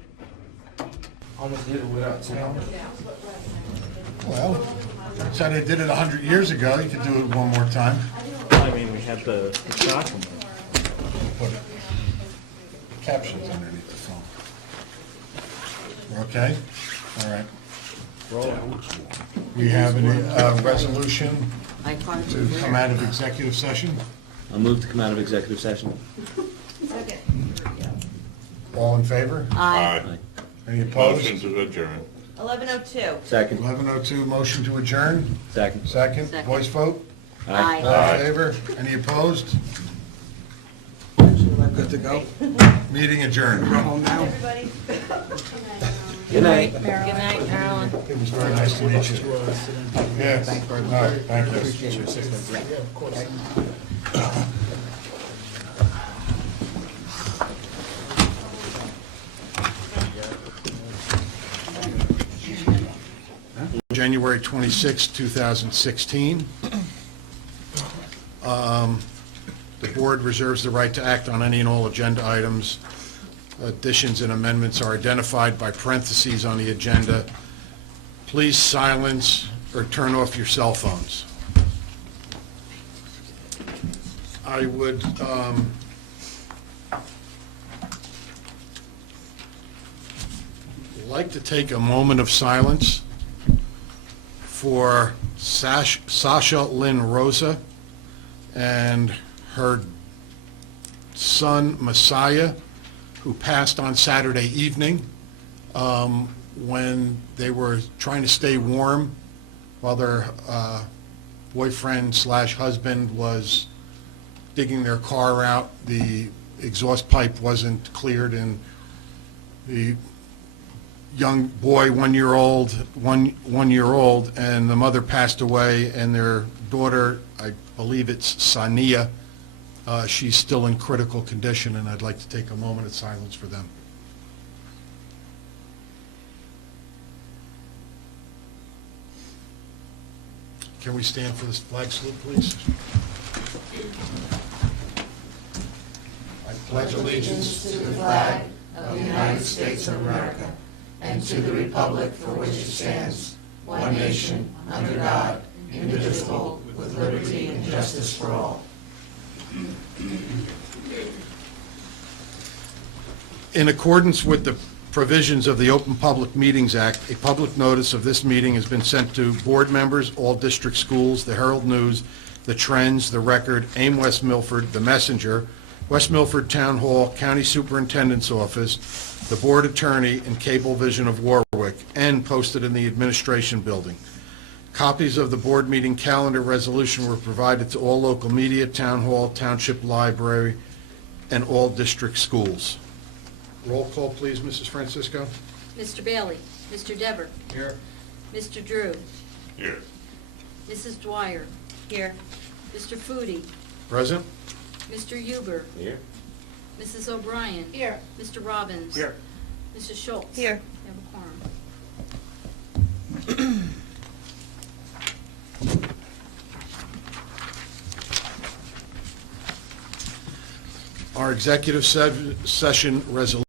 Almost did it without sound. well, so they did it 100 years ago, you could do it one more time. I mean, we had the document. Put captions underneath the phone. Okay? All right. We have a resolution to come out of executive session. I'll move to come out of executive session. All in favor? Aye. Any opposed? Motion to adjourn. 11:02. Second. 11:02, motion to adjourn. Second. Second, voice vote. Aye. All in favor? Any opposed? Good to go. Meeting adjourned. Everybody. Good night. Good night, Carolyn. It was very nice to meet you. Yes. All right, thank you. January 26, 2016. The board reserves the right to act on any and all agenda items. Additions and amendments are identified by parentheses on the agenda. Please silence or turn off your cell phones. I would like to take a moment of silence for Sasha Lynn Rosa and her son Messiah, who passed on Saturday evening when they were trying to stay warm while their boyfriend/husband was digging their car out. The exhaust pipe wasn't cleared, and the young boy, 1 year old, and the mother passed away, and their daughter, I believe it's Sania, she's still in critical condition, and I'd like to take a moment of silence for them. Can we stand for this flag salute, please? I pledge allegiance to the flag of the United States of America and to the republic for which it stands, one nation, under God, indivisible, with liberty and justice for all. In accordance with the provisions of the Open Public Meetings Act, a public notice of this meeting has been sent to board members, all district schools, the Herald News, the Trends, the Record, AIM West Milford, the Messenger, West Milford Town Hall, County Superintendent's Office, the Board Attorney, and Cablevision of Warwick, and posted in the Administration Building. Copies of the board meeting calendar resolution were provided to all local media, Town Hall, Township Library, and all district schools. Roll call, please, Mrs. Francisco. Mr. Bailey? Mr. Dever? Here. Mr. Drew? Here. Mrs. Dwyer? Here. Mr. Foodie? Present? Mr. Huber? Here. Mrs. O'Brien? Here. Mr. Robbins? Here. Mrs. Schultz? Here. We have a quorum. Our executive session resolution